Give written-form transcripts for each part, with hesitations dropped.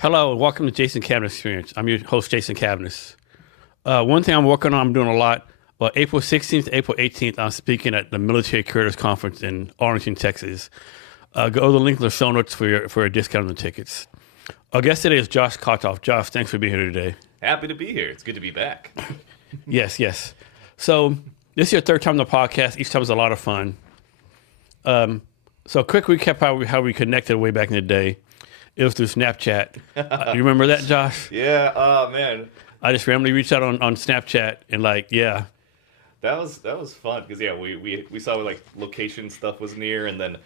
Hello, and welcome to Jason Cavness Experience. I'm your host, Jason Cavness. One thing I'm working on, I'm doing a lot. April 16th to April 18th, I'm speaking at the Military Careers Conference in Arlington, Texas. Go to the link in the show notes for a discount on the tickets. Our guest today is Josh Kotoff. Josh, thanks for being here today. Happy to be here. It's good to be back. Yes. So this is your third time on the podcast. Each time was a lot of fun. So quick recap how we connected way back in the day. It was through Snapchat. You remember that, Josh? Yeah. Oh man, I just randomly reached out on Snapchat and that was fun because we saw like location stuff was near, and then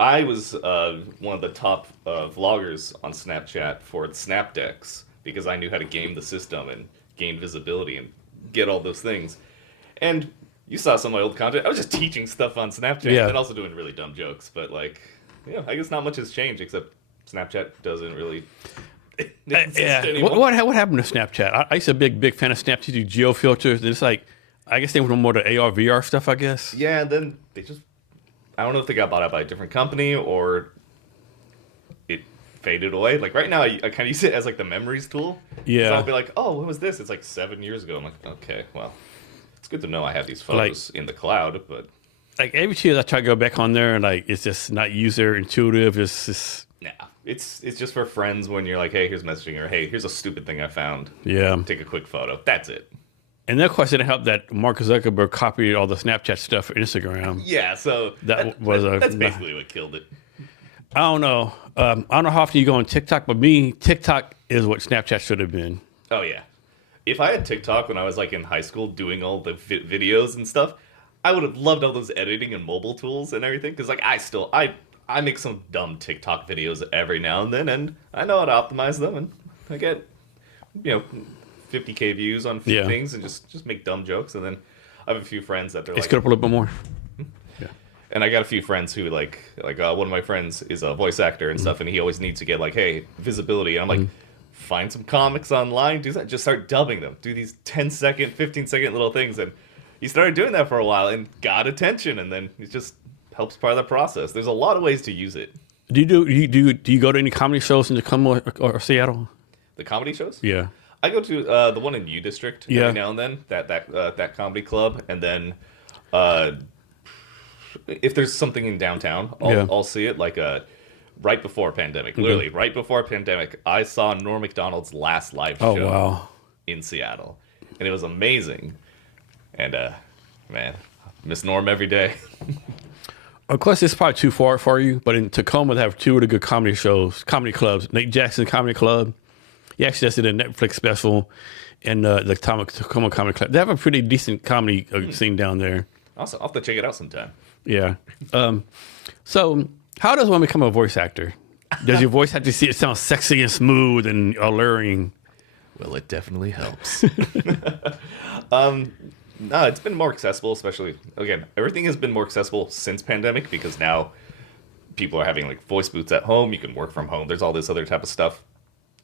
I was one of the top vloggers on Snapchat for Snap Decks because I knew how to game the system and gain visibility and get all those things. And you saw some of my old content. I was just teaching stuff on Snapchat and also doing really dumb jokes. But I guess not much has changed except Snapchat doesn't really exist anymore. What happened to Snapchat? I used to be a big fan of Snapchat. Do geo filters. It's like, I guess they went more to AR, VR stuff, I guess. Yeah, and then they just, I don't know if they got bought out by a different company or it faded away. Like right now, I kind of use it as like the memories tool. Yeah. So I'll be like, oh, when was this? It's like 7 years ago. I'm like, okay, well, it's good to know I have these photos in the cloud, but. Like every 2 years I try to go back on there and it's just not user intuitive. It's just. Nah, it's just for friends when you're like, hey, here's messaging, or hey, here's a stupid thing I found. Yeah. Take a quick photo. That's it. And then, of course, it didn't help that Mark Zuckerberg copied all the Snapchat stuff for Instagram. Yeah, so that's basically what killed it. I don't know. I don't know how often you go on TikTok, but TikTok is what Snapchat should have been. Oh, yeah. If I had TikTok when I was like in high school doing all the videos and stuff, I would have loved all those editing and mobile tools and everything. Because like I make some dumb TikTok videos every now and then, and I know how to optimize them, and I get 50K views on things, and just make dumb jokes, and then I have a few friends that they're it's good up a little bit more. Yeah. And I got a few friends who like one of my friends is a voice actor and stuff, and he always needs to get like, hey, visibility. And I'm like, find some comics online, do that, just start dubbing them, do these 10-second, 15-second little things, and he started doing that for a while and got attention, and then it just helps part of the process. There's a lot of ways to use it. Do you go to any comedy shows in Tacoma or Seattle? The comedy shows? Yeah. I go to the one in U District every now and then, that comedy club, and then if there's something in downtown, I'll see it. Like right before pandemic, literally right before pandemic, I saw Norm Macdonald's last live show in Seattle, and it was amazing. And man, miss Norm every day. Of course, it's probably too far for you, but in Tacoma, they have 2 really good comedy clubs. Nate Jackson Comedy Club. He actually just did a Netflix special in the Tacoma Comedy Club. They have a pretty decent comedy scene down there. Also, I'll have to check it out sometime. Yeah. So, how does one become a voice actor? Does your voice have to see it sound sexy and smooth and alluring? Well, it definitely helps. No, it's been more accessible, especially, again, everything has been more accessible since pandemic because now people are having like voice booths at home. You can work from home. There's all this other type of stuff.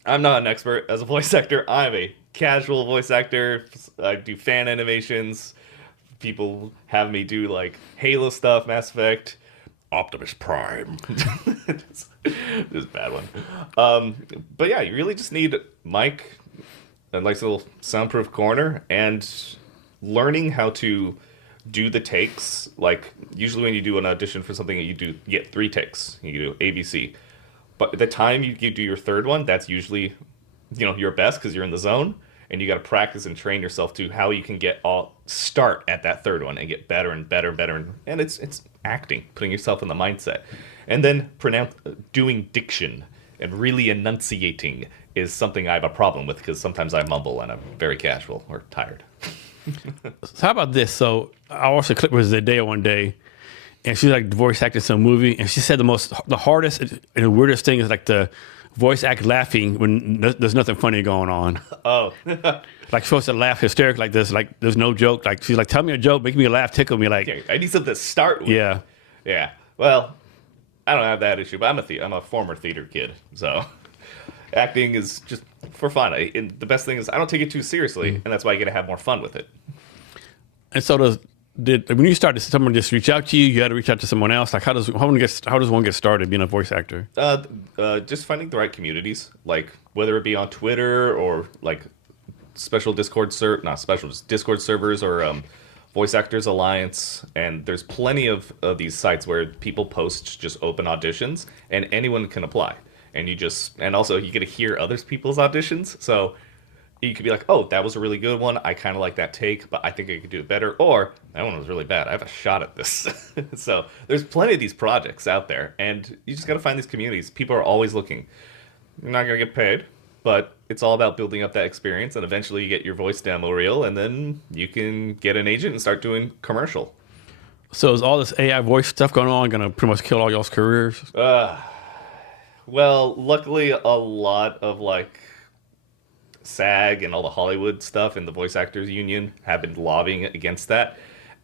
I'm not an expert as a voice actor. I'm a casual voice actor. I do fan animations. People have me do like Halo stuff, Mass Effect, Optimus Prime. Just a bad one. But yeah, you really just need mic, a nice little soundproof corner, and learning how to do the takes. Like usually when you do an audition for something, you get 3 takes. You do ABC. But the time you do your third one, that's usually, your best because you're in the zone, and you got to practice and train yourself to how you can start at that third one and get better and better and better. And it's acting, putting yourself in the mindset, and then doing diction and really enunciating is something I have a problem with because sometimes I mumble and I'm very casual or tired. So how about this? So I watched a clip with Zendaya one day, and she's like voice acting some movie, and she said the hardest and the weirdest thing is like the voice act laughing when there's nothing funny going on. Oh. Like supposed to laugh hysterically like this, like there's no joke. Like she's like, tell me a joke, make me laugh, tickle me. Like I need something to start with. Yeah. Yeah. Well, I don't have that issue, but I'm a former theater kid, so acting is just for fun. And the best thing is I don't take it too seriously, and that's why I get to have more fun with it. And so when you started, someone just reach out to you? You had to reach out to someone else. Like, how does one get started being a voice actor? Just finding the right communities, like whether it be on Twitter or like special not special, just Discord servers or Voice Actors Alliance. And there's plenty of these sites where people post just open auditions and anyone can apply. And also you get to hear other people's auditions. So you could be like, oh, that was a really good one. I kind of like that take, but I think I could do it better. Or that one was really bad. I have a shot at this. So there's plenty of these projects out there, and you just got to find these communities. People are always looking. You're not going to get paid, but it's all about building up that experience, and eventually you get your voice demo reel, and then you can get an agent and start doing commercial. So is all this AI voice stuff going on going to pretty much kill all y'all's careers? Well, luckily a lot of like SAG and all the Hollywood stuff and the voice actors union have been lobbying against that.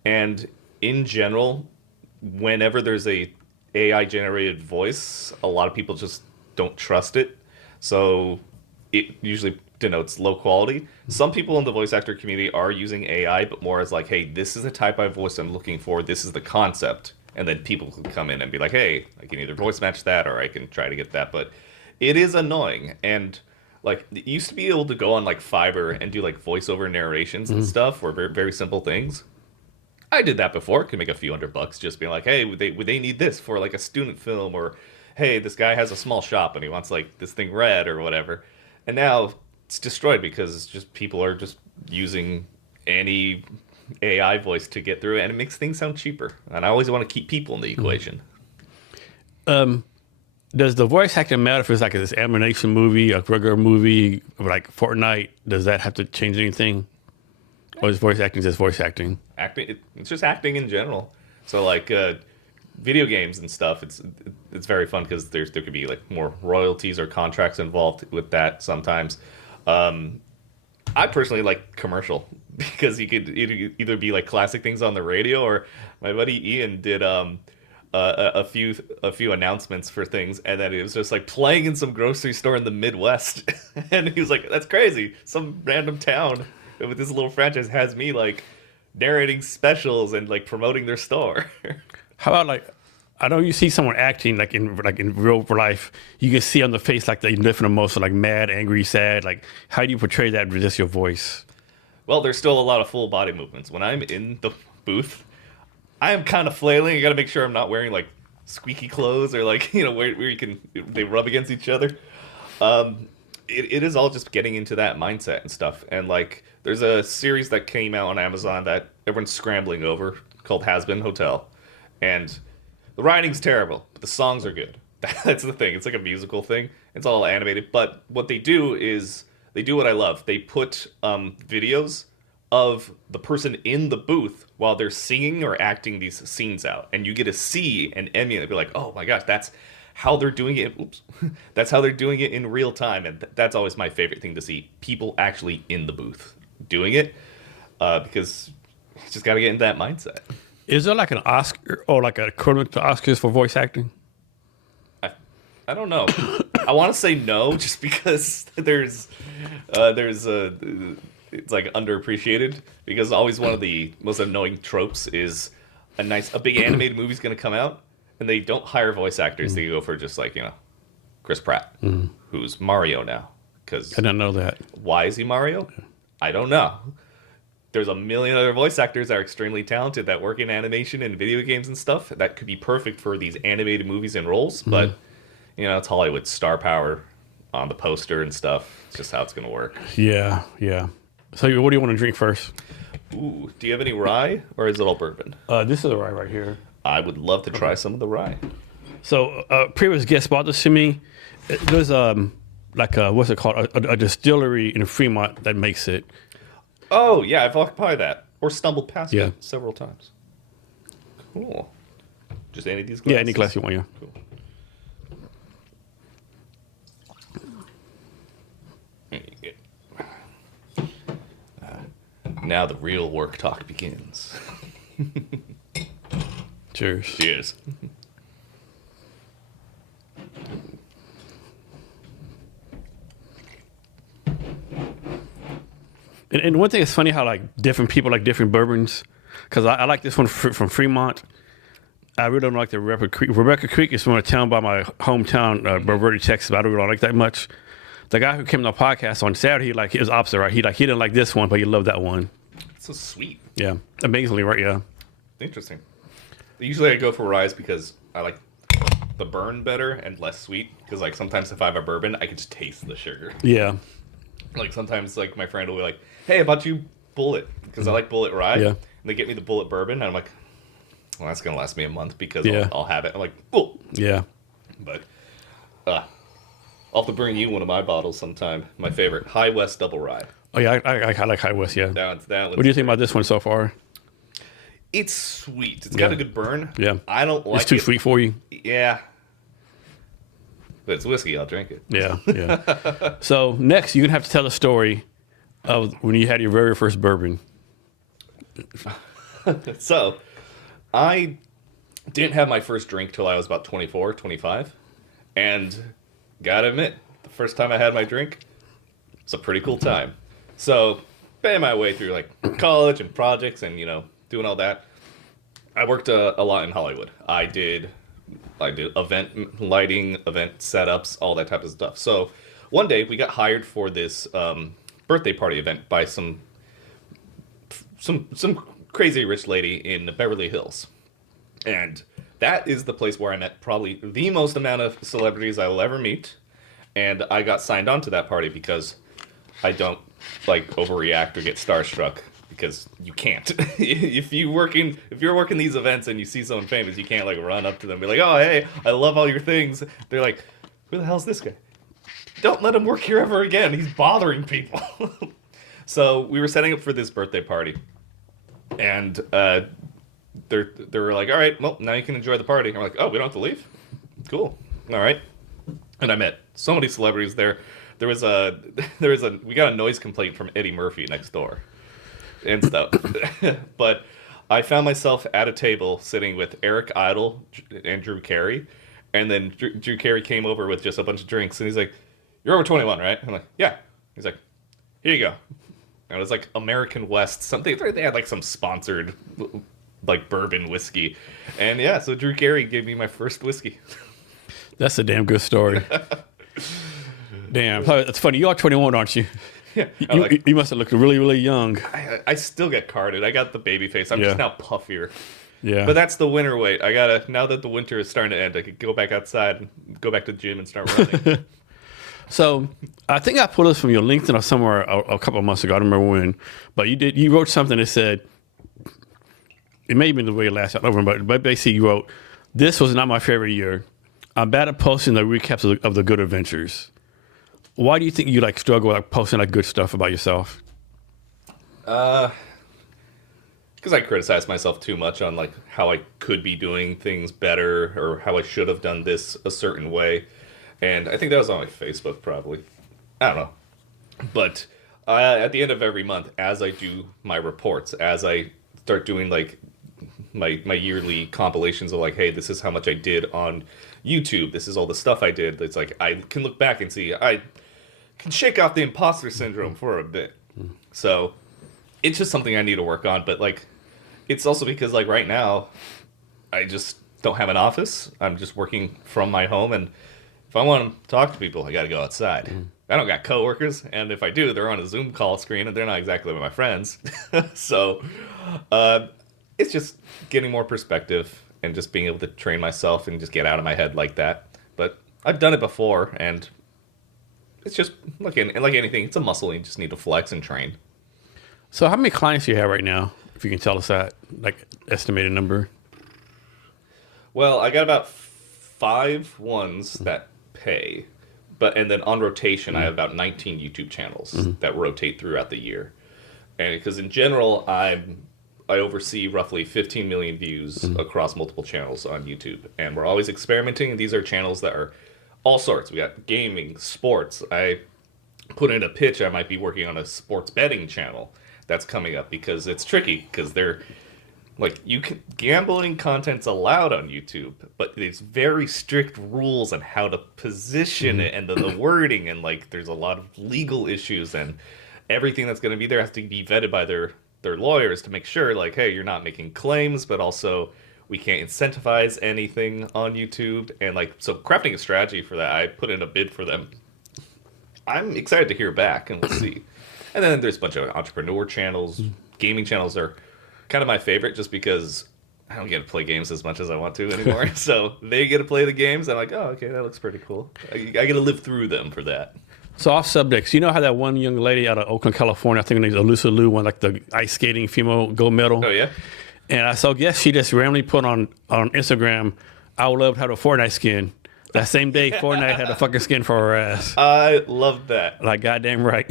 And in general, whenever there's a AI generated voice, a lot of people just don't trust it. So it usually denotes low quality. Some people in the voice actor community are using AI, but more as like, hey, this is the type of voice I'm looking for. This is the concept. And then people can come in and be like, hey, I can either voice match that or I can try to get that. But it is annoying. And like, it used to be able to go on like Fiverr and do like voiceover narrations and stuff, or very, very simple things. I did that before. Could make a few $100 just being like, hey, would they need this for like a student film, or hey, this guy has a small shop and he wants like this thing read or whatever. And now it's destroyed because it's just people are just using any AI voice to get through it, and it makes things sound cheaper. And I always want to keep people in the equation. Does the voice acting matter if it's like this animation movie, a regular movie, like Fortnite? Does that have to change anything? Or is voice acting just voice acting? It's just acting in general. So like video games and stuff, it's very fun because there could be like more royalties or contracts involved with that sometimes. I personally like commercial because you could either be like classic things on the radio, or my buddy Ian did a few announcements for things, and then it was just like playing in some grocery store in the Midwest, and he was like, "That's crazy! Some random town with this little franchise has me like narrating specials and like promoting their store." How about like, I know you see someone acting like in real life, you can see on the face like they're different emotions, like mad, angry, sad. Like, how do you portray that with just your voice? Well, there's still a lot of full body movements. When I'm in the booth, I am kind of flailing. You got to make sure I'm not wearing like squeaky clothes or like, you know, where they rub against each other. It is all just getting into that mindset and stuff. And like, there's a series that came out on Amazon that everyone's scrambling over called Has Been Hotel. And the writing's terrible, but the songs are good. That's the thing. It's like a musical thing. It's all animated. But what they do is they do what I love. They put videos of the person in the booth while they're singing or acting these scenes out. And you get to see and emulate and be like, oh my gosh, that's how they're doing it. Oops. That's how they're doing it in real time. And that's always my favorite thing to see. People actually in the booth doing it, because you just got to get into that mindset. Is there like an Oscar or like an equivalent to Oscars for voice acting? I don't know. I want to say no, just because there's it's like underappreciated, because always one of the most annoying tropes is a big animated movie's going to come out and they don't hire voice actors. They go for just like, you know, Chris Pratt, who's Mario now. Because I didn't know that. Why is he Mario? I don't know. There's a million other voice actors that are extremely talented that work in animation and video games and stuff that could be perfect for these animated movies and roles. But, you know, it's Hollywood star power on the poster and stuff. It's just how it's going to work. Yeah, yeah. So what do you want to drink first? Ooh, do you have any rye, or is it all bourbon? This is a rye right here. I would love to try some of the rye. So previous guest bought this to me. There's like what's it called? A distillery in Fremont that makes it. Oh, yeah, I've walked by that. Or stumbled past Yeah. it several times. Cool. Just any of these glasses? Yeah, any glass you want, yeah. Cool. There you go. Now the real work talk begins. Cheers. Cheers. And one thing is funny how like different people like different bourbons. because I like this one from Fremont. I really don't like the Rebecca Creek. Rebecca Creek is from a town by my hometown, Beverly, Texas. But I don't really like that much. The guy who came to the podcast on Saturday, he was opposite, right? He didn't like this one, but he loved that one. So sweet. Yeah, amazingly, right? Yeah. Interesting. Usually I go for rye because I like the burn better and less sweet. Because like sometimes if I have a bourbon, I can just taste the sugar. Yeah. Like sometimes like my friend will be like, "Hey, I bought you Bullet," because I like Bullet rye. Yeah. And they get me the Bullet bourbon, and I'm like, "Well, that's gonna last me a month because Yeah. I'll have it." I'm like, "Oh." Yeah. But I'll have to bring you one of my bottles sometime. My favorite, High West Double Rye. Oh yeah, I like High West. Yeah. That What do you think about this one so far? It's sweet. It's got a good burn. Yeah. I don't like it. It's too sweet for you. Yeah. But it's whiskey. I'll drink it. Yeah. Yeah. So next, you're gonna have to tell a story of when you had your very first bourbon. So, I didn't have my first drink till I was about 24, 25. And gotta admit, the first time I had my drink, it's a pretty cool time. So, paying my way through like college and projects and, doing all that. I worked a lot in Hollywood. I did event lighting, event setups, all that type of stuff. So, one day we got hired for this birthday party event by some crazy rich lady in Beverly Hills. And that is the place where I met probably the most amount of celebrities I will ever meet. And I got signed on to that party because I don't like overreact or get starstruck, because you can't. If you're working these events and you see someone famous, you can't like run up to them and be like, "Oh, hey, I love all your things." They're like, "Who the hell's this guy? Don't let him work here ever again. He's bothering people." So we were setting up for this birthday party, and they were like, "All right, well, now you can enjoy the party." And I'm like, "Oh, we don't have to leave? Cool. All right." And I met so many celebrities there. We got a noise complaint from Eddie Murphy next door and stuff. But I found myself at a table sitting with Eric Idle and Drew Carey. And then Drew Carey came over with just a bunch of drinks. And he's like, "You're over 21, right?" I'm like, "Yeah." He's like, "Here you go." And it was like American West, something. They had like some sponsored like bourbon whiskey. And yeah, so Drew Carey gave me my first whiskey. That's a damn good story. Damn, it's funny. You are 21, aren't you? Yeah, You must have looked really, really young. I still get carded. I got the baby face. I'm just now puffier. Yeah. But that's the winter weight. Now that the winter is starting to end, I could go back outside and go back to the gym and start running. So I think I pulled this from your LinkedIn or somewhere a couple of months ago. I don't remember when, but you wrote something that said, it may have been the way last over, but basically you wrote, "This was not my favorite year. I'm bad at posting the recaps of the good adventures." Why do you think you struggle with posting good stuff about yourself? Because I criticize myself too much on how I could be doing things better or how I should have done this a certain way. And I think that was on my Facebook probably. I don't know. But at the end of every month, as I do my reports, as I start doing my yearly compilations of hey, this is how much I did on YouTube, this is all the stuff I did, it's I can look back and see I can shake off the imposter syndrome for a bit. So it's just something I need to work on. But it's also because right now I just don't have an office. I'm just working from my home, and if I want to talk to people, I got to go outside. I don't got coworkers, and if I do, they're on a Zoom call screen, and they're not exactly my friends. So it's just getting more perspective and just being able to train myself and just get out of my head like that. But I've done it before, and it's just like anything, it's a muscle. You just need to flex and train. So how many clients do you have right now, if you can tell us that, estimated number? Well, I got about 5 ones that pay, and then on rotation, I have about 19 YouTube channels that rotate throughout the year. And because in general, I oversee roughly 15 million views across multiple channels on YouTube, and we're always experimenting. These are channels that are all sorts. We got gaming, sports. I put in a pitch. I might be working on a sports betting channel that's coming up because it's tricky because they're gambling content's allowed on YouTube, but there's very strict rules on how to position it and the wording, and there's a lot of legal issues, and everything that's going to be there has to be vetted by the their lawyers to make sure, like, hey, you're not making claims, but also we can't incentivize anything on YouTube. And like, so crafting a strategy for that, I put in a bid for them. I'm excited to hear back, and we'll see. And then there's a bunch of entrepreneur channels. Gaming channels are kind of my favorite just because I don't get to play games as much as I want to anymore. So they get to play the games. I'm like, oh, okay, that looks pretty cool. I get to live through them for that. So off subjects, you know how that one young lady out of Oakland, California, I think her name's Alyssa Liu, won like the ice skating female gold medal. Oh, yeah? And I saw, guess she just randomly put on Instagram, I would love to have a Fortnite skin. That same day, Fortnite had a fucking skin for her ass. I love that. Like, goddamn right.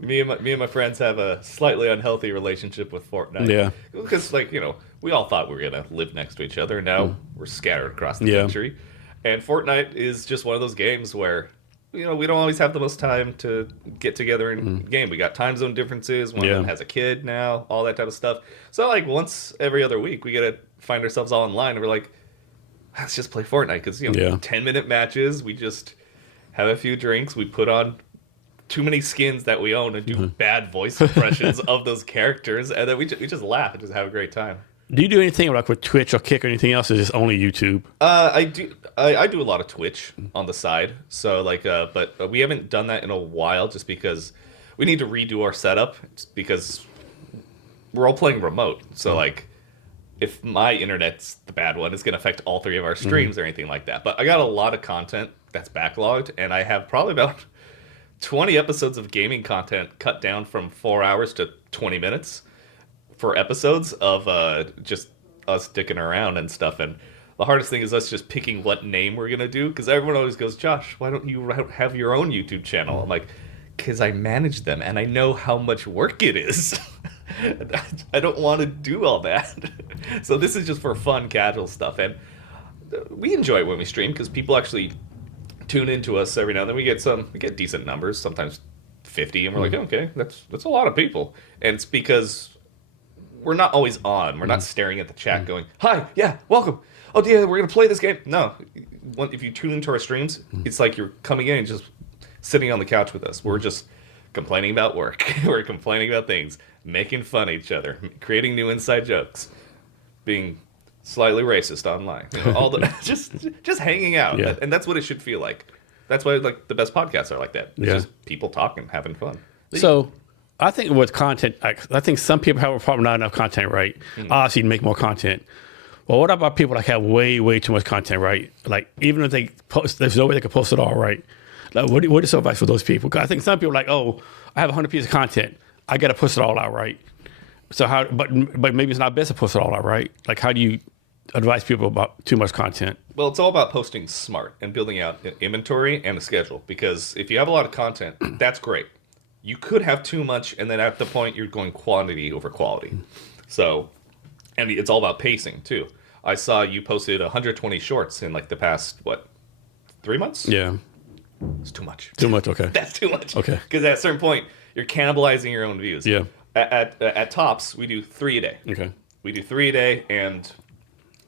Me and my friends have a slightly unhealthy relationship with Fortnite. Yeah. Because, like, you know, we all thought we were going to live next to each other. Now we're scattered across the country. And Fortnite is just one of those games where, you know, we don't always have the most time to get together and game. We got time zone differences. One of them has a kid now, all that type of stuff. So, like, once every other week, we get to find ourselves all online, and we're like, let's just play Fortnite. Because, you know, 10-minute matches, we just have a few drinks, we put on too many skins that we own and do bad voice impressions of those characters, and then we just laugh and just have a great time. Do you do anything like with Twitch or Kick or anything else, or is it only YouTube? I do a lot of Twitch on the side. So like, but we haven't done that in a while, just because we need to redo our setup. Because we're all playing remote. So like, if my internet's the bad one, it's gonna affect all three of our streams or anything like that. But I got a lot of content that's backlogged, and I have probably about 20 episodes of gaming content cut down from 4 hours to 20 minutes for episodes of just us dicking around and stuff. And the hardest thing is us just picking what name we're gonna do, because everyone always goes, Josh, why don't you have your own YouTube channel? I'm like, because I manage them and I know how much work it is. I don't want to do all that. So this is just for fun, casual stuff, and we enjoy it when we stream because people actually tune into us every now and then. We get decent numbers, sometimes 50, and we're like, okay, that's a lot of people. And it's because we're not always on. We're not staring at the chat going, hi, yeah, welcome. Oh, yeah, we're going to play this game. No. If you tune into our streams, it's like you're coming in and just sitting on the couch with us. We're just complaining about work. We're complaining about things, making fun of each other, creating new inside jokes, being slightly racist online. You know, all the just hanging out. Yeah. And that's what it should feel like. That's why like the best podcasts are like that. It's Yeah. just people talking, having fun. So I think with content, I think some people have a problem not enough content, right? Obviously, make more content. Well, what about people that have way, way too much content, right? Like, even if they post, there's no way they can post it all, right? Like, what is your advice for those people? Because I think some people are like, oh, I have 100 pieces of content. I got to push it all out, right? So how, but maybe it's not best to push it all out, right? Like, how do you advise people about too much content? Well, it's all about posting smart and building out an inventory and a schedule. Because if you have a lot of content, that's great. You could have too much, and then at the point you're going quantity over quality. So, and it's all about pacing too. I saw you posted 120 shorts in like the past, 3 months? Yeah. It's too much. Too much, okay. That's too much. Okay. Because at a certain point, you're cannibalizing your own views. Yeah. At tops, we do 3 a day. Okay. We do 3 a day, and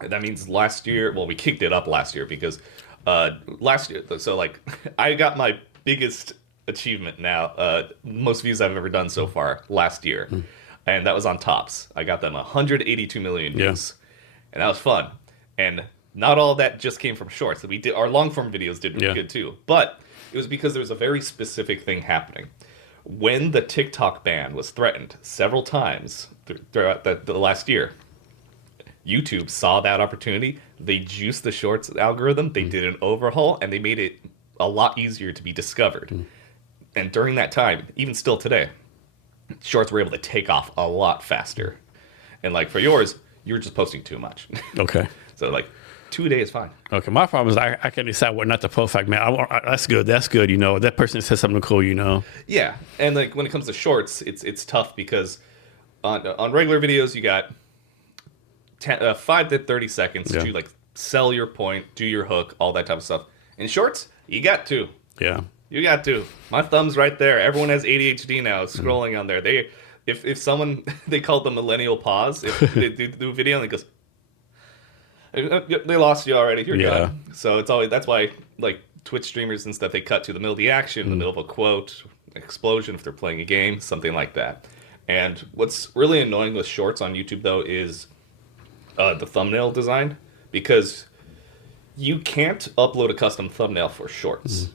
that means last year, well, we kicked it up last year because last year, so like, I got my biggest achievement now, most views I've ever done so far last year. And that was on tops. I got them 182 million views. Yeah. And that was fun. And not all of that just came from shorts. Our long form videos did really good too. But it was because there was a very specific thing happening. When the TikTok ban was threatened several times throughout the last year, YouTube saw that opportunity. They juiced the shorts algorithm. They did an overhaul, and they made it a lot easier to be discovered. And during that time, even still today, shorts were able to take off a lot faster. And like for yours, you were just posting too much. Okay. So like 2 a day is fine. Okay. My problem is I can't decide what not to post. Like, man, that's good. That's good. You know, that person says something cool, you know? Yeah. And like when it comes to shorts, it's tough because on regular videos, you got 5 to 30 seconds to like sell your point, do your hook, all that type of stuff. In shorts, you got to. Yeah. You got to. My thumb's right there. Everyone has ADHD now scrolling on there. If someone, they call it the millennial pause. If they do a video and it goes, they lost you already. You're done. So it's always, that's why like Twitch streamers and stuff, they cut to the middle of the action, the middle of a quote, explosion if they're playing a game, something like that. And what's really annoying with shorts on YouTube though is the thumbnail design, because you can't upload a custom thumbnail for shorts,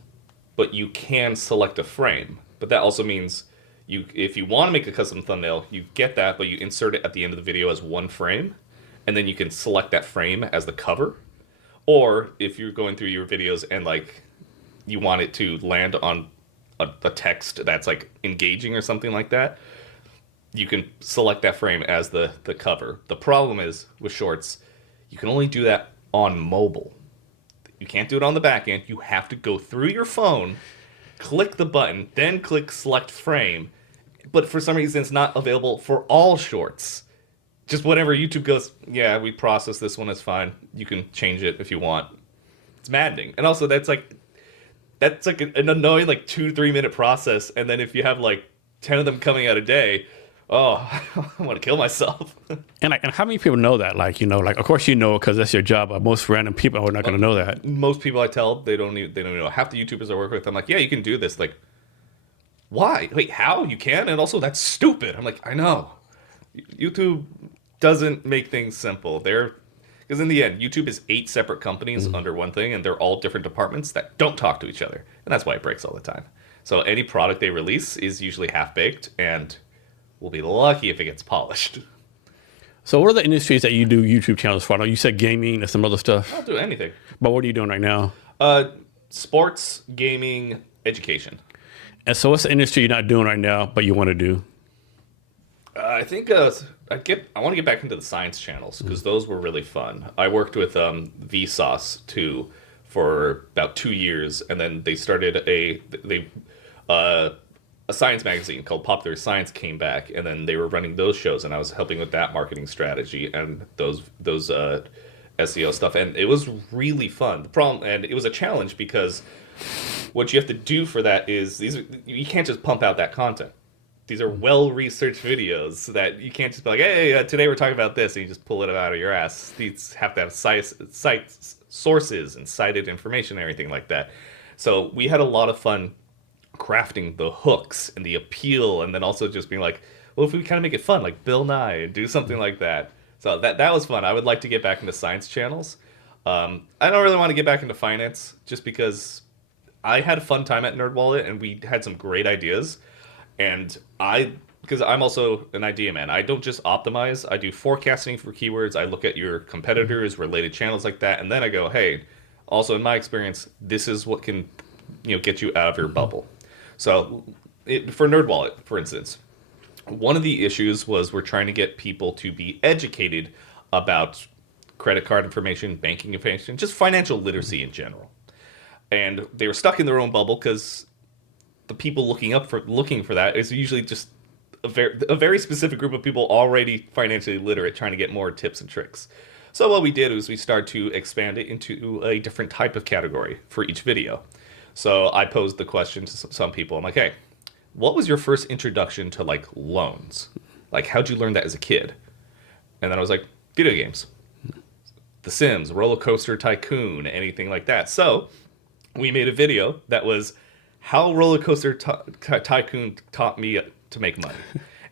but you can select a frame. But that also means if you want to make a custom thumbnail, you get that, but you insert it at the end of the video as one frame, and then you can select that frame as the cover. Or if you're going through your videos and like you want it to land on a text that's like engaging or something like that, you can select that frame as the cover. The problem is with shorts, you can only do that on mobile. You can't do it on the back end. You have to go through your phone, click the button, then click select frame. But for some reason, it's not available for all shorts. Just whatever YouTube goes, yeah, we process this one, it's fine. You can change it if you want. It's maddening. And also, that's like an annoying like 2-3 minute process. And then if you have like 10 of them coming out a day, oh, I want to kill myself. And how many people know that? Like, of course you know because that's your job. But most random people are not going to know that. Most people I tell, they don't even know. Half the YouTubers I work with, I'm like, yeah, you can do this. Like, why? Wait, how? You can? And also, that's stupid. I'm like, I know. YouTube doesn't make things simple. Because in the end, YouTube is 8 separate companies under one thing, and they're all different departments that don't talk to each other. And that's why it breaks all the time. So any product they release is usually half-baked, and we'll be lucky if it gets polished. So what are the industries that you do YouTube channels for? I know you said gaming and some other stuff. I'll do anything. But what are you doing right now? Sports, gaming, education. And so what's the industry you're not doing right now, but you want to do? I think I want to get back into the science channels because those were really fun. I worked with Vsauce too for about 2 years, and then they started a science magazine called Popular Science came back, and then they were running those shows, and I was helping with that marketing strategy and those SEO stuff, and it was really fun. The problem, and it was a challenge because what you have to do for that is you can't just pump out that content. These are well-researched videos that you can't just be like, hey, today we're talking about this, and you just pull it out of your ass. These have to have sites, sources, and cited information and everything like that. So we had a lot of fun crafting the hooks and the appeal, and then also just being like, well, if we kind of make it fun, like Bill Nye, and do something like that. So that was fun. I would like to get back into science channels. I don't really want to get back into finance, just because I had a fun time at NerdWallet, and we had some great ideas. And because I'm also an idea man, I don't just optimize. I do forecasting for keywords. I look at your competitors, related channels like that, and then I go, hey, also in my experience, this is what can get you out of your bubble. So for NerdWallet, for instance, one of the issues was we're trying to get people to be educated about credit card information, banking information, just financial literacy in general. And they were stuck in their own bubble because the people looking for that is usually just a very specific group of people already financially literate trying to get more tips and tricks. So what we did was we started to expand it into a different type of category for each video. So I posed the question to some people. I'm like, hey, what was your first introduction to like loans? Like, how'd you learn that as a kid? And then I was like, video games, The Sims, Roller Coaster Tycoon, anything like that. So we made a video that was how Roller Coaster Tycoon taught me to make money.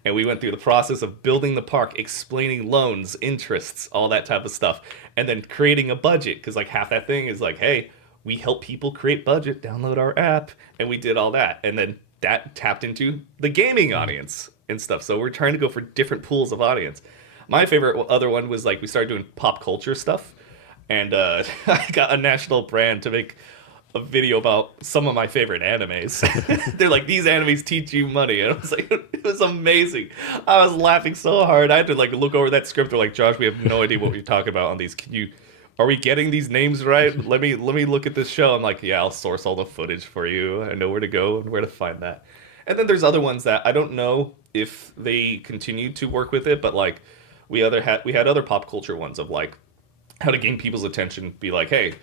And we went through the process of building the park, explaining loans, interests, all that type of stuff, and then creating a budget, because like half that thing is like, hey, we help people create budget, download our app, and we did all that. And then that tapped into the gaming audience and stuff. So we're trying to go for different pools of audience. My favorite other one was like we started doing pop culture stuff, and I got a national brand to make a video about some of my favorite animes. They're like, these animes teach you money. And I was like, it was amazing. I was laughing so hard. I had to like look over that script. They're like, Josh, we have no idea what you're talking about on these. Are we getting these names right? Let me look at this show. I'm like, yeah, I'll source all the footage for you. I know where to go and where to find that. And then there's other ones that I don't know if they continue to work with it, but like we had other pop culture ones of like how to gain people's attention. Be like, hey,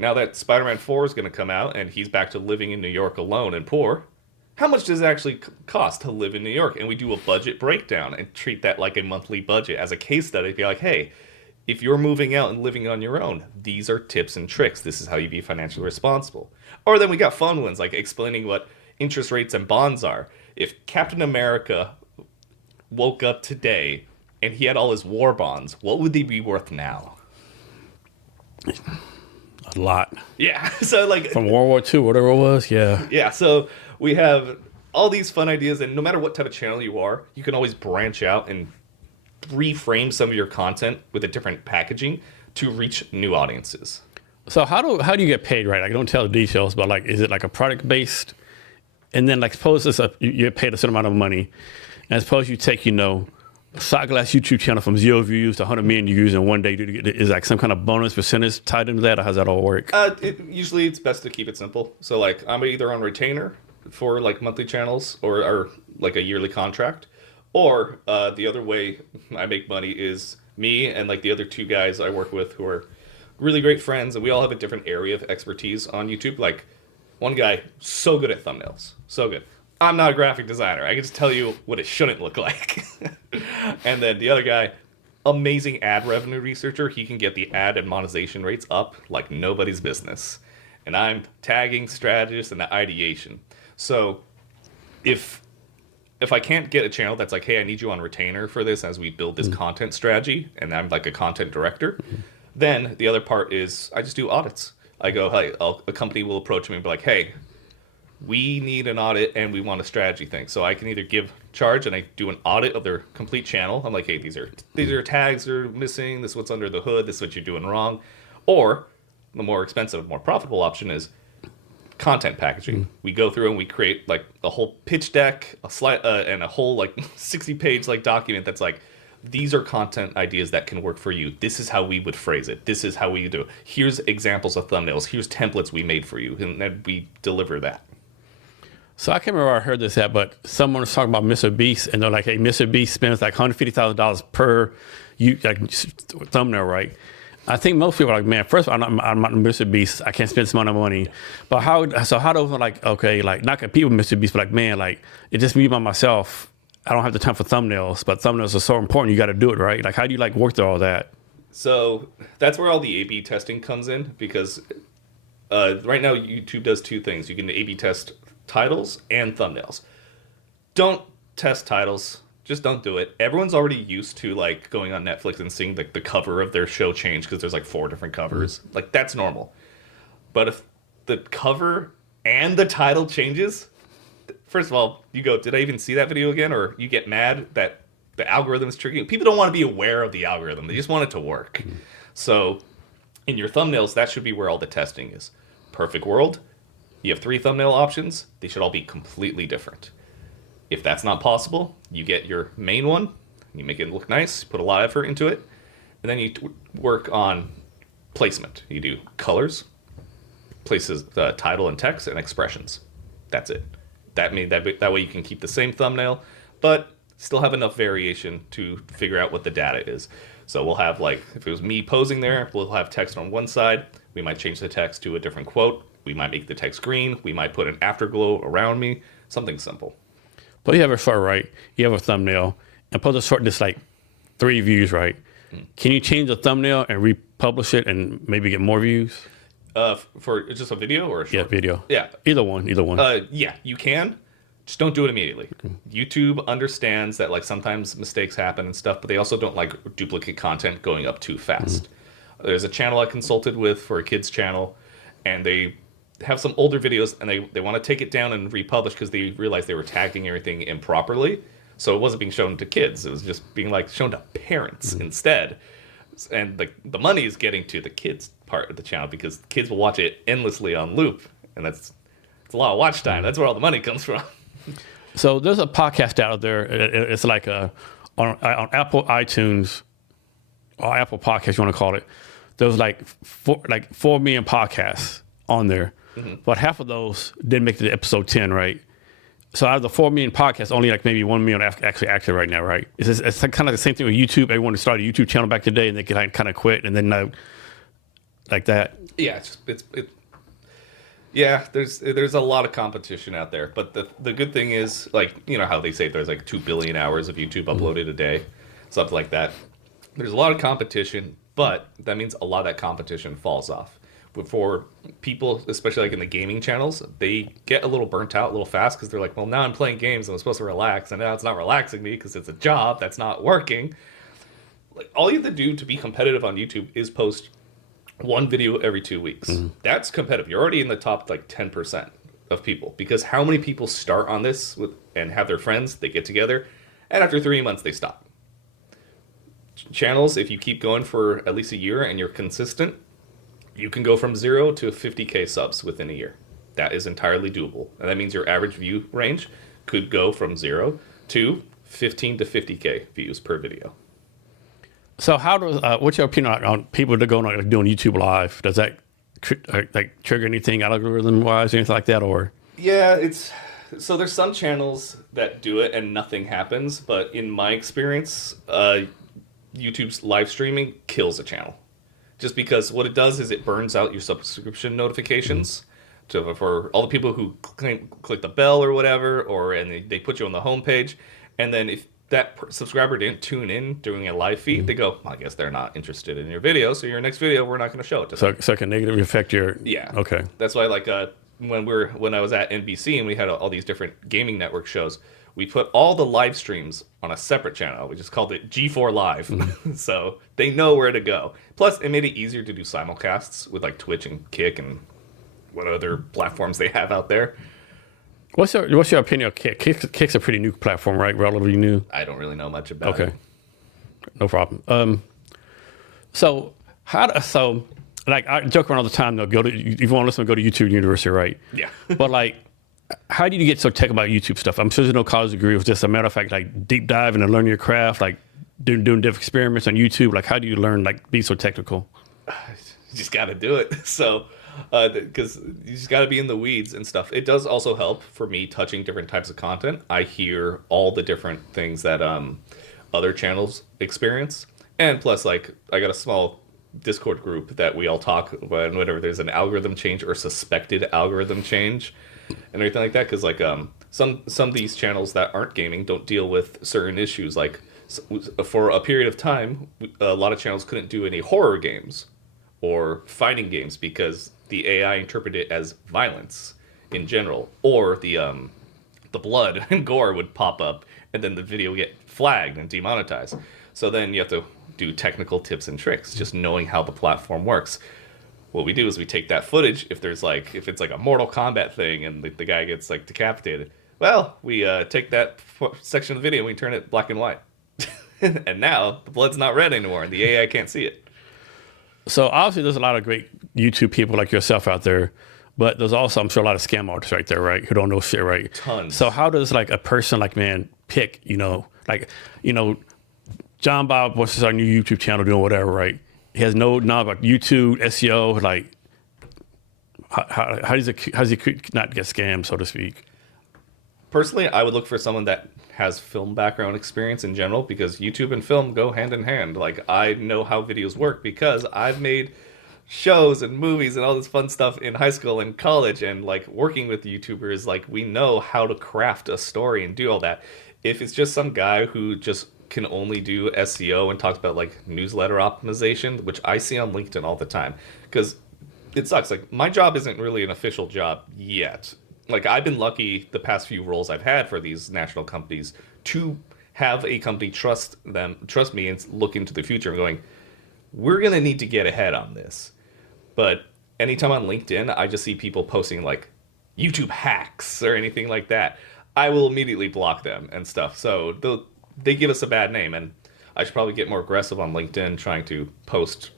now that Spider-Man 4 is going to come out and he's back to living in New York alone and poor, how much does it actually cost to live in New York? And we do a budget breakdown and treat that like a monthly budget as a case study. Be like, hey, if you're moving out and living on your own, these are tips and tricks. This is how you be financially responsible. Or then we got fun ones like explaining what interest rates and bonds are. If Captain America woke up today and he had all his war bonds, what would they be worth now? A lot. Yeah. So like From World War II, whatever it was. Yeah. yeah, so we have all these fun ideas, and no matter what type of channel you are, you can always branch out and reframe some of your content with a different packaging to reach new audiences. So how do you get paid, right? Like, don't tell the details, but like, is it like a product based? And then like, suppose you get paid a certain amount of money, and suppose you take, Shot Glass YouTube channel from 0 views to 100 million views in one day. Is like some kind of bonus percentage tied into that, or how's that all work? Usually it's best to keep it simple. So like, I'm either on retainer for like monthly channels or like a yearly contract, or the other way I make money is me and like the other two guys I work with who are really great friends, and we all have a different area of expertise on YouTube. Like, one guy, so good at thumbnails. So good. I'm not a graphic designer. I can just tell you what it shouldn't look like. And then the other guy, amazing ad revenue researcher. He can get the ad and monetization rates up like nobody's business. And I'm tagging strategist and the ideation. So if I can't get a channel that's like, hey, I need you on retainer for this as we build this content strategy, and I'm like a content director, then the other part is I just do audits. I go, hey, a company will approach me and be like, hey, we need an audit and we want a strategy thing. So I can either charge and I do an audit of their complete channel. I'm like, hey, these are tags that are missing. This is what's under the hood. This is what you're doing wrong. Or the more expensive, more profitable option is content packaging. We go through and we create like a whole pitch deck, a slide, and a whole like 60-page like document that's like, these are content ideas that can work for you. This is how we would phrase it. This is how we do it. Here's examples of thumbnails. Here's templates we made for you. And then we deliver that. So I can't remember where I heard this at, but someone was talking about Mr. Beast, and they're like, hey, Mr. Beast spends like $150,000 per thumbnail, right? I think most people are like, man, first of all, I'm not Mr. Beast. I can't spend this amount of money. But how do like, okay, like not compete with Mr. Beast, but like, man, like it's just me by myself. I don't have the time for thumbnails, but thumbnails are so important. You got to do it, right? Like, how do you like work through all that? So that's where all the A/B testing comes in, because right now YouTube does two things. You can A/B test titles and thumbnails. Don't test titles. Just don't do it. Everyone's already used to like going on Netflix and seeing the cover of their show change because there's like 4 different covers. Like, that's normal. But if the cover and the title changes, first of all, you go, did I even see that video again? Or you get mad that the algorithm is tricking. People don't want to be aware of the algorithm. They just want it to work. So in your thumbnails, that should be where all the testing is. Perfect world. You have 3 thumbnail options. They should all be completely different. If that's not possible, you get your main one. You make it look nice. Put a lot of effort into it. And then you work on placement. You do colors, places, title and text, and expressions. That's it. That way you can keep the same thumbnail, but still have enough variation to figure out what the data is. So we'll have, like, if it was me posing there, we'll have text on one side. We might change the text to a different quote. We might make the text green. We might put an afterglow around me. Something simple. But you have a short, right? You have a thumbnail, and post a short that's like 3 views, right? Can you change the thumbnail and republish it and maybe get more views? For just a video or a short? Yeah, video. Yeah. Either one. Yeah, you can. Just don't do it immediately. YouTube understands that like sometimes mistakes happen and stuff, but they also don't like duplicate content going up too fast. There's a channel I consulted with for a kids channel, and they have some older videos, and they want to take it down and republish because they realized they were tagging everything improperly. So it wasn't being shown to kids. It was just being like shown to parents instead. And the money is getting to the kids part of the channel because kids will watch it endlessly on loop. And it's a lot of watch time. That's where all the money comes from. So there's a podcast out there. It's like on Apple iTunes or Apple Podcasts, you want to call it. There's like 4 million podcasts on there. But half of those didn't make it to episode 10, right? So out of the 4 million podcasts, only like maybe 1 million actually active right now, right? It's kind of the same thing with YouTube. Everyone started a YouTube channel back today, and they can kind of quit, and then like that. Yeah, there's a lot of competition out there. But the good thing is, like, you know how they say there's like 2 billion hours of YouTube uploaded a day, something like that. There's a lot of competition, but that means a lot of that competition falls off. for people, especially like in the gaming channels, they get a little burnt out a little fast because they're like, well, now I'm playing games and I'm supposed to relax, and now it's not relaxing me because it's a job that's not working. Like, all you have to do to be competitive on YouTube is post one video every 2 weeks. That's competitive. You're already in the top like 10% of people, because how many people start on this and have their friends, they get together, and after 3 months they stop. Channels, if you keep going for at least a year and you're consistent, you can go from 0 to 50K subs within a year. That is entirely doable. And that means your average view range could go from 0 to 15 to 50K views per video. So how does, what's your opinion on people that go like doing YouTube live? Does that like trigger anything algorithm wise, anything like that, or? Yeah, so there's some channels that do it and nothing happens, but in my experience, YouTube's live streaming kills a channel. Just because what it does is it burns out your subscription notifications for all the people who click the bell or whatever, and they put you on the homepage, and then if that subscriber didn't tune in during a live feed, they go, well, I guess they're not interested in your video, so your next video, we're not going to show it to them. So it can negatively affect your... Yeah. Okay. That's why, like, when I was at NBC and we had all these different gaming network shows, we put all the live streams on a separate channel. We just called it G4 Live. So they know where to go. Plus, it made it easier to do simulcasts with, like, Twitch and Kick and what other platforms they have out there. What's your opinion of Kick? Kick's a pretty new platform, right? Relatively new. I don't really know much about it. Okay, no problem. So like I joke around all the time. Though, if you want to listen, go to YouTube University, right? Yeah. But like, how did you get so tech about YouTube stuff? I'm sure there's no college degree. It was just a matter of fact, like deep diving and learning your craft, like doing different experiments on YouTube. Like, how do you learn, like, be so technical? You just got to do it. So. Because you just got to be in the weeds and stuff. It does also help for me touching different types of content. I hear all the different things that other channels experience. And plus, like, I got a small Discord group that we all talk about whenever there's an algorithm change or suspected algorithm change and everything like that. Because, like, some of these channels that aren't gaming don't deal with certain issues. Like, for a period of time, a lot of channels couldn't do any horror games or fighting games because the AI interpreted it as violence in general, or the blood and gore would pop up, and then the video would get flagged and demonetized. So then you have to do technical tips and tricks, just knowing how the platform works. What we do is we take that footage, if it's like a Mortal Kombat thing and the guy gets like decapitated, well, we take that section of the video and we turn it black and white. And now the blood's not red anymore and the AI can't see it. So obviously there's a lot of great YouTube people like yourself out there, but there's also, I'm sure, a lot of scam artists right there, right? Who don't know shit, right? Tons. So how does like a person like, man, pick, John Bob, what's his new YouTube channel doing whatever, right? He has no knowledge about YouTube, SEO, like how does he not get scammed, so to speak? Personally, I would look for someone that has film background experience in general, because YouTube and film go hand in hand. Like, I know how videos work because I've made shows and movies and all this fun stuff in high school and college, and like working with YouTubers, like we know how to craft a story and do all that. If it's just some guy who just can only do SEO and talks about like newsletter optimization, which I see on LinkedIn all the time, because it sucks. Like, my job isn't really an official job yet. Like, I've been lucky the past few roles I've had for these national companies to have a company trust me and look into the future and going, we're going to need to get ahead on this. But anytime on LinkedIn, I just see people posting like YouTube hacks or anything like that, I will immediately block them and stuff. So they give us a bad name, and I should probably get more aggressive on LinkedIn trying to post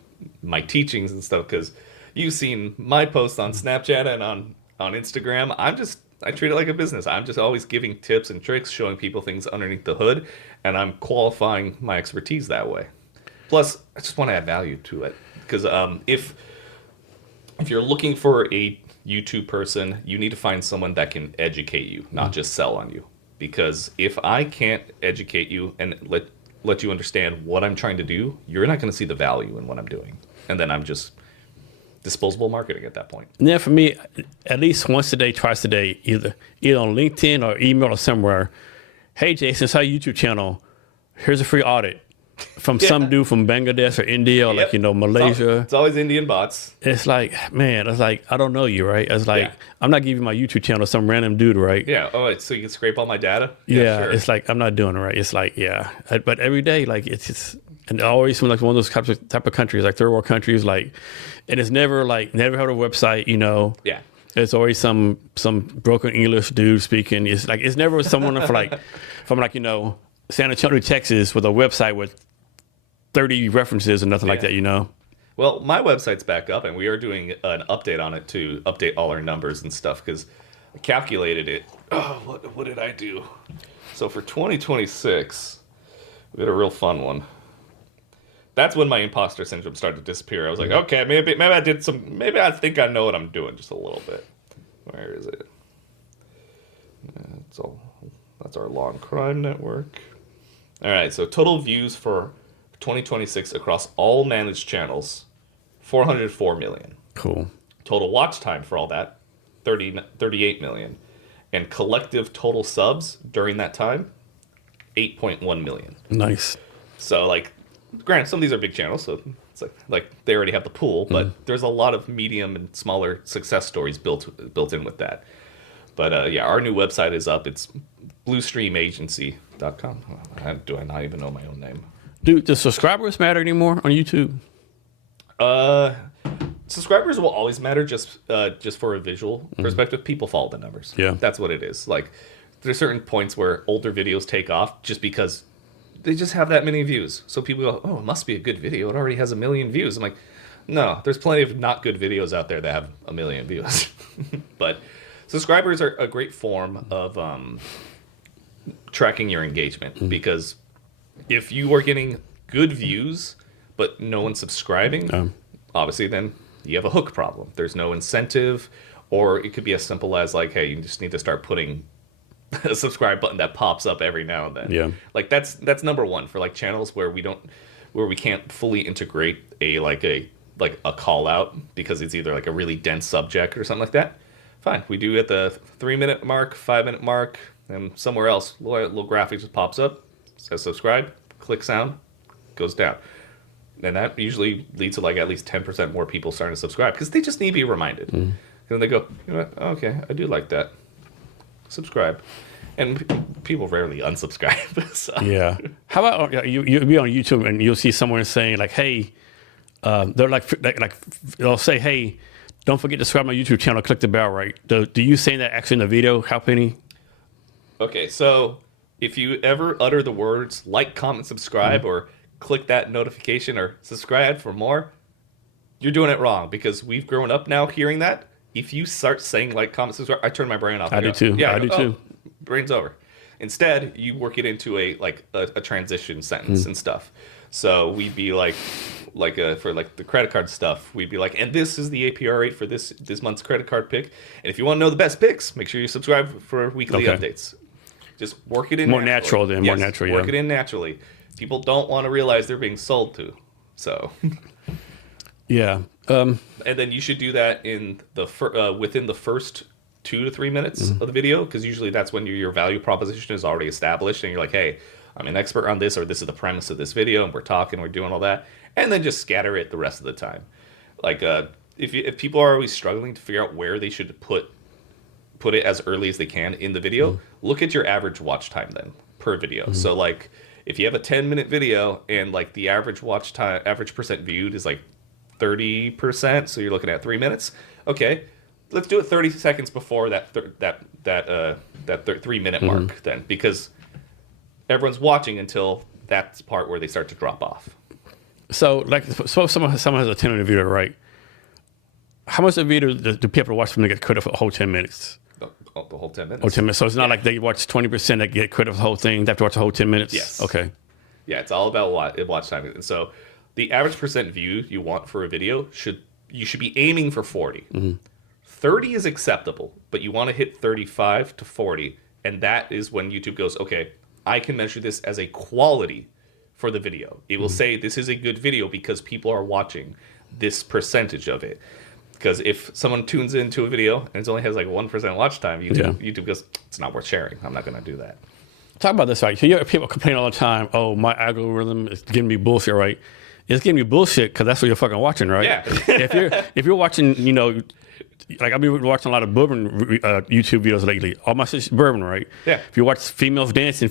my teachings and stuff, because you've seen my posts on Snapchat and on Instagram. I treat it like a business. I'm just always giving tips and tricks, showing people things underneath the hood, and I'm qualifying my expertise that way. Plus, I just want to add value to it, because if you're looking for a YouTube person, you need to find someone that can educate you, not just sell on you. Because if I can't educate you and let you understand what I'm trying to do, you're not going to see the value in what I'm doing, and then I'm just disposable marketing at that point. Yeah, for me, at least once a day, twice a day, either on LinkedIn or email or somewhere. Hey, Jason, it's our YouTube channel. Here's a free audit. from some dude from Bangladesh or India or Yep. Malaysia. It's always Indian bots. It's like, man, it's like, I don't know you, right? It's like, Yeah. I'm not giving my YouTube channel to some random dude, right? Yeah. Oh, so you can scrape all my data? Yeah, Sure. it's like, I'm not doing it right. It's like, yeah. But every day, like, it's just, and always from like one of those type of countries, like third world countries, like, and it's never had a website, Yeah. It's always some broken English dude speaking. It's like, it's never someone from San Antonio, Texas with a website with 30 references and nothing like that. Well, my website's back up, and we are doing an update on it to update all our numbers and stuff, because I calculated it. Oh, what did I do? So for 2026, we had a real fun one. That's when my imposter syndrome started to disappear. I was like, okay, maybe maybe I think I know what I'm doing just a little bit. Where is it? That's our Law and Crime Network. All right, so total views for 2026 across all managed channels, 404 million. Cool. Total watch time for all that, 38 million. And collective total subs during that time, 8.1 million. Nice. So, granted, some of these are big channels, so it's like they already have the pool, but there's a lot of medium and smaller success stories built in with that. But our new website is up. It's bluestreamagency.com. Do I not even know my own name? Dude, does subscribers matter anymore on YouTube? Subscribers will always matter just for a visual perspective. People follow the numbers. Yeah. That's what it is. Like, there's certain points where older videos take off just because they just have that many views. So people go, oh, it must be a good video. It already has 1 million views. I'm like, no, there's plenty of not good videos out there that have 1 million views. But subscribers are a great form of tracking your engagement, because if you are getting good views but no one's subscribing, obviously then you have a hook problem. There's no incentive, or it could be as simple as like, hey, you just need to start putting a subscribe button that pops up every now and then. Yeah. Like that's number one for like channels where we can't fully integrate a call out because it's either like a really dense subject or something like that. Fine, we do at the 3-minute mark, 5-minute mark, and somewhere else, little graphic just pops up, says subscribe, click sound, goes down. And that usually leads to like at least 10% more people starting to subscribe because they just need to be reminded. And then they go, you know what? Okay, I do like that. Subscribe. And people rarely unsubscribe. So. Yeah. How about you'll be on YouTube and you'll see someone saying like, hey, they're like they'll say, hey, don't forget to subscribe to my YouTube channel, click the bell, right? Do you say that actually in the video, help any? Okay, so if you ever utter the words like, comment, subscribe, or click that notification or subscribe for more, you're doing it wrong, because we've grown up now hearing that. If you start saying like, comment, subscribe, I turn my brain off. I do too. Yeah, I do too. Brain's over. Instead, you work it into a transition sentence and stuff. So we'd be like for like the credit card stuff, we'd be like, and this is the APR rate for this month's credit card pick. And if you want to know the best picks, make sure you subscribe for weekly updates. Just work it in more natural than more natural. Work it in naturally. People don't want to realize they're being sold to. So yeah. And then you should do that in the within the first 2 to 3 minutes of the video, because usually that's when your value proposition is already established and you're like, hey, I'm an expert on this, or this is the premise of this video, and we're doing all that, and then just scatter it the rest of the time. Like if people are always struggling to figure out where they should put it as early as they can in the video, look at your average watch time then per video. So like if you have a 10-minute video and like the average watch time, average percent viewed is like 30%, so you're looking at 3 minutes. Okay, let's do it 30 seconds before that 3-minute mark then, because everyone's watching until that's part where they start to drop off. So someone has a 10-minute video, right? How much of the video do people watch when they get credit for the whole 10 minutes? The whole 10 minutes. Oh, 10 minutes. So it's not like they watch 20% that get credit for the whole thing. They have to watch the whole 10 minutes? Yes. Okay. Yeah, it's all about watch time. And so the average percent view you want for a video you should be aiming for 40. 30 is acceptable, but you want to hit 35 to 40, and that is when YouTube goes, okay, I can measure this as a quality for the video. It will say this is a good video because people are watching this percentage of it. Because if someone tunes into a video and it only has like 1% watch time, YouTube goes, it's not worth sharing. I'm not going to do that. talk about this, right? So you hear people complain all the time, oh, my algorithm is giving me bullshit, right? It's giving you bullshit because that's what you're fucking watching, right? Yeah. if you're watching, like I've been watching a lot of bourbon YouTube videos lately. All my shit's bourbon, right? Yeah. If you watch females dancing,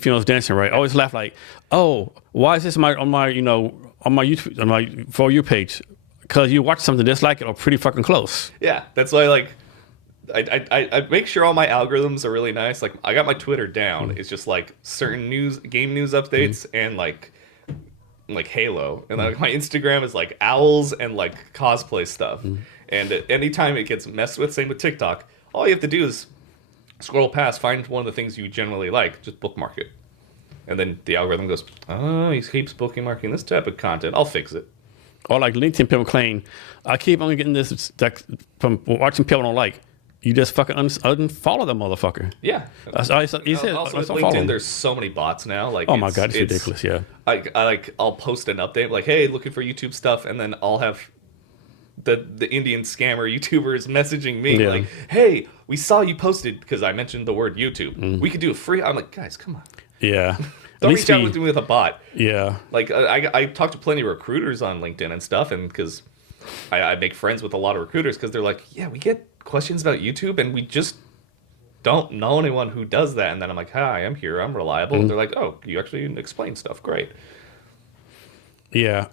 right? I always laugh like, oh, why is this on my YouTube, on my For You page? Because you watch something just like it or pretty fucking close. Yeah, that's why like I make sure all my algorithms are really nice. Like I got my Twitter down. It's just like certain game news updates and like Halo. And like my Instagram is like owls and like cosplay stuff. And anytime it gets messed with, same with TikTok, all you have to do is scroll past, find one of the things you generally like, just bookmark it. And then the algorithm goes, oh, he keeps bookmarking this type of content. I'll fix it. Or like LinkedIn people claim, I keep on getting this from watching people I don't like. You just fucking unfollow the motherfucker. Yeah. Also with LinkedIn, there's so many bots now. Like, oh my God, it's ridiculous, yeah. I'll post an update, like, hey, looking for YouTube stuff, and then I'll have the Indian scammer YouTubers messaging me, like, hey, we saw you posted, because I mentioned the word YouTube. We could do a free, I'm like, guys, come on. Yeah. Don't reach out with me with a bot. Yeah. Like, I talk to plenty of recruiters on LinkedIn and stuff, and because I make friends with a lot of recruiters, because they're like, yeah, we get questions about YouTube, and we just don't know anyone who does that. And then I'm like, hi, I'm here, I'm reliable. And they're like, oh, you actually explain stuff, great. Yeah.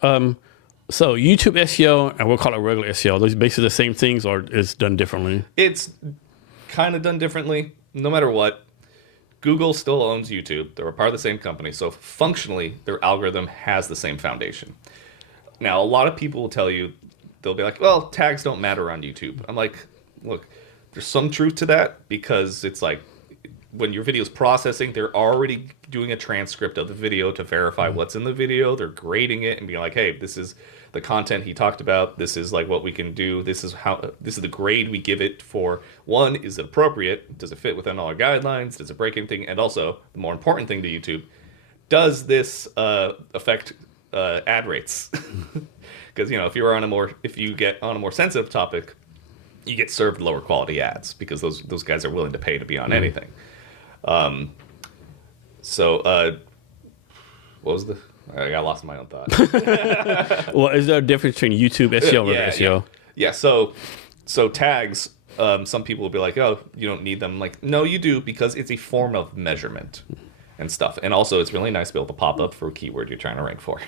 So YouTube SEO, and we'll call it regular SEO, those basically the same things, or it's done differently? It's kind of done differently. No matter what, Google still owns YouTube. They're a part of the same company, so functionally their algorithm has the same foundation. Now, a lot of people will tell you, they'll be like, well, tags don't matter on YouTube. I'm like, look, there's some truth to that, because it's like when your video's processing, they're already doing a transcript of the video to verify what's in the video. They're grading it and being like, hey, this is the content he talked about. This is like what we can do. This is the grade we give it for. One, is it appropriate? Does it fit within all our guidelines? Does it break anything? And also, the more important thing to YouTube, does this affect ad rates? Because if you get on a more sensitive topic, you get served lower quality ads, because those guys are willing to pay to be on anything. What was the? I got lost in my own thought. Well, is there a difference between YouTube SEO and SEO? Yeah. So tags. Some people will be like, oh, you don't need them. I'm like, no, you do, because it's a form of measurement and stuff. And also, it's really nice to be able to pop up for a keyword you're trying to rank for.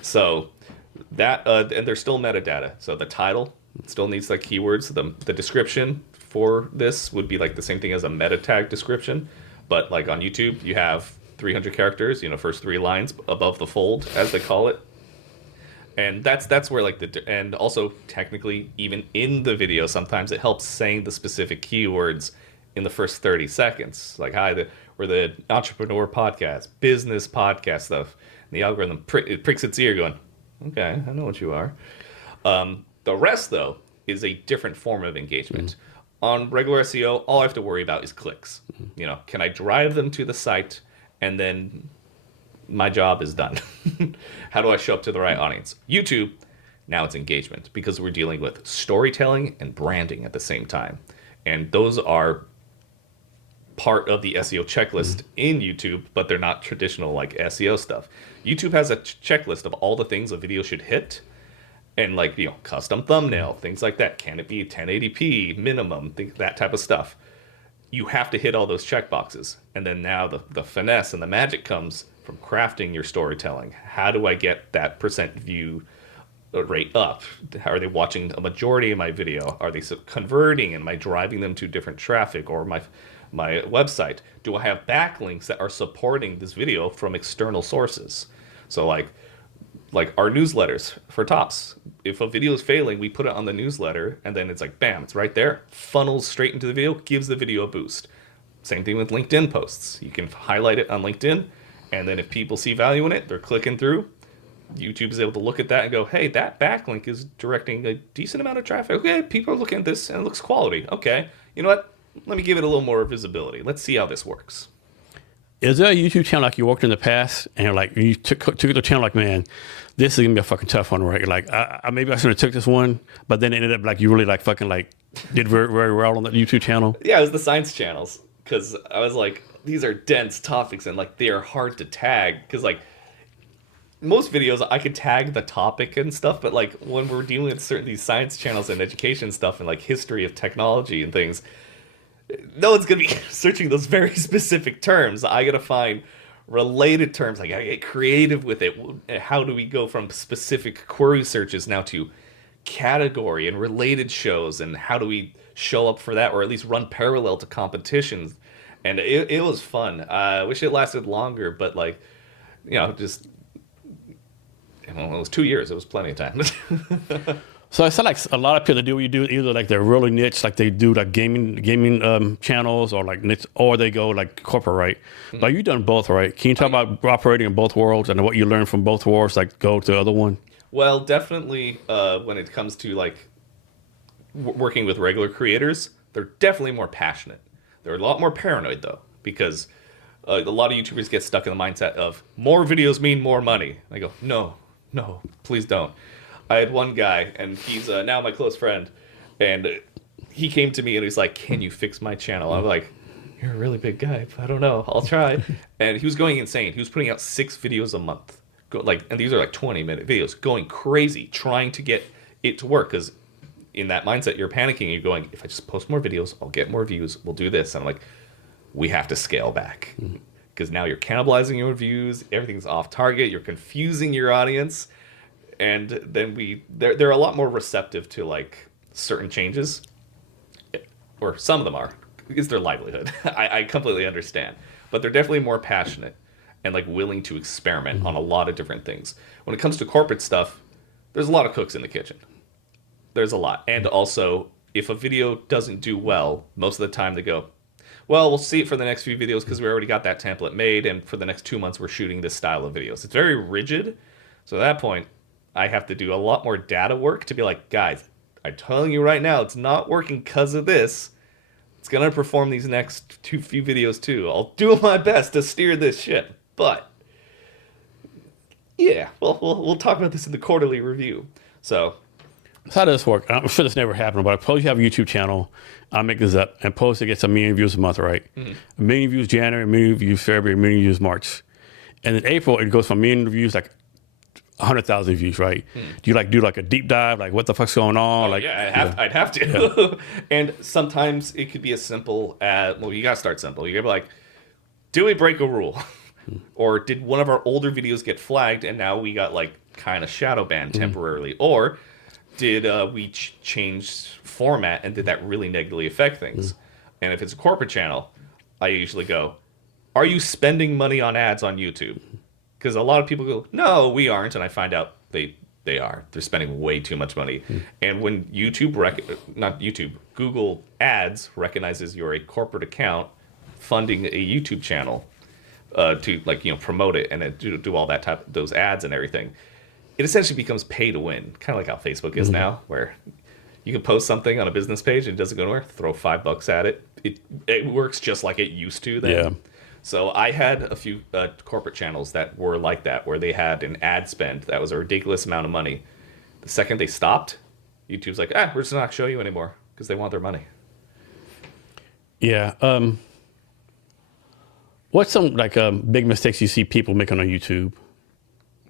So that and there's still metadata. So the title still needs like keywords. The description for this would be like the same thing as a meta tag description, but like on YouTube you have 300 characters, first 3 lines above the fold, as they call it. And that's where like and also technically even in the video sometimes it helps saying the specific keywords in the first 30 seconds. Like, hi, we're the entrepreneur podcast, business podcast stuff. And the algorithm it pricks its ear going, okay, I know what you are. The rest, though, is a different form of engagement. On regular SEO, all I have to worry about is clicks. Can I drive them to the site, and then my job is done? How do I show up to the right audience? YouTube, now it's engagement, because we're dealing with storytelling and branding at the same time. And those are part of the SEO checklist in YouTube, but they're not traditional like SEO stuff. YouTube has a checklist of all the things a video should hit, and like, custom thumbnail, things like that. Can it be 1080p minimum, that type of stuff. You have to hit all those checkboxes. And then now the finesse and the magic comes from crafting your storytelling. How do I get that percent view rate up? How are they watching a majority of my video? Are they converting? Am I driving them to different traffic or my website? Do I have backlinks that are supporting this video from external sources? So like our newsletters for Tops. If a video is failing, we put it on the newsletter, and then it's like, bam, it's right there, funnels straight into the video, gives the video a boost. Same thing with LinkedIn posts. You can highlight it on LinkedIn, and then if people see value in it, they're clicking through. YouTube is able to look at that and go, hey, that backlink is directing a decent amount of traffic. Okay, people are looking at this, and it looks quality. Okay, you know what? Let me give it a little more visibility. Let's see how this works. Is there a YouTube channel like you worked in the past, and like you took the channel like, man, this is gonna be a fucking tough one, right? Like, maybe I should have took this one, but then it ended up like you really like fucking like did very, very well on that YouTube channel. Yeah, it was the science channels, because I was like, these are dense topics and like they are hard to tag because like most videos I could tag the topic and stuff, but like when we're dealing with certain these science channels and education stuff and like history of technology and things, no one's gonna be searching those very specific terms. I gotta find related terms. Like I gotta get creative with it. How do we go from specific query searches now to category and related shows, and how do we show up for that, or at least run parallel to competitions? And it was fun. I wish it lasted longer, but like, just it was 2 years. It was plenty of time. So I said like a lot of people that do what you do, either like they're really niche, like they do like gaming channels, or like niche, or they go like corporate, right? Like you've done both, right? Can you talk about operating in both worlds and what you learned from both worlds, like go to the other one? Well, definitely when it comes to like working with regular creators, they're definitely more passionate. They're a lot more paranoid though, because a lot of YouTubers get stuck in the mindset of more videos mean more money. I go, no, please don't. I had one guy, and he's now my close friend, and he came to me and he's like, "Can you fix my channel?" I'm like, "You're a really big guy. I don't know. I'll try." And he was going insane. He was putting out 6 videos a month, and these are like 20-minute videos, going crazy, trying to get it to work. Because in that mindset, you're panicking. You're going, "If I just post more videos, I'll get more views. We'll do this." And I'm like, "We have to scale back, because now you're cannibalizing your views. Everything's off target. You're confusing your audience." And then they're a lot more receptive to like certain changes, or some of them are. It's their livelihood. I completely understand, but they're definitely more passionate and like willing to experiment on a lot of different things. When it comes to corporate stuff, there's a lot of cooks in the kitchen. There's a lot, and also if a video doesn't do well, most of the time they go, "Well, we'll see it for the next few videos because we already got that template made, and for the next 2 months we're shooting this style of videos." It's very rigid. So at that point, I have to do a lot more data work to be like, "Guys, I'm telling you right now, it's not working because of this. It's going to perform these next few videos too. I'll do my best to steer this ship." But yeah, well, we'll talk about this in the quarterly review. So how does this work? I'm sure this never happened, but I suppose you have a YouTube channel. I make this up and post it gets a million views a month, right? A million views January, a million views February, a million views March. And in April, it goes from a million views like 100,000 views, right? Do you like do like a deep dive, like what the fuck's going on? Like, yeah, I'd have to. Yeah. And sometimes it could be as simple as, well, you gotta start simple. You gotta be like, did we break a rule? Or did one of our older videos get flagged and now we got like kind of shadow banned temporarily? Or did we change format and did that really negatively affect things? And if it's a corporate channel, I usually go, are you spending money on ads on YouTube? Because a lot of people go, "No, we aren't," and I find out they are. They're spending way too much money. And when Google Ads recognizes you're a corporate account funding a YouTube channel to promote it and do all that those ads and everything, it essentially becomes pay to win, kind of like how Facebook is now, where you can post something on a business page and it doesn't go anywhere. Throw $5 at it. It works just like it used to then. Yeah. So I had a few corporate channels that were like that, where they had an ad spend that was a ridiculous amount of money. The second they stopped, YouTube's like, we're just not show you anymore because they want their money. Yeah. What's some like big mistakes you see people making on YouTube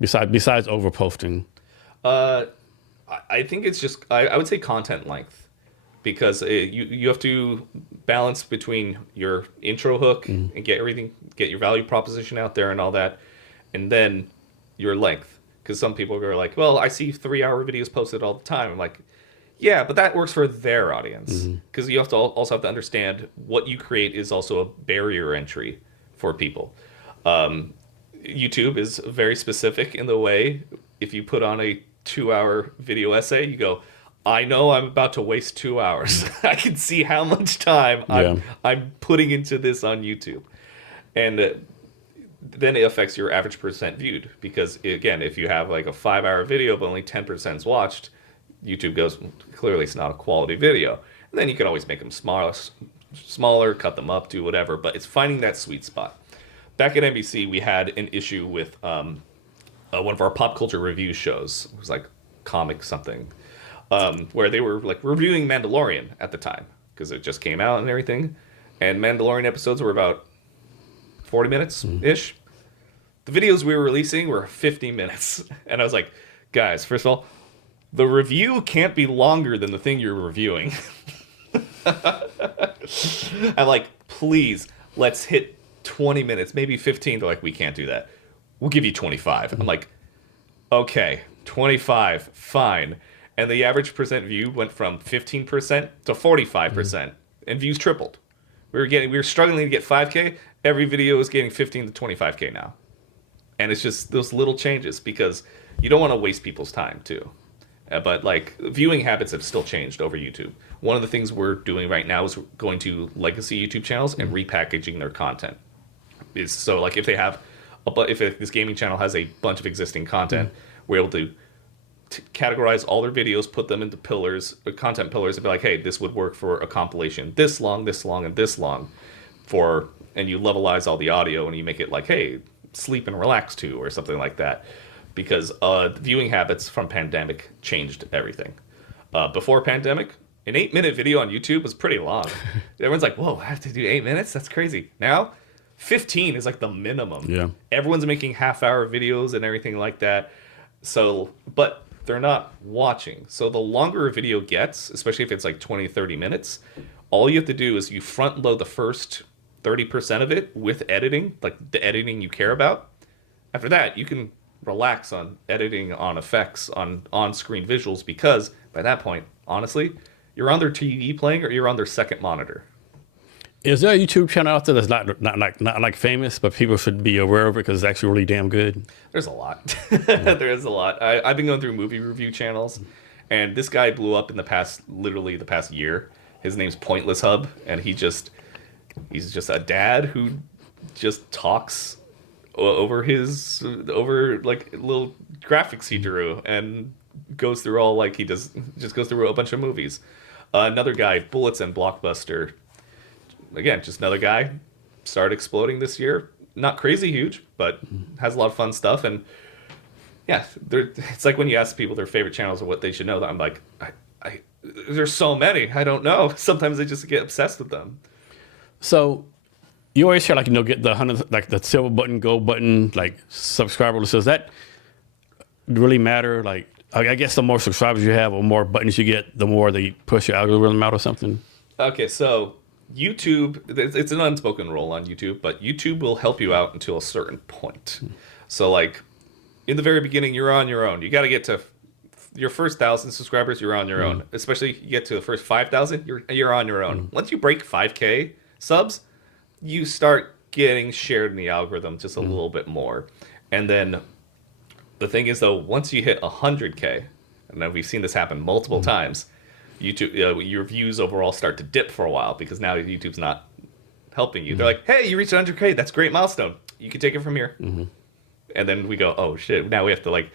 besides overposting? I think it's just I would say content length. Because you have to balance between your intro hook and get your value proposition out there and all that, and then your length. Because some people are like, "Well, I see 3-hour videos posted all the time." I'm like, "Yeah, but that works for their audience." Because you have to also have to understand what you create is also a barrier entry for people. YouTube is very specific in the way if you put on a 2-hour video essay, you go, "I know I'm about to waste 2 hours. I can see how much time I'm putting into this on YouTube." And then it affects your average percent viewed. Because, again, if you have like a 5-hour video but only 10% is watched, YouTube goes, clearly it's not a quality video. And then you can always make them smaller, cut them up, do whatever. But it's finding that sweet spot. Back at NBC, we had an issue with one of our pop culture review shows. It was like comic something. Where they were like reviewing Mandalorian at the time because it just came out and everything, and Mandalorian episodes were about 40 minutes ish. The videos we were releasing were 50 minutes. And I was like, guys, first of all, the review can't be longer than the thing you're reviewing. I'm like, please, let's hit 20 minutes, maybe 15. They're like, we can't do that. We'll give you 25. I'm like, okay, 25, fine. And the average percent view went from 15% to 45%, and views tripled. We were struggling to get 5K. Every video is getting 15 to 25K now. And it's just those little changes, because you don't want to waste people's time too. But like, viewing habits have still changed over YouTube. One of the things we're doing right now is going to legacy YouTube channels and repackaging their content. So like, if they have if this gaming channel has a bunch of existing content, we're able to categorize all their videos, put them into pillars, content pillars, and be like, hey, this would work for a compilation this long, and this long, and you levelize all the audio and you make it like, hey, sleep and relax to, or something like that. Because the viewing habits from pandemic changed everything. Before pandemic, an 8-minute video on YouTube was pretty long. Everyone's like, whoa, I have to do 8 minutes? That's crazy. Now, 15 is like the minimum. Yeah. Everyone's making half-hour videos and everything like that. So, but they're not watching. So the longer a video gets, especially if it's like 20, 30 minutes, all you have to do is you front load the first 30% of it with editing, like the editing you care about. After that, you can relax on editing, on effects, on on-screen visuals, because by that point, honestly, you're on their TV playing or you're on their second monitor. Is there a YouTube channel out there that's not like famous, but people should be aware of it because it's actually really damn good? There's a lot. There is a lot. I've been going through movie review channels, and this guy blew up in literally the past year. His name's Pointless Hub, and he's just a dad who just talks over like little graphics he drew, and goes through all, like, just goes through a bunch of movies. Another guy, Bullets and Blockbuster, again, just another guy, started exploding this year. Not crazy huge, but has a lot of fun stuff. And yeah, it's like when you ask people their favorite channels or what they should know, I'm like, there's so many, I don't know. Sometimes I just get obsessed with them. So you always hear, like, get the 100, like the silver button, gold button, like subscriber list. Does that really matter? Like, I guess the more subscribers you have or more buttons you get, the more they push your algorithm out or something. Okay, so YouTube, it's an unspoken rule on YouTube, but YouTube will help you out until a certain point. So like, in the very beginning, you're on your own. You got to get to your first 1,000 subscribers, you're on your own. Especially you get to the first 5,000, you're on your own. Once you break 5K subs, you start getting shared in the algorithm just a little bit more. And then the thing is, though, once you hit 100K, and we've seen this happen multiple times, YouTube, your views overall start to dip for a while, because now YouTube's not helping you. They're like, hey, you reached 100K. That's a great milestone. You can take it from here. And then we go, oh, shit. Now we have to, like,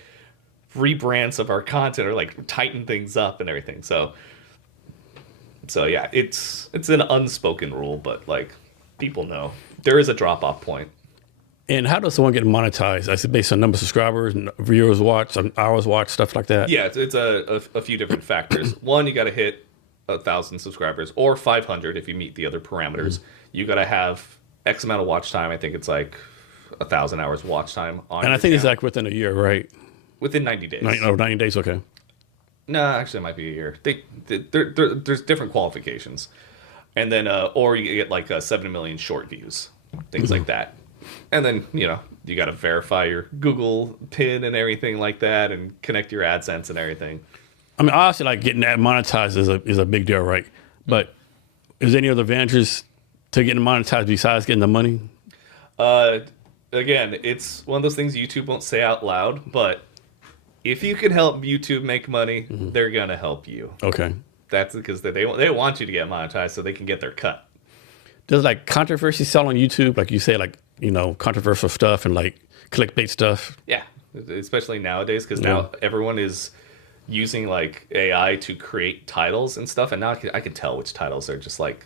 rebrand some of our content or, like, tighten things up and everything. So yeah, it's an unspoken rule, but, like, people know. There is a drop-off point. And how does someone get monetized? Is it based on number of subscribers, viewers watched, hours watched, stuff like that? Yeah, it's a few different factors. One, you got to hit 1,000 subscribers, or 500 if you meet the other parameters. You got to have X amount of watch time. I think it's like 1,000 hours watch time on. And I think it's like within a year, right? Within 90 days. 90 days, okay. No, actually, it might be a year. There's different qualifications, and then or you get like 7 million short views, things like that. And then, you got to verify your Google PIN and everything like that, and connect your AdSense and everything. I mean, honestly, like, getting that monetized is a big deal, right? But is there any other advantages to getting monetized besides getting the money? Again, it's one of those things YouTube won't say out loud, but if you can help YouTube make money, they're going to help you. Okay. That's because they want you to get monetized so they can get their cut. Does, like, controversy sell on YouTube? Like you say, like, controversial stuff and, like, clickbait stuff? Yeah, especially nowadays, because now everyone is using, like, AI to create titles and stuff, and now I can tell which titles are just, like,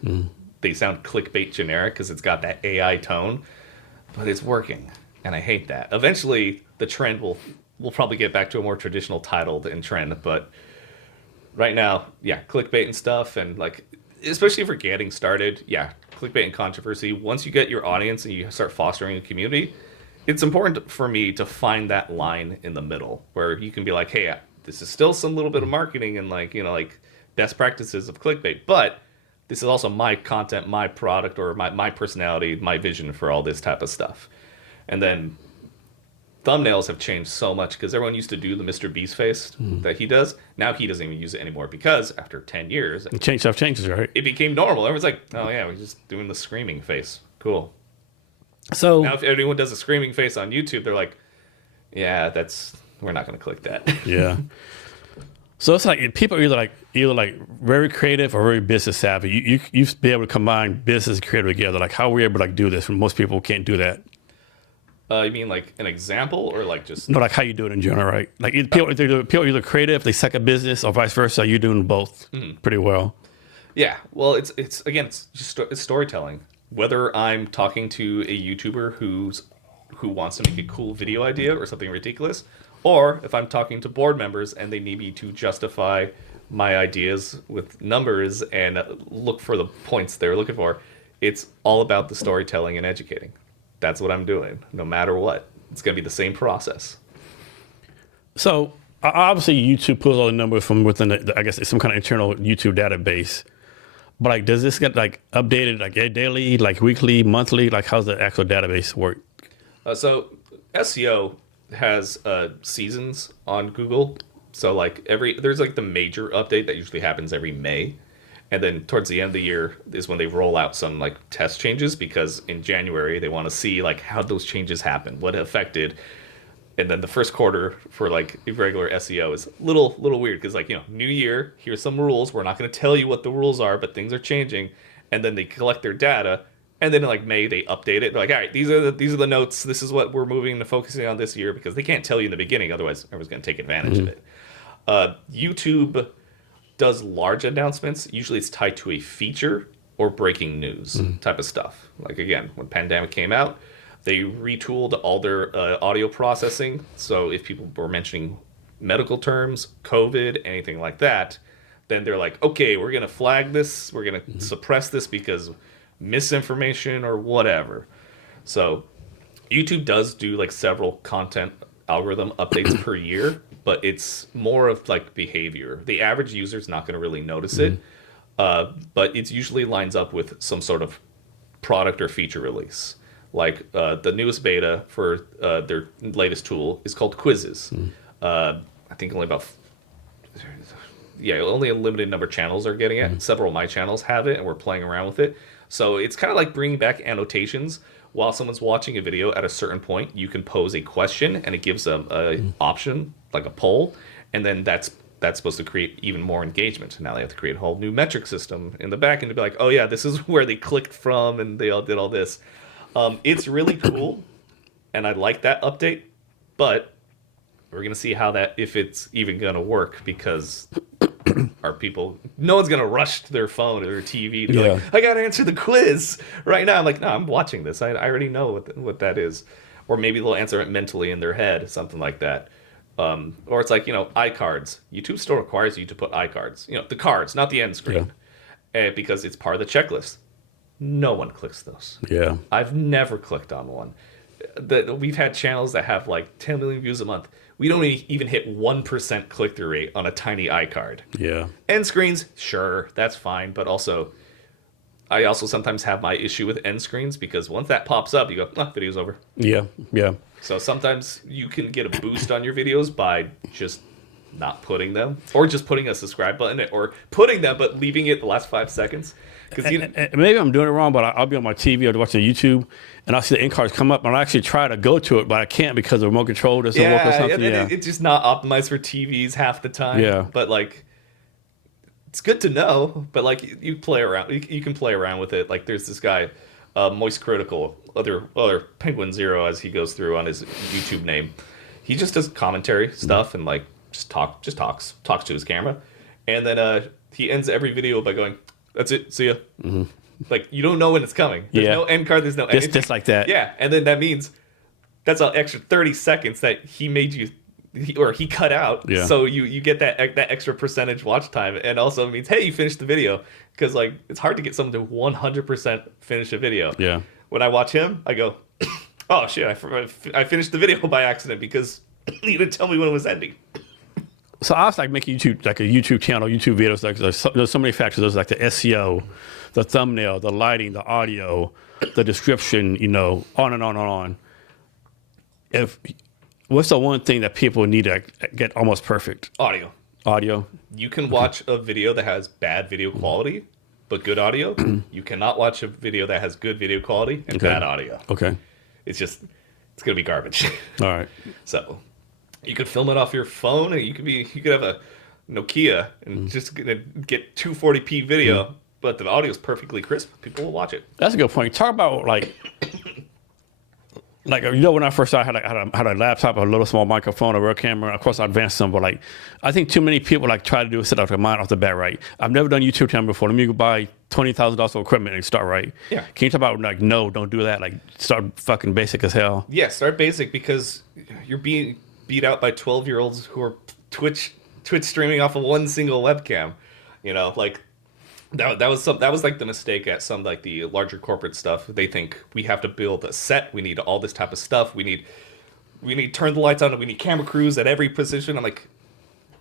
they sound clickbait generic because it's got that AI tone, but it's working, and I hate that. Eventually, the trend will probably get back to a more traditional titled and trend, but right now, yeah, clickbait and stuff, and, like, especially for getting started, yeah, clickbait and controversy, once you get your audience and you start fostering a community, it's important for me to find that line in the middle where you can be like, hey, this is still some little bit of marketing and like, you know, like best practices of clickbait, but this is also my content, my product, or my personality, my vision for all this type of stuff. And then thumbnails have changed so much because everyone used to do the Mr. Beast face that he does. Now he doesn't even use it anymore because after 10 years, Stuff changes, right? it became normal. Everyone's like, oh yeah, we're just doing the screaming face. Cool. So Now if anyone does a screaming face on YouTube, they're like, yeah, we're not going to click that. yeah. So it's like people are either like very creative or very business savvy. You be able to combine business and creative together. Like how are we able to like do this when most people can't do that? You mean like an example or like just... No, like how you do it in general, right? Like people are either creative, they suck at business, or vice versa. You're doing both pretty well. Yeah, well, it's just storytelling. Whether I'm talking to a YouTuber who wants to make a cool video idea or something ridiculous, or if I'm talking to board members and they need me to justify my ideas with numbers and look for the points they're looking for, it's all about the storytelling and educating. That's what I'm doing, no matter what. It's going to be the same process. So obviously YouTube pulls all the numbers from within I guess it's some kind of internal YouTube database. But like, does this get like updated like daily, like weekly, monthly? Like, how's the actual database work? So SEO has seasons on Google. So like there's like the major update that usually happens every May. And then towards the end of the year is when they roll out some like test changes, because in January they want to see like how those changes happen, what affected. And then the first quarter for like regular SEO is a little weird because, like, you know, new year, here's some rules. We're not going to tell you what the rules are, but things are changing. And then they collect their data, and then in like May they update it. They're like, all right, these are the notes. This is what we're moving to focusing on this year, because they can't tell you in the beginning, otherwise everyone's going to take advantage of it. YouTube does large announcements. Usually it's tied to a feature or breaking news type of stuff. Like, again, when pandemic came out, they retooled all their audio processing. So if people were mentioning medical terms, COVID, anything like that, then they're like, okay, we're going to flag this. We're going to suppress this because misinformation or whatever. So YouTube does do like several content algorithm updates per year, but it's more of like behavior. The average user is not going to really notice it, but it usually lines up with some sort of product or feature release. Like the newest beta for their latest tool is called Quizzes. I think only only a limited number of channels are getting it. Several of my channels have it, and we're playing around with it. So it's kind of like bringing back annotations. While someone's watching a video, at a certain point, you can pose a question, and it gives them an option, like a poll, and then that's supposed to create even more engagement. Now they have to create a whole new metric system in the back end to be like, oh yeah, this is where they clicked from, and they all did all this. It's really cool, and I like that update, but we're going to see if it's even going to work, because no one's going to rush to their phone or their TV to be like, I got to answer the quiz right now. I'm like, no, I'm watching this. I already know what that is. Or maybe they'll answer it mentally in their head, something like that. Or it's like, iCards. YouTube still requires you to put iCards. The cards, not the end screen. Yeah. Because it's part of the checklist. No one clicks those. Yeah. I've never clicked on one. We've had channels that have like 10 million views a month. We don't even hit 1% click-through rate on a tiny iCard. Yeah. End screens, sure, that's fine. But I also sometimes have my issue with end screens, because once that pops up, you go, video's over. Yeah, yeah. So sometimes you can get a boost on your videos by just not putting them, or just putting a subscribe button, or putting them but leaving it the last 5 seconds. Maybe I'm doing it wrong, but I'll be on my TV or watching YouTube, and I'll see the end cards come up, and I actually try to go to it, but I can't because the remote control doesn't work or something. It's just not optimized for TVs half the time. Yeah. But like, it's good to know. But like, you play around. You can play around with it. Like, there's this guy, Moist Critical, other Penguin Zero, as he goes through on his YouTube name. He just does commentary stuff and like talks to his camera, and then he ends every video by going, "That's it. See ya." Mm-hmm. Like, you don't know when it's coming. There's no end card. There's no anything. Just like that. Yeah, and then that means that's an extra 30 seconds that he made you he cut out, Yeah. so you get that extra percentage watch time, and also means, hey, you finished the video, because like it's hard to get someone to 100% finish a video. Yeah. When I watch him, I go, oh shit, I finished the video by accident because you didn't tell me when it was ending. So I was like making YouTube, like a YouTube channel, YouTube videos. Like there's so many factors. There's like the SEO, the thumbnail, the lighting, the audio, the description. You know, on and on and on. What's the one thing that people need to get almost perfect? Audio. Audio. You can watch a video that has bad video quality, but good audio. You cannot watch a video that has good video quality and bad audio. Okay. It's gonna be garbage. All right. So you could film it off your phone, and you could have a Nokia and just get 240p video, but the audio is perfectly crisp. People will watch it. That's a good point. Talk about like you know, when I first started, I had a laptop, a little small microphone, a real camera. Of course, I advanced some, but like I think too many people like try to do a set off their mind off the bat. Right? I've never done YouTube channel before. Let me go buy $20,000 of equipment and start right. Yeah. Can you talk about like no, don't do that. Like start fucking basic as hell. Yeah, start basic, because you're being beat out by 12-year-olds who are Twitch streaming off of one single webcam. You know, like that was like the mistake at some like the larger corporate stuff. They think we have to build a set, we need all this type of stuff, we need turn the lights on, we need camera crews at every position. I'm like,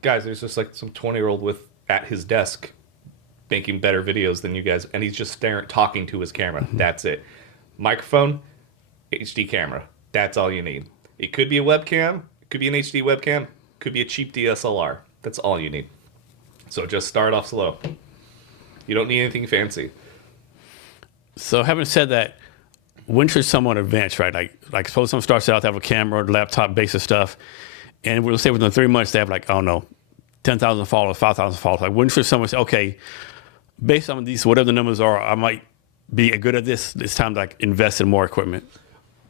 guys, there's just like some 20-year-old at his desk making better videos than you guys, and he's just talking to his camera. That's it. Microphone, HD camera. That's all you need. It could be a webcam, it could be an HD webcam, could be a cheap DSLR. That's all you need. So just start off slow. You don't need anything fancy. So having said that, when should someone advance, right? Like suppose someone starts out, they have a camera, laptop, basic stuff, and we'll say within 3 months they have like, I don't know, 10,000 followers, 5,000 followers. Like when should someone say, okay, based on these, whatever the numbers are, I might be good at this. It's time to like invest in more equipment.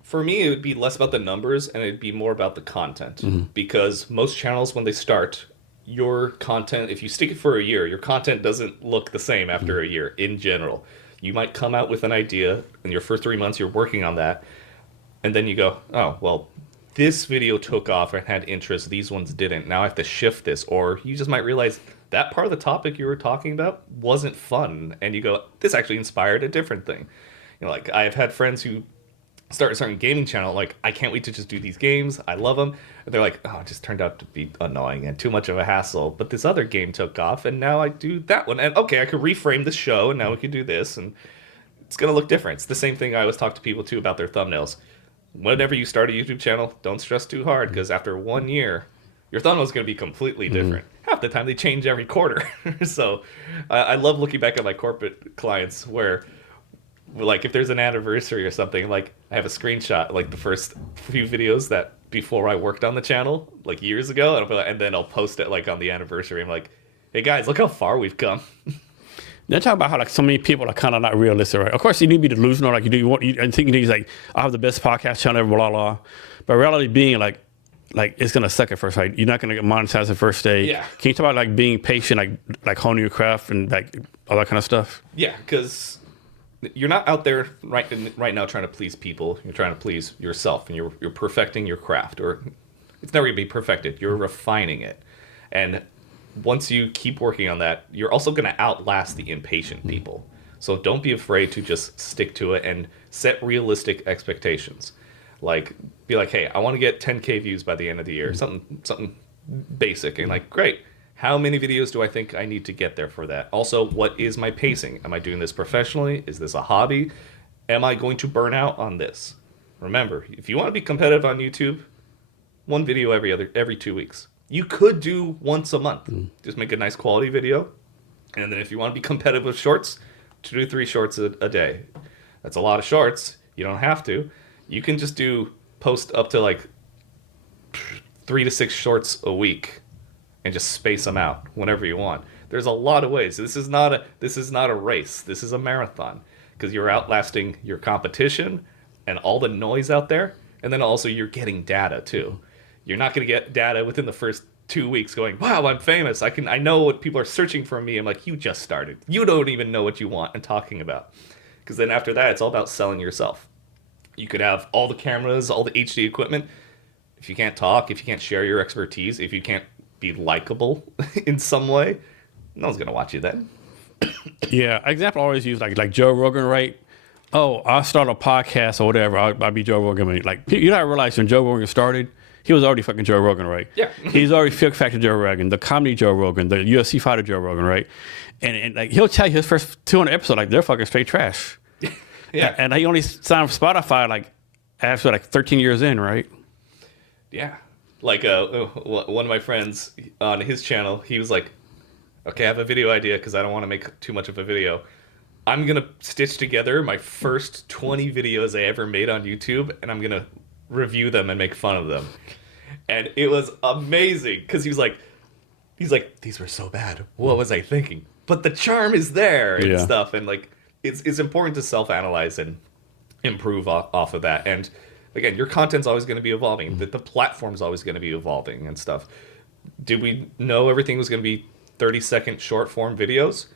For me, it would be less about the numbers and it'd be more about the content. Because most channels, when they start, your content, if you stick it for a year, your content doesn't look the same after a year in general. You might come out with an idea in your first 3 months, you're working on that, and then you go, oh, well, this video took off and had interest, these ones didn't. Now I have to shift this. Or you just might realize that part of the topic you were talking about wasn't fun, and you go, this actually inspired a different thing. You know, like I've had friends who start a certain gaming channel, like, I can't wait to just do these games, I love them. And they're like, oh, it just turned out to be annoying and too much of a hassle, but this other game took off, and now I do that one. And okay, I could reframe the show, and now we could do this, and it's going to look different. It's the same thing I always talk to people, too, about their thumbnails. Whenever you start a YouTube channel, don't stress too hard, because after 1 year, your thumbnail is going to be completely different. Half the time, they change every quarter. So I love looking back at my corporate clients where, like, if there's an anniversary or something, like, I have a screenshot, like, the first few videos that before I worked on the channel, like, years ago, and then I'll post it, like, on the anniversary. I'm like, hey, guys, look how far we've come. They're talking about how, like, so many people are kind of not realistic, right? Of course, you need to be delusional, like, I think you need, like, I have the best podcast channel ever, blah, blah, blah. But reality being, like, it's going to suck at first, right? You're not going to get monetized the first day. Yeah. Can you talk about, like, being patient, like honing your craft and, like, all that kind of stuff? Yeah, because you're not out there right now trying to please people. You're trying to please yourself, and you're perfecting your craft. Or it's never going to be perfected. You're refining it. And once you keep working on that, you're also going to outlast the impatient people. So don't be afraid to just stick to it and set realistic expectations. Like, be like, hey, I want to get 10K views by the end of the year. Something basic. And like, great. How many videos do I think I need to get there for that? Also, what is my pacing? Am I doing this professionally? Is this a hobby? Am I going to burn out on this? Remember, if you want to be competitive on YouTube, one video every 2 weeks. You could do once a month. Just make a nice quality video. And then if you want to be competitive with shorts, 2 to 3 shorts a day. That's a lot of shorts. You don't have to. You can just post up to like 3 to 6 shorts a week and just space them out whenever you want. There's a lot of ways. This is not a race. This is a marathon, because you're outlasting your competition and all the noise out there, and then also you're getting data too. You're not going to get data within the first 2 weeks going, wow, I'm famous. I know what people are searching for me. I'm like, you just started. You don't even know what you want and talking about. Because then after that, it's all about selling yourself. You could have all the cameras, all the HD equipment. if you can't talk, if you can't share your expertise, if you can't be likable in some way, no one's gonna watch you then. Yeah, example I always use like Joe Rogan, right? Oh, I'll start a podcast or whatever. I'll be Joe Rogan. Like you gotta realize when Joe Rogan started, he was already fucking Joe Rogan, right? Yeah. He's already Fear Factor Joe Rogan, the comedy Joe Rogan, the UFC fighter Joe Rogan, right? And like he'll tell you his first 200 episodes, like they're fucking straight trash. Yeah. And he only signed for Spotify like after like 13 years in, right? Yeah. Like one of my friends on his channel, he was like, okay, I have a video idea because I don't want to make too much of a video. I'm going to stitch together my first 20 videos I ever made on YouTube, and I'm going to review them and make fun of them. And it was amazing because he's like, these were so bad. What was I thinking? But the charm is there and stuff. And like, it's important to self-analyze and improve off of that. And again, your content's always going to be evolving. The platform's always going to be evolving and stuff. Did we know everything was going to be 30-second short-form videos?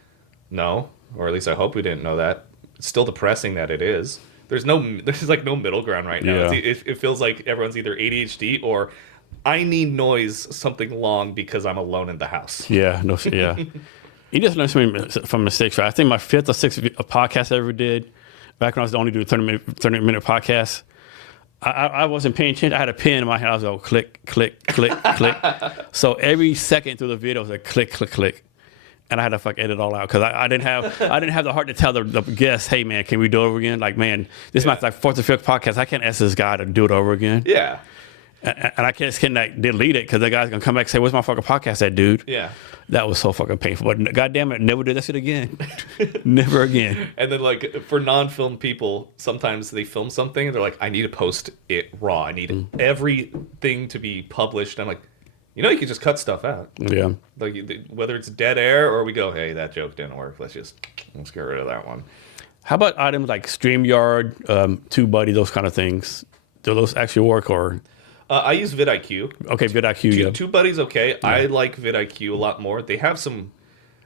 No. Or at least I hope we didn't know that. It's still depressing that it is. There's like no middle ground right now. Yeah. It feels like everyone's either ADHD or I need noise something long because I'm alone in the house. Yeah, no, yeah. You just learn something from mistakes, right? I think my 5th or 6th podcast I ever did, back when I was only doing 30-minute podcasts, I wasn't paying attention. I had a pen in my hand. I was going click, click, click, click. So every second through the video was a click, click, click. And I had to edit it all out because I didn't have the heart to tell the guests, hey man, can we do it over again? Like, man, this is my 4th or 5th podcast. I can't ask this guy to do it over again. Yeah. And I can't delete it because the guy's gonna come back and say, "Where's my fucking podcast at, dude?" Yeah. That was so fucking painful. But goddamn it, never do that shit again. Never again. And then like for non-film people, sometimes they film something and they're like, I need to post it raw. I need everything to be published. I'm like, you can just cut stuff out. Yeah. Like whether it's dead air or we go, hey, that joke didn't work. Let's get rid of that one. How about items like StreamYard, TubeBuddy, those kind of things? Do those actually work or? I use vidIQ. Okay, vidIQ, yeah. TubeBuddy's okay. Yeah. I like vidIQ a lot more. They have some...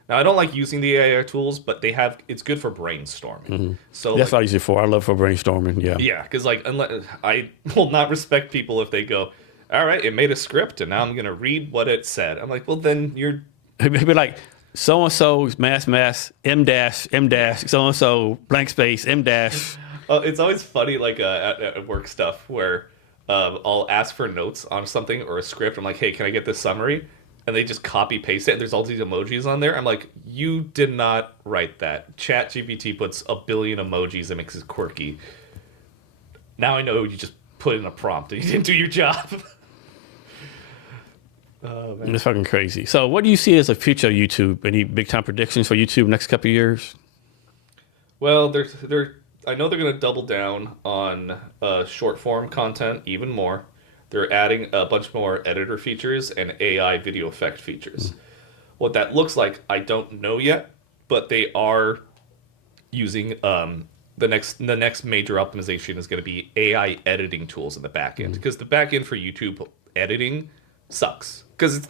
Now, I don't like using the AI tools, but it's good for brainstorming. Mm-hmm. So that's what I use it for. I love for brainstorming, yeah. Yeah, because I will not respect people if they go, all right, it made a script, and now I'm going to read what it said. I'm like, well, then you're... It'd be like, so-and-so, mass, M dash, so-and-so, blank space, M dash. It's always funny, like at work stuff, where... I'll ask for notes on something or a script. I'm like, hey, can I get this summary? And they just copy paste it. And there's all these emojis on there. I'm like, you did not write that. ChatGPT puts a billion emojis and makes it quirky. Now I know you just put in a prompt and you didn't do your job. Oh, man. It's fucking crazy. So what do you see as the future of YouTube? Any big time predictions for YouTube next couple of years? Well, I know they're going to double down on short form content even more. They're adding a bunch more editor features and AI video effect features. What that looks like, I don't know yet, but they are using the next major optimization is going to be AI editing tools in the back end, because the back end for YouTube editing sucks because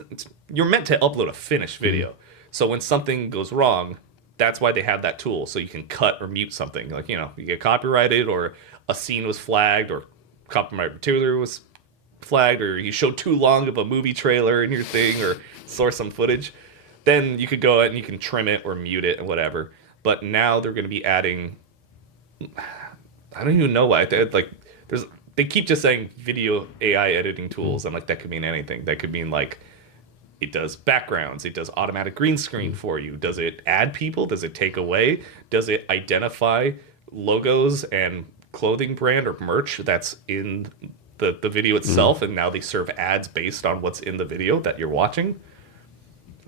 you're meant to upload a finished video. So when something goes wrong, that's why they have that tool, so you can cut or mute something. Like, you get copyrighted, or a scene was flagged, or copyright material was flagged, or you showed too long of a movie trailer in your thing, or source some footage. Then you could go out and you can trim it or mute it and whatever. But now they're going to be adding... I don't even know why. They keep just saying video AI editing tools. I'm like, that could mean anything. That could mean like... It does backgrounds. It does automatic green screen for you. Does it add people? Does it take away? Does it identify logos and clothing brand or merch that's in the video itself? And now they serve ads based on what's in the video that you're watching?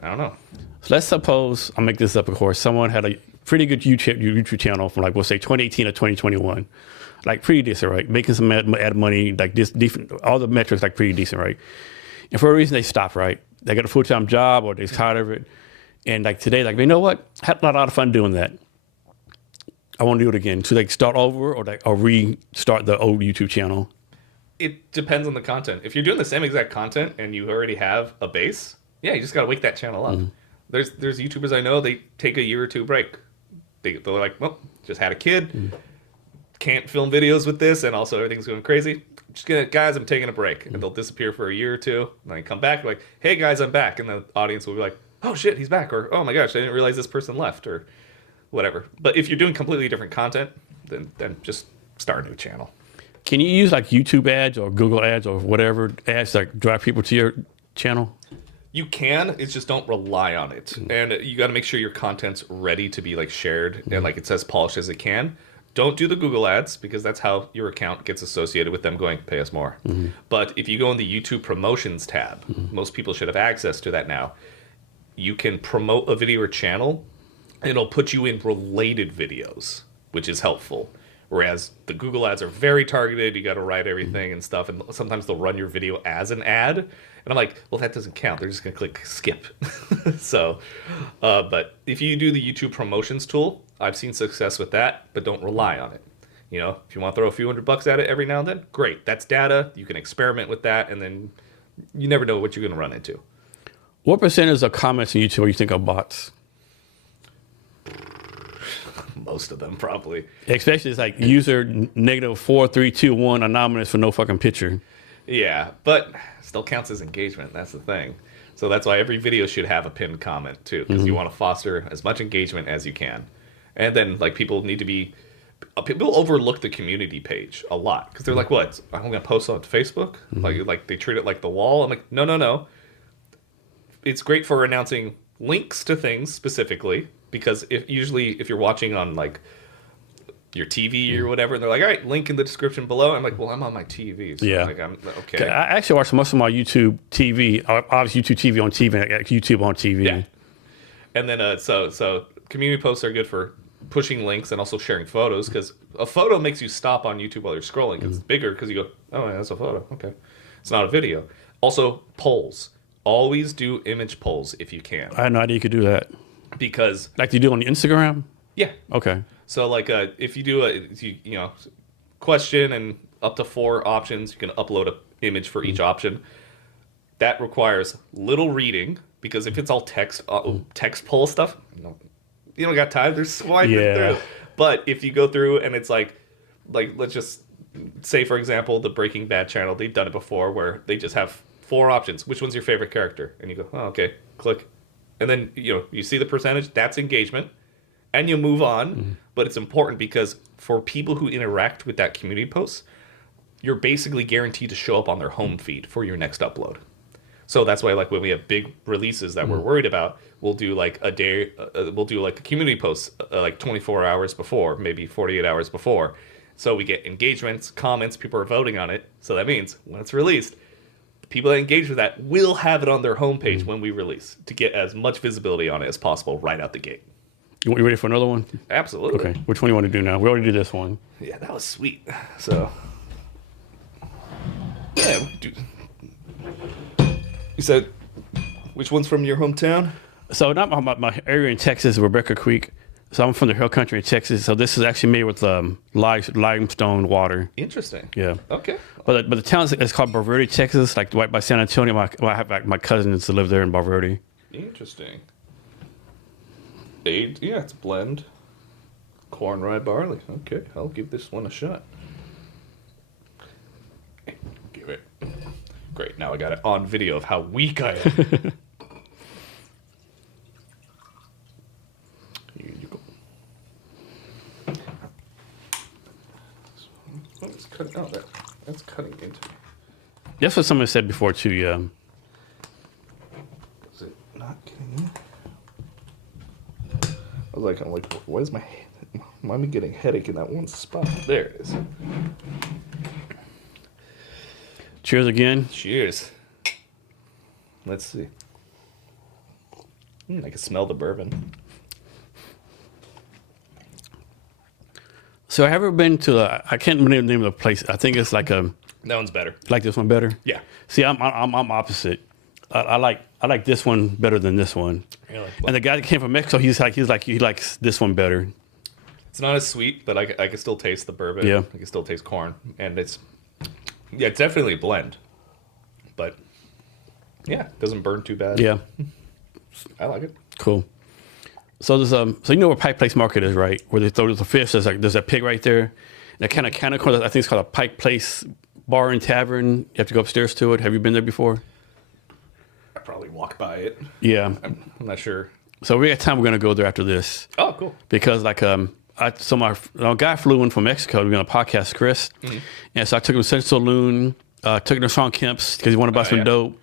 I don't know. So let's suppose, I'll make this up, of course, someone had a pretty good YouTube channel from like, we'll say 2018 to 2021. Like pretty decent, right? Making some ad money, like this, all the metrics like pretty decent, right? And for a reason they stopped, right? They got a full-time job or they're tired of it. And like today, like, you know what? I had a lot of fun doing that. I want to do it again. So like start over or restart the old YouTube channel. It depends on the content. If you're doing the same exact content and you already have a base, yeah, you just got to wake that channel up. There's YouTubers I know, they take a year or two break. They're like, well, just had a kid, can't film videos with this, and also everything's going crazy. guys, I'm taking a break. And they'll disappear for a year or two. And then come back like, hey guys, I'm back. And the audience will be like, oh shit, he's back. Or, oh my gosh, I didn't realize this person left, or whatever. But if you're doing completely different content, then just start a new channel. Can you use like YouTube ads or Google ads or whatever ads that drive people to your channel? You can, it's just don't rely on it. And you got to make sure your content's ready to be like shared and like it's as polished as it can. Don't do the Google ads because that's how your account gets associated with them going, pay us more. But if you go in the YouTube promotions tab, most people should have access to that now. You can promote a video or channel and it'll put you in related videos, which is helpful. Whereas the Google ads are very targeted. You got to write everything and stuff. And sometimes they'll run your video as an ad. And I'm like, well, that doesn't count. They're just going to click skip. So, but if you do the YouTube promotions tool, I've seen success with that, but don't rely on it. You know, if you want to throw a few $100 at it every now and then, great. That's data. You can experiment with that. And then you never know what you're going to run into. What percentage of comments on YouTube you think are bots? Most of them, probably. Especially it's like user -4321 anonymous for no fucking picture. Yeah, but still counts as engagement. That's the thing. So that's why every video should have a pinned comment too, because you want to foster as much engagement as you can. And then like people need to be, people overlook the community page a lot because they're like, what? I'm gonna post on Facebook? Like they treat it like the wall. I'm like, no. It's great for announcing links to things specifically. Because if you're watching on like your TV or whatever, and they're like, all right, link in the description below. I'm like, well, I'm on my TV. So yeah. I'm okay. I actually watch most of my YouTube TV, obviously YouTube TV on TV, and I got YouTube on TV. Yeah. And then so community posts are good for pushing links and also sharing photos because a photo makes you stop on YouTube while you're scrolling. It's bigger because you go, oh, yeah, that's a photo. Okay. It's not a video. Also, polls. Always do image polls if you can. I had no idea you could do that. Because like you do on Instagram? Yeah. Okay. So like if you do a question and up to 4 options, you can upload an image for each option. That requires little reading because if it's all text poll stuff, you don't got time. They're swiping through. But if you go through and it's like let's just say for example the Breaking Bad channel, they've done it before where they just have 4 options. Which one's your favorite character? And you go, oh, okay, click. And then, you see the percentage, that's engagement, and you move on. But it's important because for people who interact with that community post, you're basically guaranteed to show up on their home feed for your next upload. So that's why, like, when we have big releases that we're worried about, we'll do, like, a day, we'll do, like, a community post, like, 24 hours before, maybe 48 hours before. So we get engagements, comments, people are voting on it. So that means when it's released, people that engage with that will have it on their homepage when we release to get as much visibility on it as possible right out the gate. You ready for another one? Absolutely. Okay. Which one do you want to do now? We already did this one. Yeah, that was sweet. So, yeah. You said, which one's from your hometown? So not my area in Texas, Rebecca Creek. So I'm from the hill country in Texas. So this is actually made with limestone water. Interesting. Yeah. Okay. But the town is called Valverde, Texas, like right by San Antonio. My cousins live there in Valverde. Interesting. Yeah, it's blend. Corn, rye, barley. Okay, I'll give this one a shot. Give it. Great, now I got it on video of how weak I am. Here you go. It's cutting out that's cutting into me. That's what someone said before too, yeah. Is it not getting in? I'm like, why is my why am I getting headache in that one spot? There it is. Cheers again. Cheers. Let's see. I can smell the bourbon. So have you ever been to I can't remember the name of the place. I think it's like That one's better. like this one better. Yeah. See, I'm opposite. I like this one better than this one. Really? And the guy that came from Mexico, he likes this one better. It's not as sweet, but I can still taste the bourbon. Yeah. I can still taste corn, and it's definitely a blend. But yeah, it doesn't burn too bad. Yeah. I like it. Cool. So there's so you know where Pike Place Market is, right? Where they throw the fish. There's that pig right there. And that kind of corner. I think it's called a Pike Place bar and tavern. You have to go upstairs to it. Have you been there before? I probably walked by it. Yeah. I'm not sure. So we got time. We're gonna go there after this. Oh, cool. Because like my guy flew in from Mexico to be on a podcast, Chris, and so I took him to Central Saloon, took him to Sean Kemp's because he wanted to buy some dope.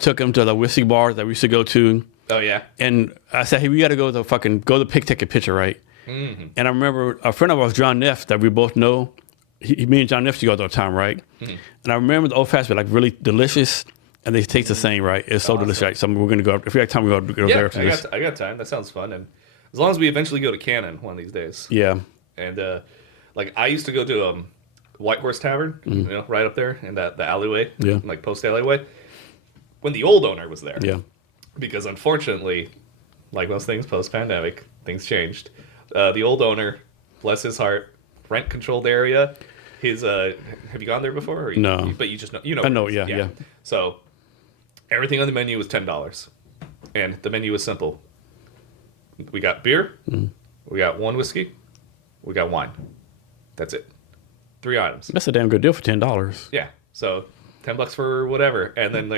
Took him to the whiskey bar that we used to go to. Oh yeah. And I said, hey, we got to go to the pick, take a picture, right? Mm-hmm. And I remember a friend of ours, John Neff, that we both know. Me and John Neff used to go all the time, right? Mm-hmm. And I remember the old fashioned like really delicious, and they taste the same, right? It's so delicious. Right? So we're gonna go. If we have time, we're gonna go there. I got time. That sounds fun, and as long as we eventually go to Cannon one of these days. Yeah. And like I used to go to White Horse Tavern, right up there in the alleyway, like post alleyway, when the old owner was there. Yeah. Because unfortunately, like most things post-pandemic, things changed. The old owner, bless his heart, rent-controlled area. His have you gone there before? No. But you just know. You know. I know. Yeah. So everything on the menu was $10, and the menu was simple. We got beer, we got one whiskey, we got wine. That's it. 3 items. That's a damn good deal for $10. Yeah. So $10 for whatever, and then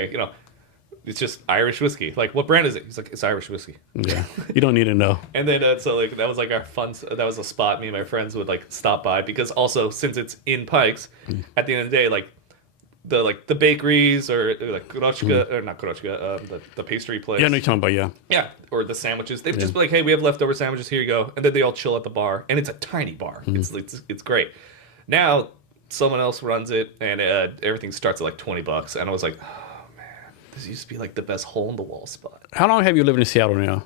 it's just Irish whiskey. Like, what brand is it? He's like, it's Irish whiskey. Yeah. You don't need to know. And then so like that was like our fun. That was a spot me and my friends would like stop by because also since it's in Pikes, at the end of the day, like the bakeries or like Kurochka or not Kurochka, the pastry place. Yeah, I know you're talking about, Yeah, or the sandwiches. They'd just be like, hey, we have leftover sandwiches. Here you go. And then they all chill at the bar, and it's a tiny bar. It's great. Now someone else runs it, and everything starts at like $20, and I was like, oh man, this used to be like the best hole in the wall spot. How long have you lived in Seattle now?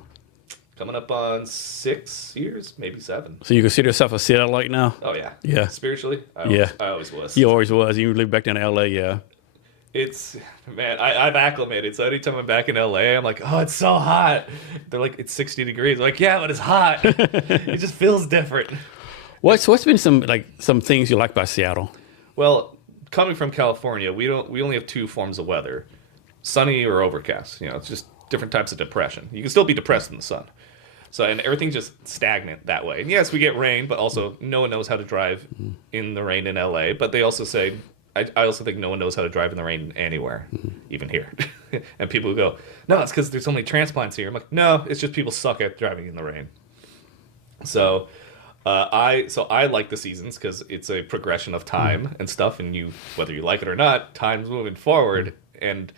Coming up on 6 years, maybe 7. So you consider yourself a Seattleite now? Oh yeah. Yeah. Spiritually, I always was. You always was. You lived back down in LA, yeah. It's, man, I've acclimated. So anytime I'm back in LA, I'm like, oh, it's so hot. They're like, it's 60 degrees. I'm like, yeah, but it's hot. It just feels different. What's been some things you like about Seattle? Well, coming from California, we only have 2 forms of weather: sunny or overcast. It's just different types of depression. You can still be depressed in the sun. So, and everything's just stagnant that way. And yes, we get rain, but also no one knows how to drive in the rain in LA. But they also say, I also think no one knows how to drive in the rain anywhere, even here. And people go, no, it's because there's so many transplants here. I'm like, no, it's just people suck at driving in the rain. So, I like the seasons because it's a progression of time and stuff, and whether you like it or not, time's moving forward, and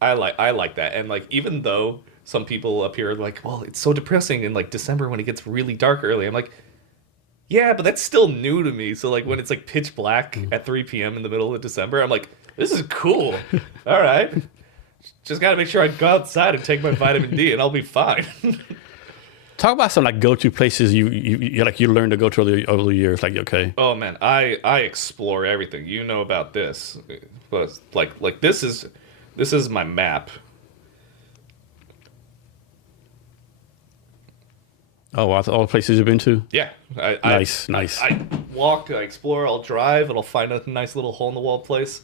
I like that. And like, even though some people up here are like, well, it's so depressing in like December when it gets really dark early. I'm like, yeah, but that's still new to me. So like when it's like pitch black at 3 p.m. in the middle of December, I'm like, this is cool. All right. Just got to make sure I go outside and take my vitamin D and I'll be fine. Talk about some like go-to places you learned to go to over the years. Like, okay. Oh man, I explore everything. You know about this. But like this is my map. Oh, wow. All the places you've been to? Yeah. Nice. I walk, I explore, I'll drive, and I'll find a nice little hole-in-the-wall place.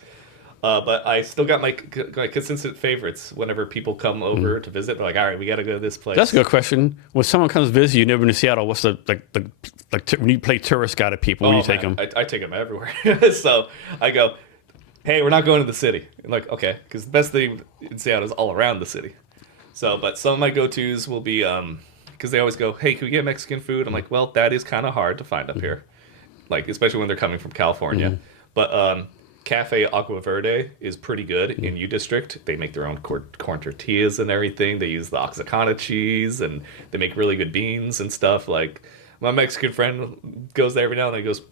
But I still got my consistent favorites whenever people come over to visit. They're like, all right, we got to go to this place. That's a good question. When someone comes to visit you, never been to Seattle, what's the when you play tourist guide to people, where do you take them? I take them everywhere. So I go, hey, we're not going to the city. I'm like, okay, because the best thing in Seattle is all around the city. So, but some of my go-tos will be... because they always go, hey, can we get Mexican food? I'm like, well, that is kind of hard to find up here, like especially when they're coming from California. But Cafe Agua Verde is pretty good in U District. They make their own corn tortillas and everything. They use the Oaxacana cheese, and they make really good beans and stuff. Like, my Mexican friend goes there every now and then. He goes,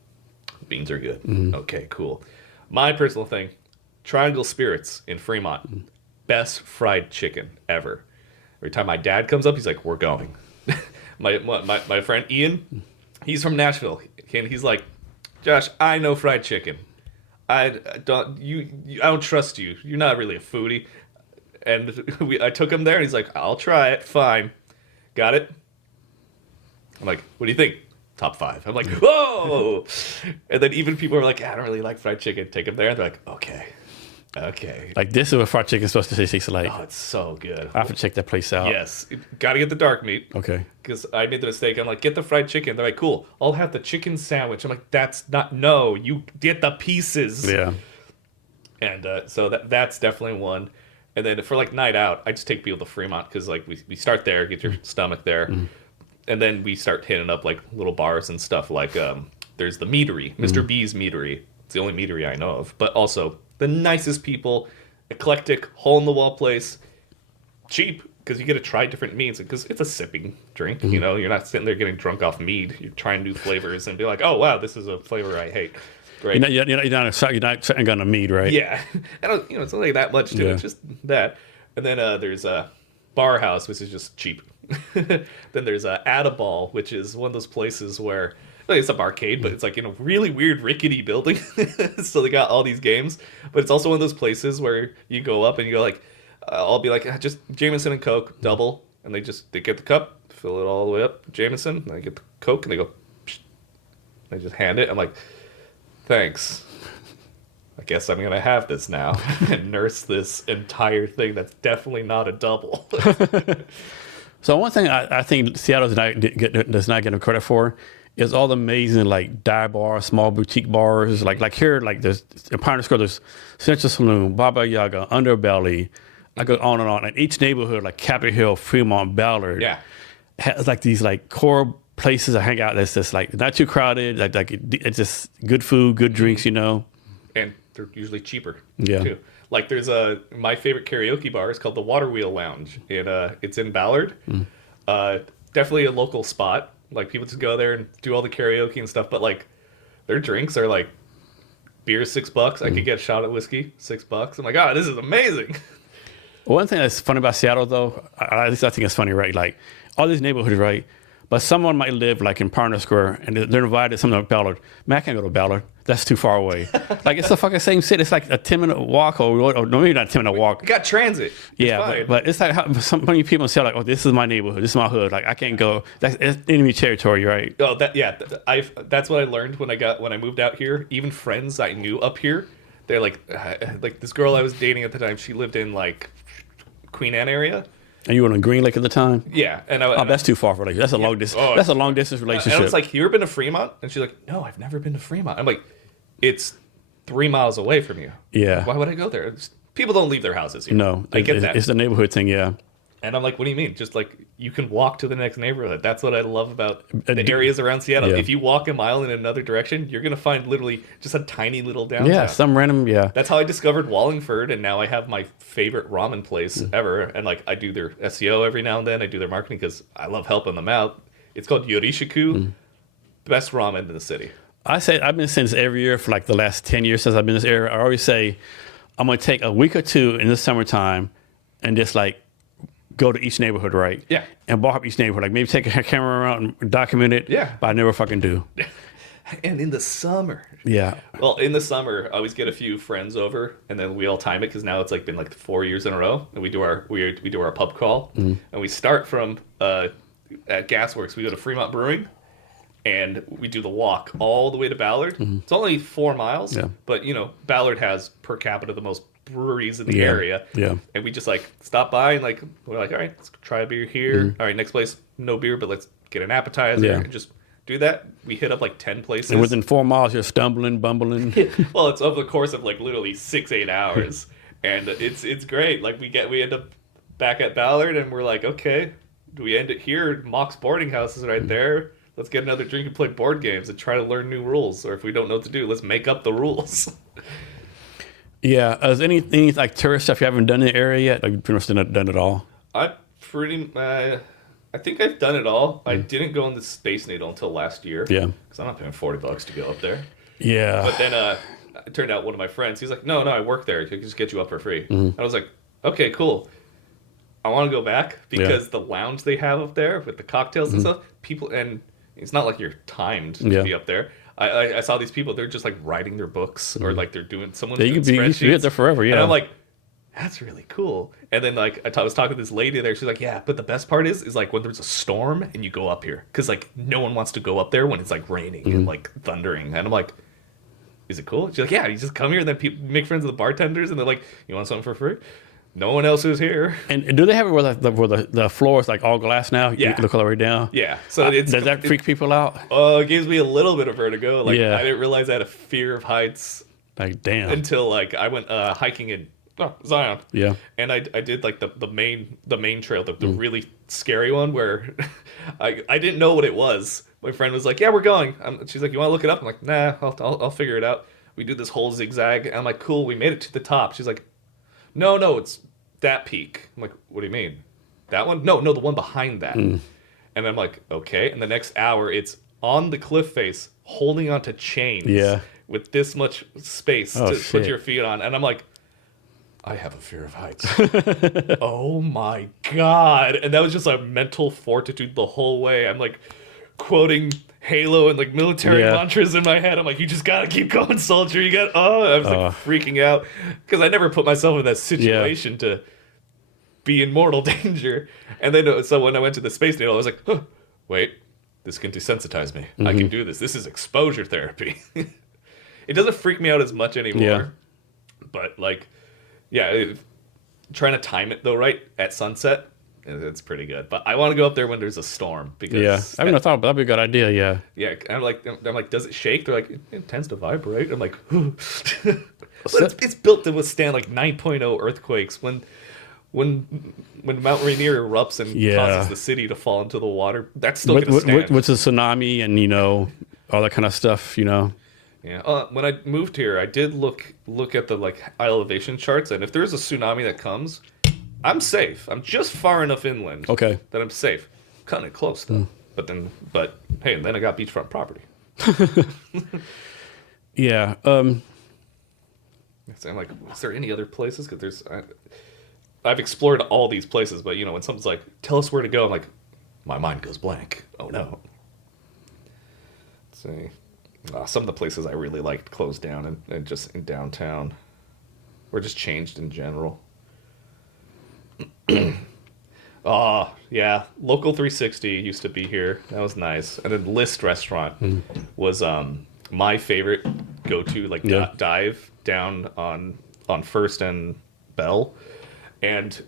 beans are good. Okay, cool. My personal thing, Triangle Spirits in Fremont, best fried chicken ever. Every time my dad comes up, he's like, we're going. My friend Ian, he's from Nashville, and he's like, Josh, I know fried chicken. I don't trust you. You're not really a foodie. And I took him there, and he's like, I'll try it. Fine. Got it? I'm like, what do you think? Top 5. I'm like, whoa! And then even people are like, I don't really like fried chicken. Take him there, and they're like, okay. Okay. Like this is what fried chicken's supposed to taste like. Oh, it's so good. I have to check that place out. Yes. Got to get the dark meat. Okay. Because I made the mistake. I'm like, get the fried chicken. They're like, cool. I'll have the chicken sandwich. I'm like, that's not, no, you get the pieces. Yeah. And so that's definitely one. And then for like night out, I just take people to Fremont because like we start there, get your stomach there. And then we start hitting up like little bars and stuff like there's the meadery, Mr. B's meadery. It's the only meadery I know of. But also the nicest people, eclectic, hole-in-the-wall place, cheap because you get to try different meats because it's a sipping drink. You know, you're not sitting there getting drunk off mead. You're trying new flavors and be like, oh, wow, this is a flavor I hate. Great. You're not sitting on a mead, right? Yeah. I don't, it's only that much to it. It's just that. And then there's a Bar House, which is just cheap. Then there's Adaball, which is one of those places where it's a arcade, but it's like in a really weird rickety building. So they got all these games, but it's also one of those places where you go up and you go like, I'll be like, just Jameson and Coke, double, and they get the cup, fill it all the way up, Jameson, and I get the Coke, and they go, psh, they just hand it. I'm like, thanks. I guess I'm gonna have this now and nurse this entire thing. That's definitely not a double. So one thing I think Seattle does not get credit for is all the amazing like dive bars, small boutique bars. Like here, like there's in Pioneer Square, there's Central Saloon, Baba Yaga, Underbelly. I go on and on. And each neighborhood, like Capitol Hill, Fremont, Ballard, has like these like core places to hang out. That's just like not too crowded. Like it's just good food, good drinks, you know. And they're usually cheaper. Yeah. Too. Like there's my favorite karaoke bar is called the Water Wheel Lounge. It's in Ballard. Definitely a local spot. Like people just go there and do all the karaoke and stuff. But like their drinks are like beer $6. I could get a shot of whiskey $6. I'm like, oh, this is amazing. One thing that's funny about Seattle, though, at least I think it's funny, right? Like all these neighborhoods, right? But someone might live like in Pioneer Square and they're invited to something like Ballard. Man, I can't go to Ballard. That's too far away. Like it's the fucking same city. It's like a 10-minute walk or no, maybe not a 10-minute walk. You got transit. Yeah, but it's like how so many people say like, oh, this is my neighborhood. This is my hood. Like I can't go. It's enemy territory, right? Oh, that's what I learned when I moved out here. Even friends I knew up here, they're like this girl I was dating at the time. She lived in like Queen Anne area. And you were in Green Lake at the time? Yeah. That's too far for like that's a long distance. That's a long distance relationship. And I was like, you ever been to Fremont? And she's like, no, I've never been to Fremont. I'm like, it's 3 miles away from you. Yeah. Why would I go there? People don't leave their houses here. No, I get that. It's the neighborhood thing, yeah. And I'm like, what do you mean? Just like you can walk to the next neighborhood. That's what I love about the areas around Seattle. Yeah. If you walk a mile in another direction, you're gonna find literally just a tiny little downtown. Yeah, some random. That's how I discovered Wallingford, and now I have my favorite ramen place ever. And like I do their SEO every now and then. I do their marketing because I love helping them out. It's called Yorishiku, best ramen in the city. I say I've been saying this every year for like the last 10 years since I've been in this area. I always say I'm gonna take a week or two in the summertime and just like go to each neighborhood, right? Yeah. And walk up each neighborhood. Like maybe take a camera around and document it. Yeah. But I never fucking do. And in the summer. Yeah. Well, in the summer, I always get a few friends over, and then we all time it because now it's like been like 4 years in a row, and we do our pub crawl, and we start from at Gasworks. We go to Fremont Brewing, and we do the walk all the way to Ballard. It's only 4 miles, but Ballard has per capita the most breweries in the area. Yeah. And we just like stop by and like we're like, all right, let's try a beer here. All right, next place, no beer, but let's get an appetizer and just do that. We hit up like 10 places. And within 4 miles you're stumbling, bumbling. Well, it's over the course of like literally 6-8 hours. And it's great. Like we end up back at Ballard and we're like, okay, do we end it here? Mock's boarding house is right there. Let's get another drink and play board games and try to learn new rules. Or if we don't know what to do, let's make up the rules. Yeah. Is anything like tourist stuff you haven't done in the area yet? Like you pretty much done it all? I think I've done it all. I didn't go on the Space Needle until last year. Yeah. Because I'm not paying $40 to go up there. Yeah. But then it turned out one of my friends, he's like, no, I work there. I can just get you up for free. And I was like, okay, cool. I want to go back because the lounge they have up there with the cocktails and stuff, people, and it's not like you're timed to be up there. I saw these people, they're just like writing their books or like they're doing someone's doing spreadsheets. You be there forever, yeah. And I'm like, that's really cool. And then like I was talking to this lady there, she's like, yeah, but the best part is like when there's a storm and you go up here, because like no one wants to go up there when it's like raining and like thundering. And I'm like, is it cool? She's like, yeah, you just come here and then make friends with the bartenders and they're like, you want something for free? No one else is here. And do they have it where the floor is like all glass now? You Yeah. can look all the way down? Yeah. So Does that freak people out? It gives me a little bit of vertigo. Like, Yeah. I didn't realize I had a fear of heights Like, damn. until like I went hiking in Zion. Yeah. And I did like the main trail, the really scary one where I didn't know what it was. My friend was like, "Yeah, we're going." She's like, "You want to look it up?" I'm like, "Nah, I'll figure it out." We do this whole zigzag, and I'm like, "Cool, we made it to the top." She's like, "No, it's that peak." I'm like, "What do you mean? That one? No, the one behind that." And I'm like, "Okay." And the next hour, it's on the cliff face, holding onto chains. Yeah. With this much space to shit. put your feet on, and I'm like, I have a fear of heights. Oh my god. And that was just a mental fortitude the whole way. I'm like quoting Halo and like military mantras in my head. I'm like, you just gotta keep going, soldier. You got I was like freaking out. Because I never put myself in that situation to be in mortal danger. And then so when I went to the space needle, I was like, wait, this can desensitize me. I can do this. This is exposure therapy. It doesn't freak me out as much anymore. Yeah. But like trying to time it though right at sunset, it's pretty good. But I want to go up there when there's a storm because I mean, I thought that'd be a good idea. Yeah. Yeah, I'm like, does it shake? They're like, it tends to vibrate. I'm like, but it's built to withstand like 9.0 earthquakes when Mount Rainier erupts and causes the city to fall into the water. That's still going to stand. What's a tsunami and all that kind of stuff. Yeah. When I moved here, I did look at the like elevation charts, and if there's a tsunami that comes, I'm safe. I'm just far enough inland Okay. that I'm safe. Kind of close though. But hey, and then I got beachfront property. Yeah. So I'm like, is there any other places? Because I've explored all these places, but when someone's like, tell us where to go, I'm like, my mind goes blank. Oh no. Let's see. Some of the places I really liked closed down and just in downtown, or just changed in general. Yeah, Local 360 used to be here. That was nice. And then List Restaurant was my favorite go-to dive down on First and Bell, and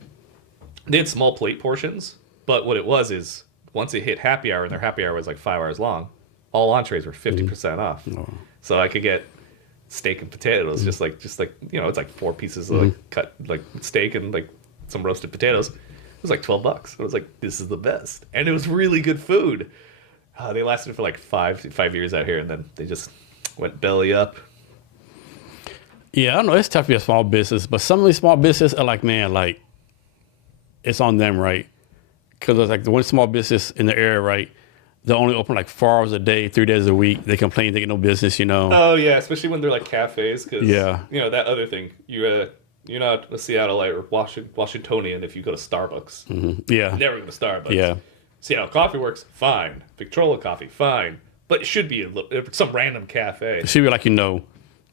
they had small plate portions. But what it was is once it hit happy hour, and their happy hour was like 5 hours long, all entrees were 50% off. So I could get steak and potatoes, just like it's like 4 pieces of cut like steak and like some roasted potatoes. It was like $12. I was like, this is the best, and it was really good food. They lasted for like five years out here, and then they just went belly up. Yeah, I don't know. It's tough to be a small business, but some of these small businesses are like, man, like it's on them, right? Because there's like the one small business in the area, right? They only open like 4 hours a day, 3 days a week. They complain they get no business, Oh yeah, especially when they're like cafes, because that other thing, you're not a Seattleite or Washingtonian if you go to Starbucks. Yeah, never go to Starbucks. Yeah, Seattle Coffee Works, fine. Victrola Coffee, fine, but it should be some random cafe. It should be like I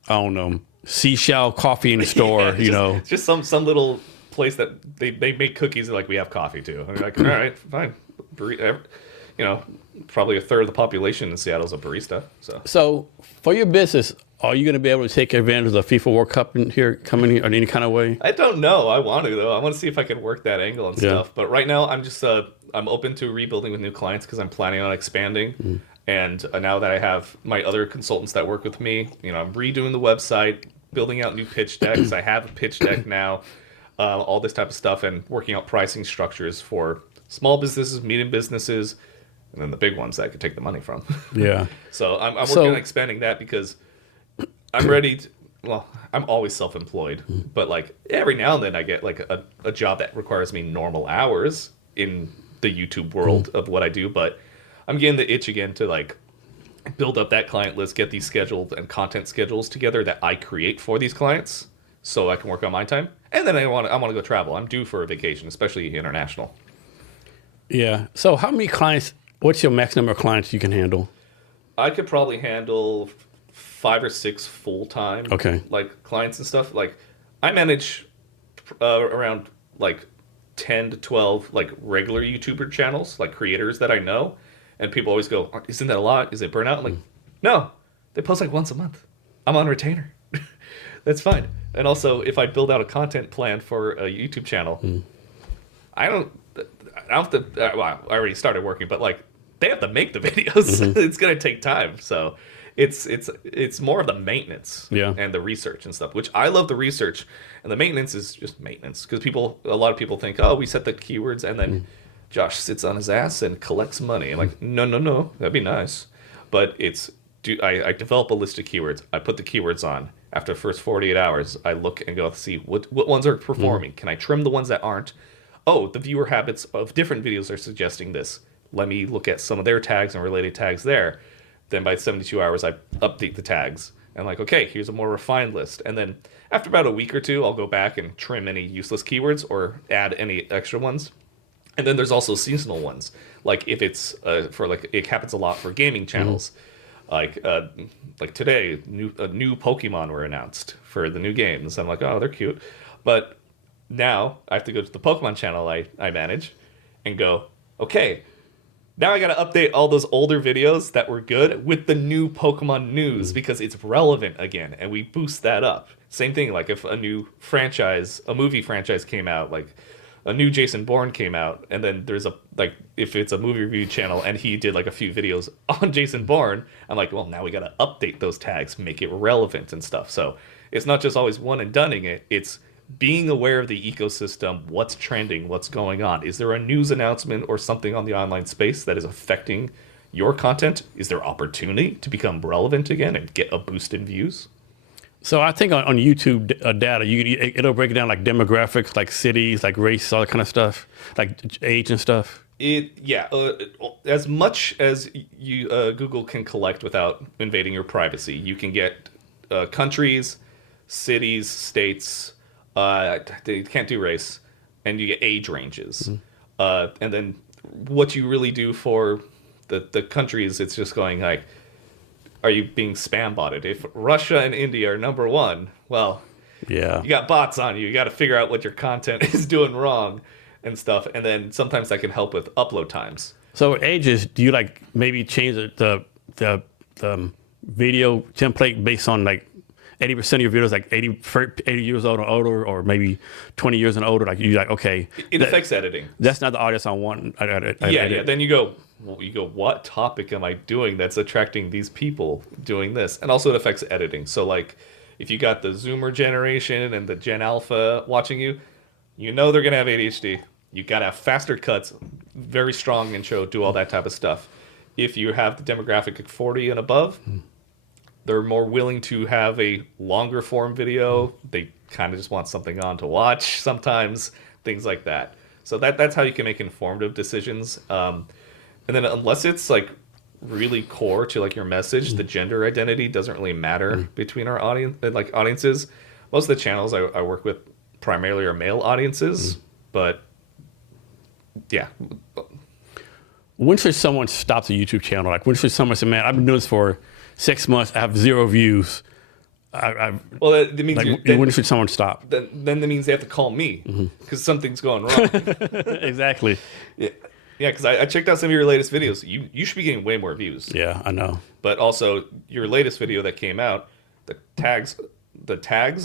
don't know, Seashell Coffee in the store. Just some little place that they make cookies and like we have coffee too. And you're like, all right, fine. Probably a third of the population in Seattle is a barista. So for your business, are you going to be able to take advantage of the FIFA World Cup coming here in any kind of way? I don't know. I want to though. I want to see if I can work that angle and stuff. But right now, I'm just I'm open to rebuilding with new clients because I'm planning on expanding. And now that I have my other consultants that work with me, I'm redoing the website, building out new pitch decks. I have a pitch deck now, all this type of stuff, and working out pricing structures for small businesses, medium businesses, and then the big ones that I could take the money from. Yeah. So I'm working on expanding that because I'm ready to, I'm always self-employed, but like every now and then I get like a job that requires me normal hours in the YouTube world of what I do, but I'm getting the itch again to like build up that client list, get these scheduled and content schedules together that I create for these clients so I can work on my time. And then I want to go travel. I'm due for a vacation, especially international. Yeah. So how many clients, what's your max number of clients you can handle? I could probably handle 5 or 6 full-time like clients and stuff. Like I manage around like 10 to 12 like regular YouTuber channels, like creators that I know. And people always go, isn't that a lot? Is it burnout? I'm like, no, they post like once a month. I'm on retainer. That's fine. And also, if I build out a content plan for a YouTube channel, I don't have to. Well, I already started working, but like they have to make the videos. It's gonna take time. So it's more of the maintenance and the research and stuff. Which I love the research, and the maintenance is just maintenance because a lot of people think, oh, we set the keywords and then Josh sits on his ass and collects money. I'm like, no, that'd be nice, but I develop a list of keywords. I put the keywords on. After the first 48 hours, I look and go see what ones are performing. Can I trim the ones that aren't? Oh, the viewer habits of different videos are suggesting this. Let me look at some of their tags and related tags there. Then by 72 hours, I update the tags. And like, okay, here's a more refined list. And then after about a week or two, I'll go back and trim any useless keywords or add any extra ones. And then there's also seasonal ones. Like if it's it happens a lot for gaming channels. Like today, new Pokemon were announced for the new games. I'm like, oh, they're cute. But now I have to go to the Pokemon channel I manage and go, okay, now I got to update all those older videos that were good with the new Pokemon news because it's relevant again. And we boost that up. Same thing, like if a movie franchise came out, like a new Jason Bourne came out, and then there's if it's a movie review channel and he did like a few videos on Jason Bourne, I'm like, well, now we got to update those tags, make it relevant and stuff. So it's not just always one and doneing it. It's being aware of the ecosystem, what's trending, what's going on. Is there a news announcement or something on the online space that is affecting your content? Is there opportunity to become relevant again and get a boost in views? So I think on YouTube data, it'll break it down like demographics, like cities, like race, all that kind of stuff, like age and stuff. As much as Google can collect without invading your privacy, you can get countries, cities, states. They can't do race, and you get age ranges. And then what you really do for the countries, it's just going like, are you being spam botted? If Russia and India are number one, well, you got bots on you. You got to figure out what your content is doing wrong and stuff. And then sometimes that can help with upload times. So ages, do you like maybe change the video template based on like 80% of your videos like 80 years old or older, or maybe 20 years and older? Like you like, okay, it affects editing. That's not the audience I want. Then you go, what topic am I doing that's attracting these people doing this? And also it affects editing. So like if you got the Zoomer generation and the Gen Alpha watching you, you know they're gonna have ADHD. You gotta have faster cuts, very strong intro, do all that type of stuff. If you have the demographic of 40 and above, they're more willing to have a longer form video. They kind of just want something on to watch sometimes, things like that. So that's how you can make informative decisions. And then unless it's like really core to like your message, the gender identity doesn't really matter between our audiences. Most of the channels I work with primarily are male audiences, but yeah. When should someone stop the YouTube channel? Like when should someone say, man, I've been doing this for 6 months, I have 0 views. Well, that means like, when should someone stop? Then that means they have to call me because something's going wrong. Exactly. Yeah, because I checked out some of your latest videos. You should be getting way more views. Yeah, I know. But also, your latest video that came out, the tags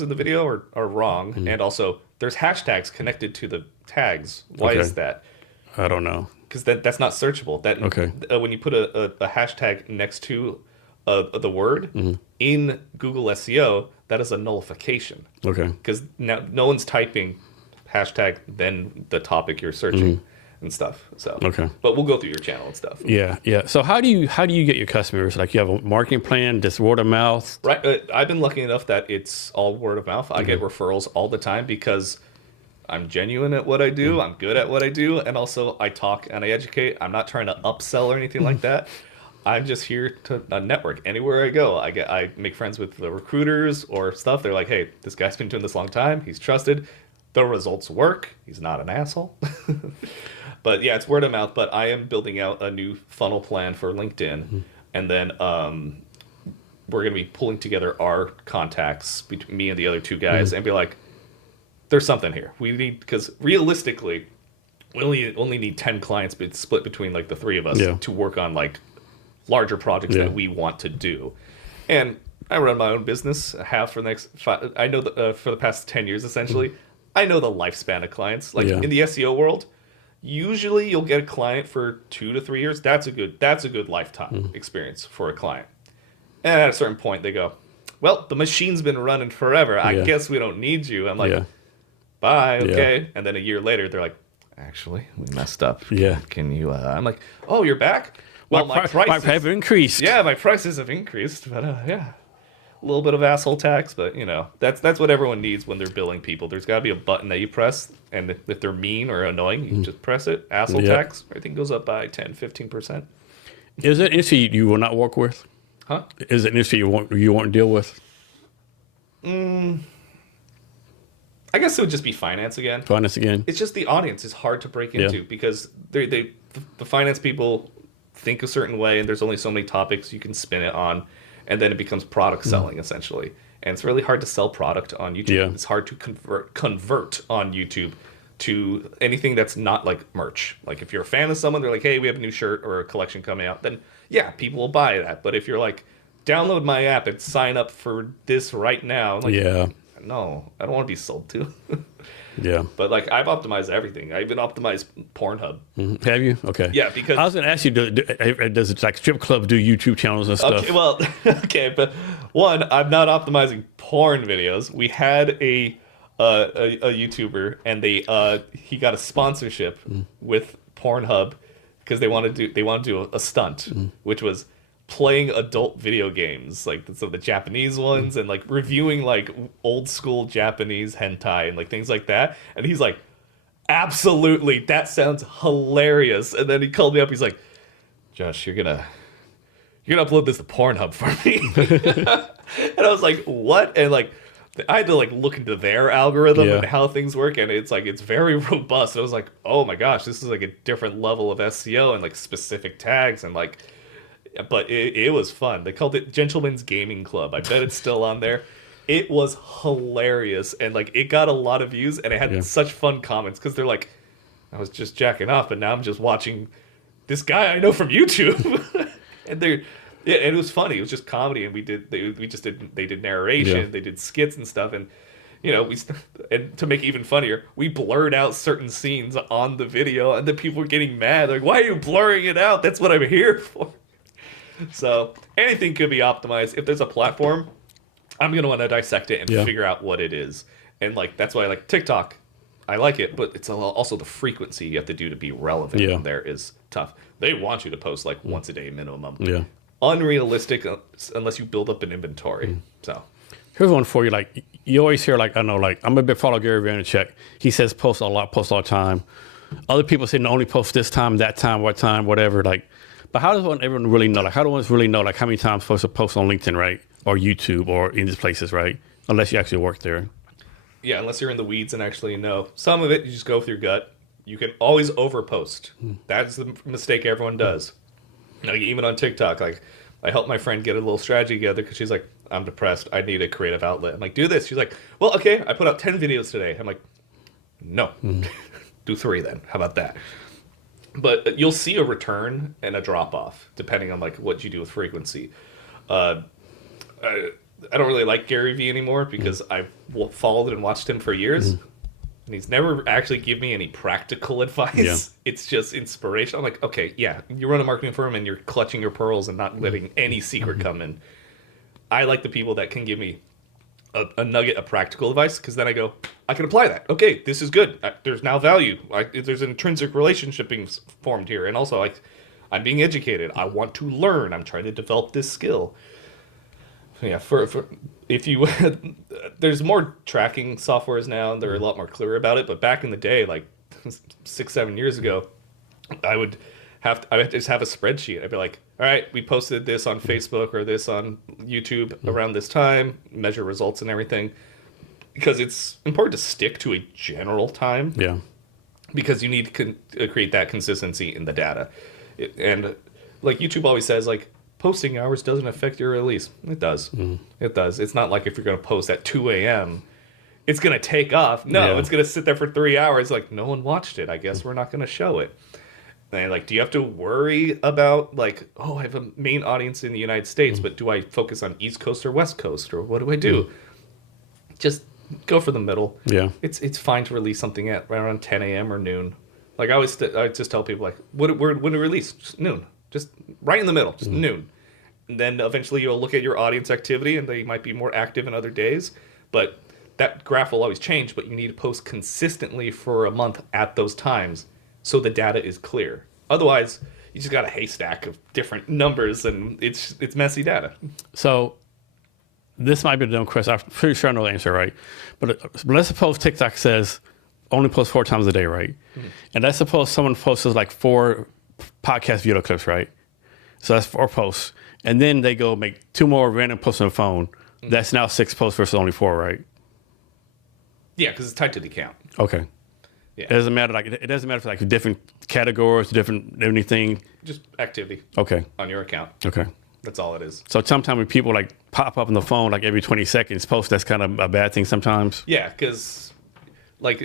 in the video are wrong, and also there's hashtags connected to the tags. Why is that? I don't know. Because that's not searchable. When you put a hashtag next to the word in Google SEO, that is a nullification. Okay. Because now no one's typing hashtag then the topic you're searching and stuff. So but we'll go through your channel and stuff. Yeah. So how do you get your customers? Like you have a marketing plan, just word of mouth? Right. I've been lucky enough that it's all word of mouth. I get referrals all the time because I'm genuine at what I do. I'm good at what I do, and also I talk and I educate. I'm not trying to upsell or anything like that. I'm just here to network. Anywhere I go, I make friends with the recruiters or stuff. They're like, hey, this guy's been doing this a long time. He's trusted. The results work. He's not an asshole. But yeah, it's word of mouth. But I am building out a new funnel plan for LinkedIn. And then we're going to be pulling together our contacts between me and the other two guys and be like, there's something here. We need, because realistically, we only need 10 clients, but it's split between like the three of us to work on like larger projects that we want to do. And I run my own business. I have for the next I know for the past 10 years essentially. I know the lifespan of clients. Like in the SEO world, usually you'll get a client for 2 to 3 years. That's a good lifetime experience for a client. And at a certain point, they go, "Well, the machine's been running forever. I guess we don't need you." I'm like, "Bye, okay." And then a year later, they're like, "Actually, we messed up. Can you?" I'm like, "Oh, you're back." Well, my prices have increased. Yeah, my prices have increased, but a little bit of asshole tax, but that's what everyone needs when they're billing people. There's got to be a button that you press, and if they're mean or annoying, you just press it. Asshole tax, everything goes up by 10-15%. Is it an industry you will not work with? Huh? Is it an industry you won't deal with? I guess it would just be finance again. Finance again. It's just the audience is hard to break into because the finance people think a certain way, and there's only so many topics you can spin it on, and then it becomes product selling essentially. And it's really hard to sell product on YouTube. Yeah. It's hard to convert on YouTube to anything that's not like merch. Like if you're a fan of someone, they're like, "Hey, we have a new shirt or a collection coming out," then people will buy that. But if you're like, "Download my app and sign up for this right now," I'm like, no, I don't want to be sold to. But like I've optimized everything. I even optimized Pornhub. Have you? Okay. Yeah, because I was going to ask you, does it like strip clubs do YouTube channels and stuff? Okay, well, but one, I'm not optimizing porn videos. We had a YouTuber, and he got a sponsorship with Pornhub because they wanted to do a stunt, which was playing adult video games, like some of the Japanese ones, and like reviewing like old school Japanese hentai and like things like that. And he's like, "Absolutely, that sounds hilarious." And then he called me up. He's like, "Josh, you're gonna upload this to Pornhub for me." And I was like, "What?" And like I had to like look into their algorithm and how things work, and it's very robust. And I was like, "Oh my gosh, this is like a different level of SEO and like specific tags and like." But it was fun. They called it Gentleman's Gaming Club. I bet it's still on there. It was hilarious, and like it got a lot of views, and it had such fun comments because they're like, "I was just jacking off, but now I'm just watching this guy I know from YouTube." And and it was funny. It was just comedy, and they did narration, they did skits and stuff, and and to make it even funnier, we blurred out certain scenes on the video, and then people were getting mad. Like, "Why are you blurring it out? That's what I'm here for." So anything could be optimized. If there's a platform, I'm going to want to dissect it and figure out what it is. And like that's why I like TikTok. I like it, but it's also the frequency you have to do to be relevant in there is tough. They want you to post like once a day minimum. Unrealistic unless you build up an inventory. So here's one for you. Like you always hear, like I know, like I'm a big follow Gary Vaynerchuk. He says post all the time. Other people say no, only post this time, that time, what time, whatever. Like. But how does everyone really know? Like, how do one really know, like, how many times supposed to post on LinkedIn, right? Or YouTube or in these places, right? Unless you actually work there. Yeah, unless you're in the weeds and actually know. Some of it, you just go with your gut. You can always overpost. That's the mistake everyone does. Like, even on TikTok, like, I helped my friend get a little strategy together because she's like, "I'm depressed. I need a creative outlet." I'm like, "Do this." She's like, "Well, okay, I put out 10 videos today." I'm like, "No. Do 3 then. How about that?" But you'll see a return and a drop off depending on like what you do with frequency. I don't really like Gary Vee anymore because I've followed and watched him for years, and he's never actually given me any practical advice. It's just inspiration. I'm like, okay, you run a marketing firm and you're clutching your pearls and not letting any secret come in. I like the people that can give me a nugget of practical advice, because then I go, I can apply that. Okay, this is good. There's now value. There's an intrinsic relationship being formed here. And also, I'm being educated. I want to learn. I'm trying to develop this skill. Yeah, if you there's more tracking softwares now, and they're a lot more clear about it. But back in the day, like 6-7 years ago, I would just have a spreadsheet. I'd be like, all right, we posted this on Facebook or this on YouTube around this time, measure results and everything. Because it's important to stick to a general time. Yeah. Because you need to create that consistency in the data. And like YouTube always says, like, posting hours doesn't affect your release. It does. It does. It's not like if you're going to post at 2 a.m., it's going to take off. No, it's going to sit there for 3 hours. Like, no one watched it. I guess we're not going to show it. And like, do you have to worry about like, oh, I have a main audience in the United States, but do I focus on East Coast or West Coast, or what do I do? Just go for the middle. Yeah. It's fine to release something at right around 10 a.m. or noon. Like I just tell people like, when to release? Just noon. Just right in the middle. Just noon. And then eventually you'll look at your audience activity, and they might be more active in other days. But that graph will always change. But you need to post consistently for a month at those times, so the data is clear. Otherwise, you just got a haystack of different numbers, and it's messy data. So this might be a dumb question. I'm pretty sure I know the answer, right? But let's suppose TikTok says only post 4 times a day, right? And let's suppose someone posts like 4 podcast video clips, right? So that's 4 posts. And then they go make 2 more random posts on the phone. That's now 6 posts versus only 4, right? Yeah, because it's tied to the account. Okay. Yeah. It doesn't matter. Like it doesn't matter for like different categories, different anything. Just activity. Okay. On your account. Okay. That's all it is. So sometimes when people like pop up on the phone like every 20 seconds post, that's kind of a bad thing sometimes. Yeah, because like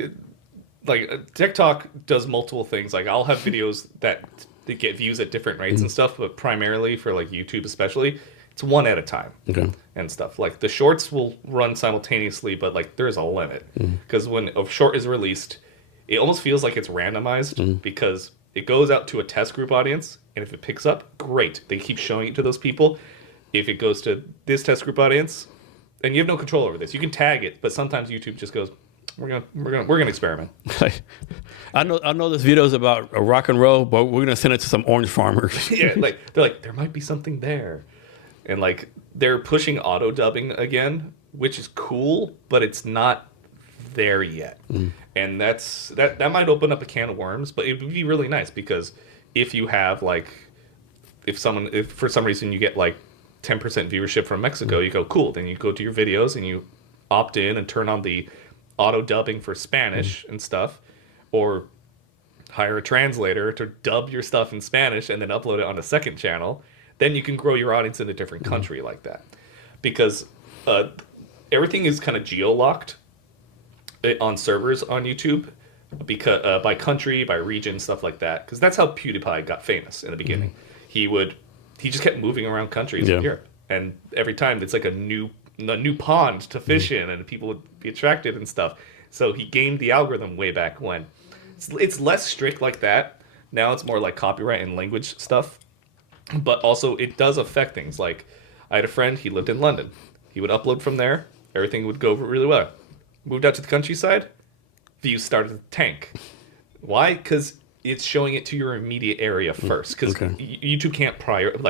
TikTok does multiple things. Like I'll have videos that they get views at different rates and stuff, but primarily for like YouTube especially, it's one at a time. Okay. And stuff. Like the shorts will run simultaneously, but like there's a limit. Because when a short is released, it almost feels like it's randomized because it goes out to a test group audience, and if it picks up, great. They keep showing it to those people. If it goes to this test group audience, and you have no control over this, you can tag it, but sometimes YouTube just goes, we're gonna experiment. I know this video is about a rock and roll, but we're gonna send it to some orange farmers. Yeah, like they're like, there might be something there, and like they're pushing auto dubbing again, which is cool, but it's not there yet. And that might open up a can of worms, but it would be really nice because if you have like if for some reason you get like 10% viewership from Mexico, you go cool, then you go to your videos and you opt in and turn on the auto dubbing for Spanish and stuff, or hire a translator to dub your stuff in Spanish and then upload it on a second channel. Then you can grow your audience in a different country like that, because everything is kind of geo-locked on servers on YouTube, because by country, by region, stuff like that. Because that's how PewDiePie got famous in the beginning. He just kept moving around countries in Europe, and every time it's like a new pond to fish in, and people would be attracted and stuff. So he gamed the algorithm way back when. It's less strict like that now. It's more like copyright and language stuff, but also it does affect things. Like I had a friend, he lived in London. He would upload from there, everything would go really well. Moved out to the countryside, views started to tank. Why? Because it's showing it to your immediate area first. Because YouTube can't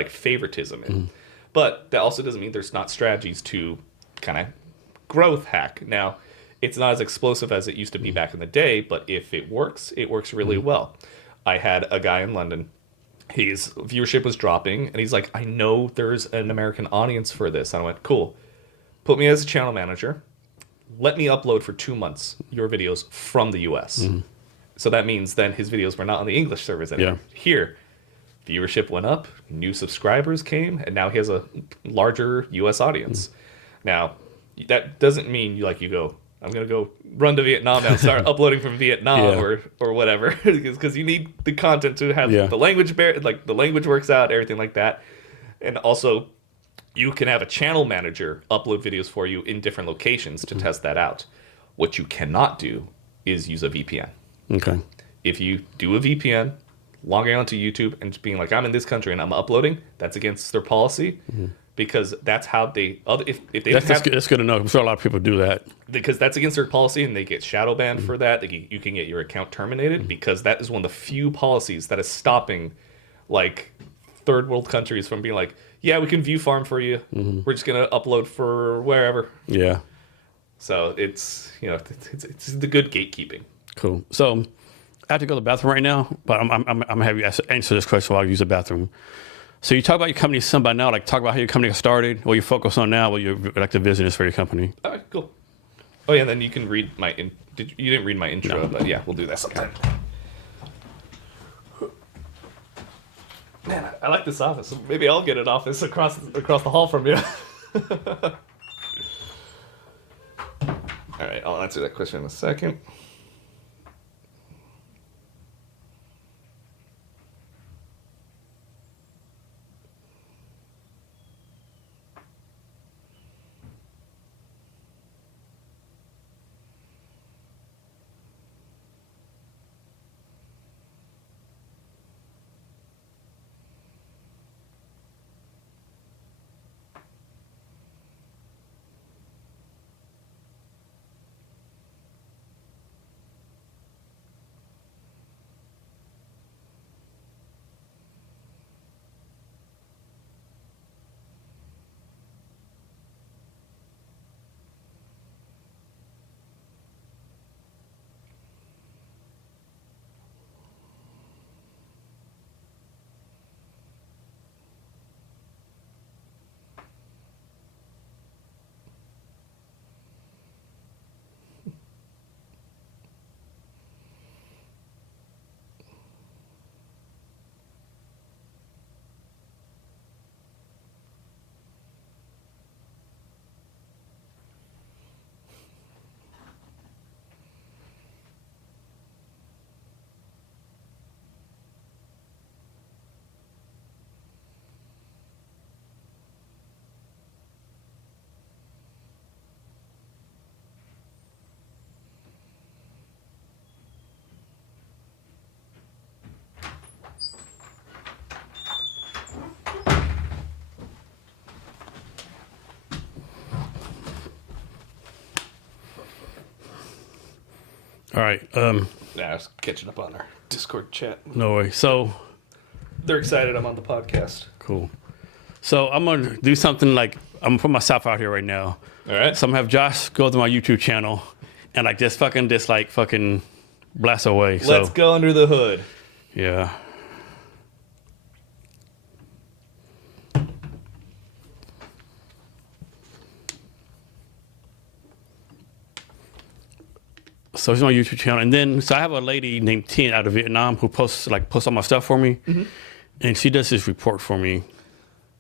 favoritism it. But that also doesn't mean there's not strategies to kind of growth hack. Now, it's not as explosive as it used to be back in the day, but if it works really well. I had a guy in London. His viewership was dropping, and he's like, I know there's an American audience for this. And I went, cool. Put me as a channel manager. Let me upload for 2 months your videos from the US. So that means then his videos were not on the English servers anymore. Here, viewership went up, new subscribers came, and now he has a larger US audience. Now, that doesn't mean you go, I'm going to go run to Vietnam now and start uploading from Vietnam or whatever, because you need the content to have the language the language works out, everything like that. And also, you can have a channel manager upload videos for you in different locations to test that out. What you cannot do is use a VPN. Okay. If you do a VPN, logging onto YouTube and being like, I'm in this country and I'm uploading, that's against their policy, because that's how they. That's good to know. I'm sure a lot of people do that. Because that's against their policy, and they get shadow banned for that. You can get your account terminated, because that is one of the few policies that is stopping, like, third world countries from being like, yeah, we can view farm for you. We're just gonna upload for wherever. Yeah. So it's the good gatekeeping. Cool. So I have to go to the bathroom right now, but I'm gonna have you answer this question while I use the bathroom. So you talk about your company some by now, like talk about how your company got started, what you focus on now, what your the vision is for your company. All right, cool. Oh yeah, and then you can read you didn't read my intro, no. But yeah, we'll do that sometime. Man, I like this office. Maybe I'll get an office across the hall from you. All right, I'll answer that question in a second. All right. Yeah, I was catching up on our Discord chat. No way. So They're excited I'm on the podcast. cool. So I'm gonna do something like I'm gonna put myself out here right now. All right. So I'm gonna have Josh go to my YouTube channel and like just fucking blast away. Let's go under the hood. Yeah. So it's my YouTube channel, and then so I have a lady named Tien out of Vietnam who posts all my stuff for me, and she does this report for me.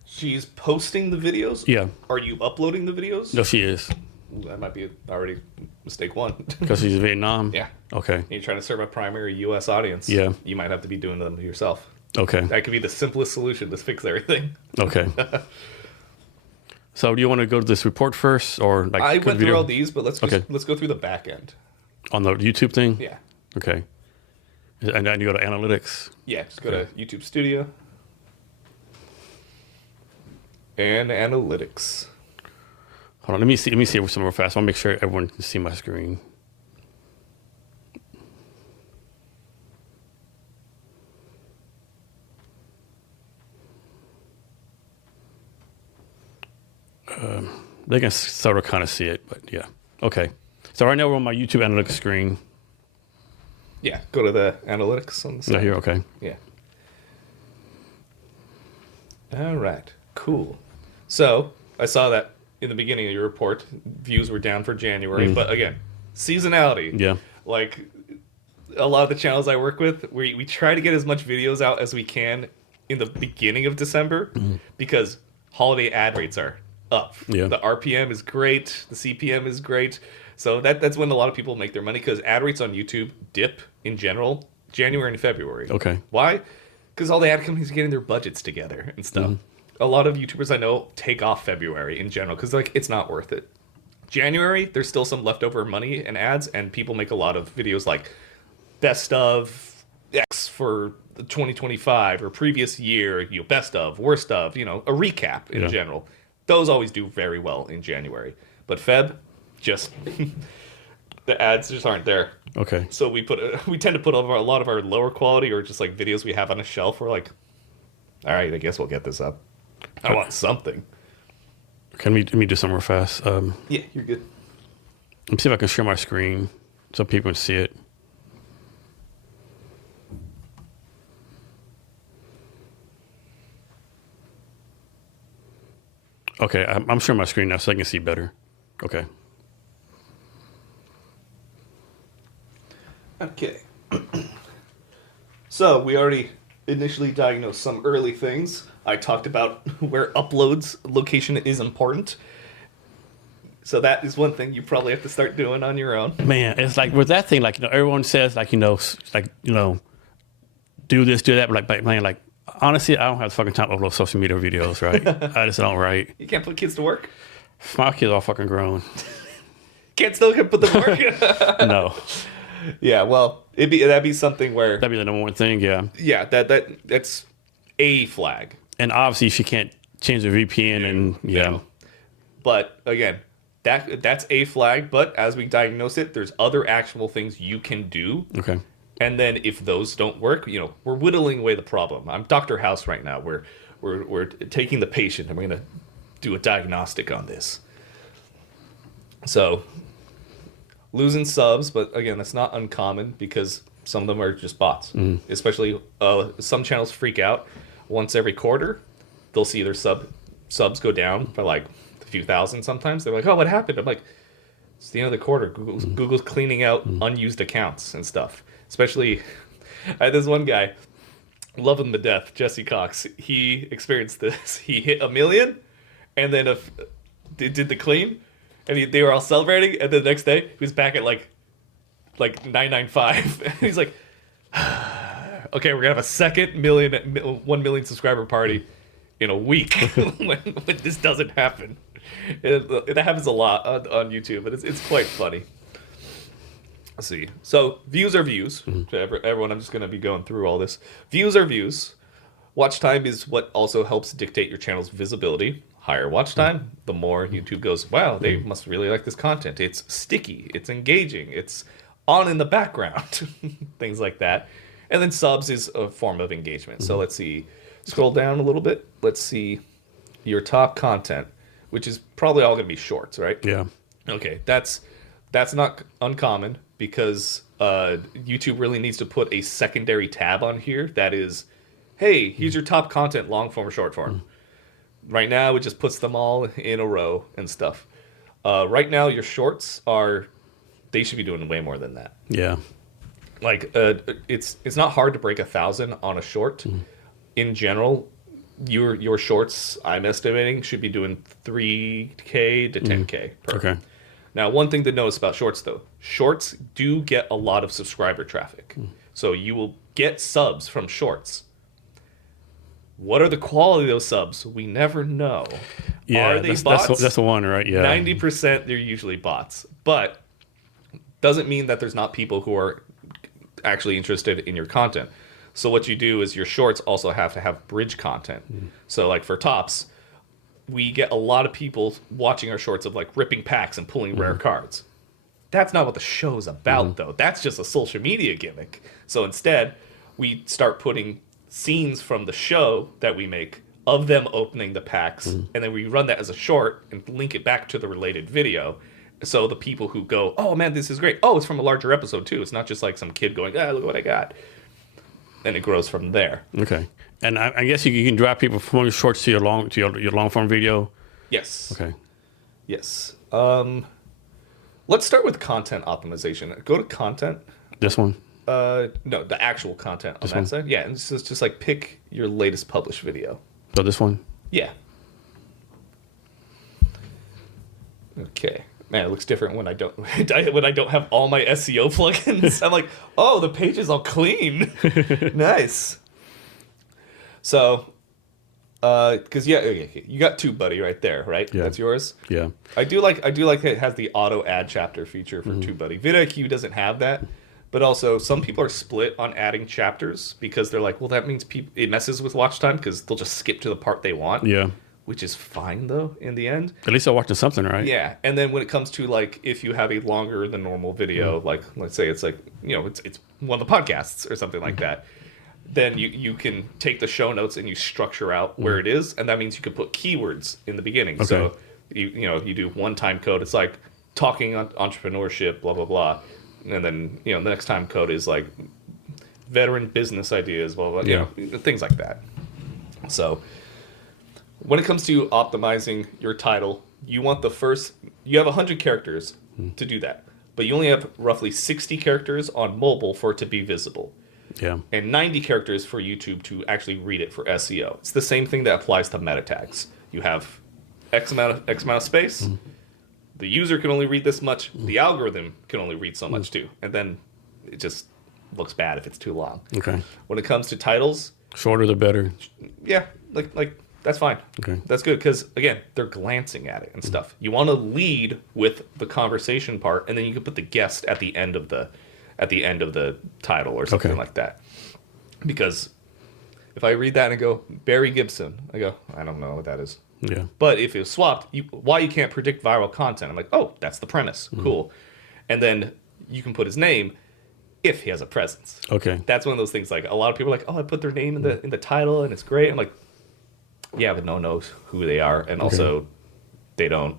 She's posting the videos? Yeah. Are you uploading the videos? No, she is Ooh, that might be already mistake one. because she's in Vietnam. Yeah. Okay. You're trying to serve a primary U.S. audience. Yeah. You might have to be doing them yourself. Okay. That could be the simplest solution to fix everything. Okay. So do you want to go to this report first, or like I quick went video through all these, but let's go through the back end. on the YouTube thing? Yeah. Okay. And then you go to analytics. Yeah, just go to YouTube Studio. And analytics. Hold on. Let me see it some more fast. I want to make sure everyone can see my screen. They can sort of kind of see it, but yeah. Okay. So right now we're on my YouTube analytics screen. Yeah, go to the analytics on the side. Yeah, here. Okay. Yeah. All right. Cool. So I saw that in the beginning of your report, views were down for January, but again, seasonality. Yeah. Like a lot of the channels I work with, we try to get as much videos out as we can in the beginning of December because holiday ad rates are up. Yeah. The RPM is great. The CPM is great. So that's when a lot of people make their money because ad rates on YouTube dip in general January and February. Okay. Why? Because all the ad companies are getting their budgets together and stuff. A lot of YouTubers I know take off February in general because like it's not worth it. January, there's still some leftover money and ads, and people make a lot of videos like best of X for 2025 or previous year, best of, worst of, a recap in general. Those always do very well in January. But Feb, just the ads just aren't there. Okay. So we tend to put over a lot of our lower quality or just like videos we have on a shelf. We're like, all right, I guess we'll get this up. I want something. Let me do something real fast. Yeah, you're good. Let me see if I can share my screen so people can see it. Okay, I'm sharing my screen now so I can see better. Okay. Okay. So we already initially diagnosed some early things. I talked about where uploads location is important. So that is one thing you probably have to start doing on your own. Man, it's like with that thing, like, everyone says, like, do this, do that. But man, like, honestly, I don't have the fucking time to upload social media videos, right? I just don't, right? You can't put kids to work? My kids are all fucking grown. Can't still put them to work? No. Yeah, well, that'd be something where... That'd be the number one thing, yeah. Yeah, that's a flag. And obviously she can't change the VPN and, yeah. No. But, again, that's a flag, but as we diagnose it, there's other actionable things you can do. Okay. And then if those don't work, we're whittling away the problem. I'm Dr. House right now. We're taking the patient and we're going to do a diagnostic on this. So, losing subs, but again, that's not uncommon because some of them are just bots. Especially some channels freak out. Once every quarter, they'll see their subs go down by like a few thousand sometimes. They're like, oh, what happened? I'm like, it's the end of the quarter. Google's cleaning out unused accounts and stuff. Especially, I had this one guy, love him to death, Jesse Cox. He experienced this. He hit 1 million, and then did the clean, and they were all celebrating. And then the next day, he was back at like 995. And he's like, okay, we're gonna have a second 1 million subscriber party in a week when this doesn't happen. That happens a lot on YouTube, but it's quite funny. Let's see. So views are views. To everyone, I'm just going to be going through all this. Views are views. Watch time is what also helps dictate your channel's visibility. Higher watch time, the more YouTube goes, wow, they must really like this content. It's sticky. It's engaging. It's on in the background, things like that. And then subs is a form of engagement. So let's see, scroll down a little bit. Let's see your top content, which is probably all going to be shorts, right? Yeah. Okay, that's not uncommon because YouTube really needs to put a secondary tab on here that is, hey, here's your top content, long form, short form. Right now, it just puts them all in a row and stuff. Right now, your shorts they should be doing way more than that. Yeah. Like, it's not hard to break 1,000 on a short. In general, your shorts, I'm estimating, should be doing 3K to 10K per. Okay. Now, one thing to notice about shorts, though, shorts do get a lot of subscriber traffic. So you will get subs from shorts. What are the quality of those subs? We never know. Yeah, Are they bots? That's the one, right? Yeah. 90% they're usually bots. But doesn't mean that there's not people who are actually interested in your content. So what you do is your shorts also have to have bridge content. So like for tops, we get a lot of people watching our shorts of like ripping packs and pulling rare cards. That's not what the show's about, though. That's just a social media gimmick. So instead, we start putting scenes from the show that we make of them opening the packs, and then we run that as a short and link it back to the related video. So the people who go, oh man, this is great. Oh, it's from a larger episode too. It's not just like some kid going, look what I got. And it grows from there. Okay. And I guess you can drive people from your shorts to your long form video. Yes. Okay. Yes. Let's start with content optimization. Go to content. This one. No, the actual content on that side. Yeah, and just like pick your latest published video. So this one. Yeah. Okay. Man, it looks different when I don't have all my SEO plugins. I'm like, oh, the page is all clean. Nice. So, because you got TubeBuddy right there, right? Yeah. That's yours. Yeah. I do like that it has the auto add chapter feature for TubeBuddy. vidIQ doesn't have that, but also some people are split on adding chapters because they're like, well, that means it messes with watch time because they'll just skip to the part they want. Yeah. Which is fine though in the end. At least they're watching something, right? Yeah, and then when it comes to like if you have a longer than normal video, like let's say it's like it's one of the podcasts or something like that, then you can take the show notes and you structure out where it is, and that means you could put keywords in the beginning. Okay. So you do one time code. It's like talking on entrepreneurship, blah blah blah, and then the next time code is like veteran business ideas, blah blah. Yeah. Things like that. So. When it comes to optimizing your title, you have 100 characters to do that, but you only have roughly 60 characters on mobile for it to be visible. Yeah. And 90 characters for YouTube to actually read it for SEO. It's the same thing that applies to meta tags. You have X amount of space. The user can only read this much. The algorithm can only read so much too. And then it just looks bad if it's too long. Okay. When it comes to titles, Shorter the better. yeah, like that's fine. Okay. That's good because again, they're glancing at it and stuff. You want to lead with the conversation part, and then you can put the guest at the end of the title or something like that. Because if I read that and go Barry Gibson, I go, I don't know what that is. Yeah. But if it's swapped, why you can't predict viral content? I'm like, oh, that's the premise. Cool. And then you can put his name if he has a presence. Okay. That's one of those things. Like a lot of people are like, oh, I put their name in the title and it's great. I'm like, yeah, but no one knows who they are, and also they don't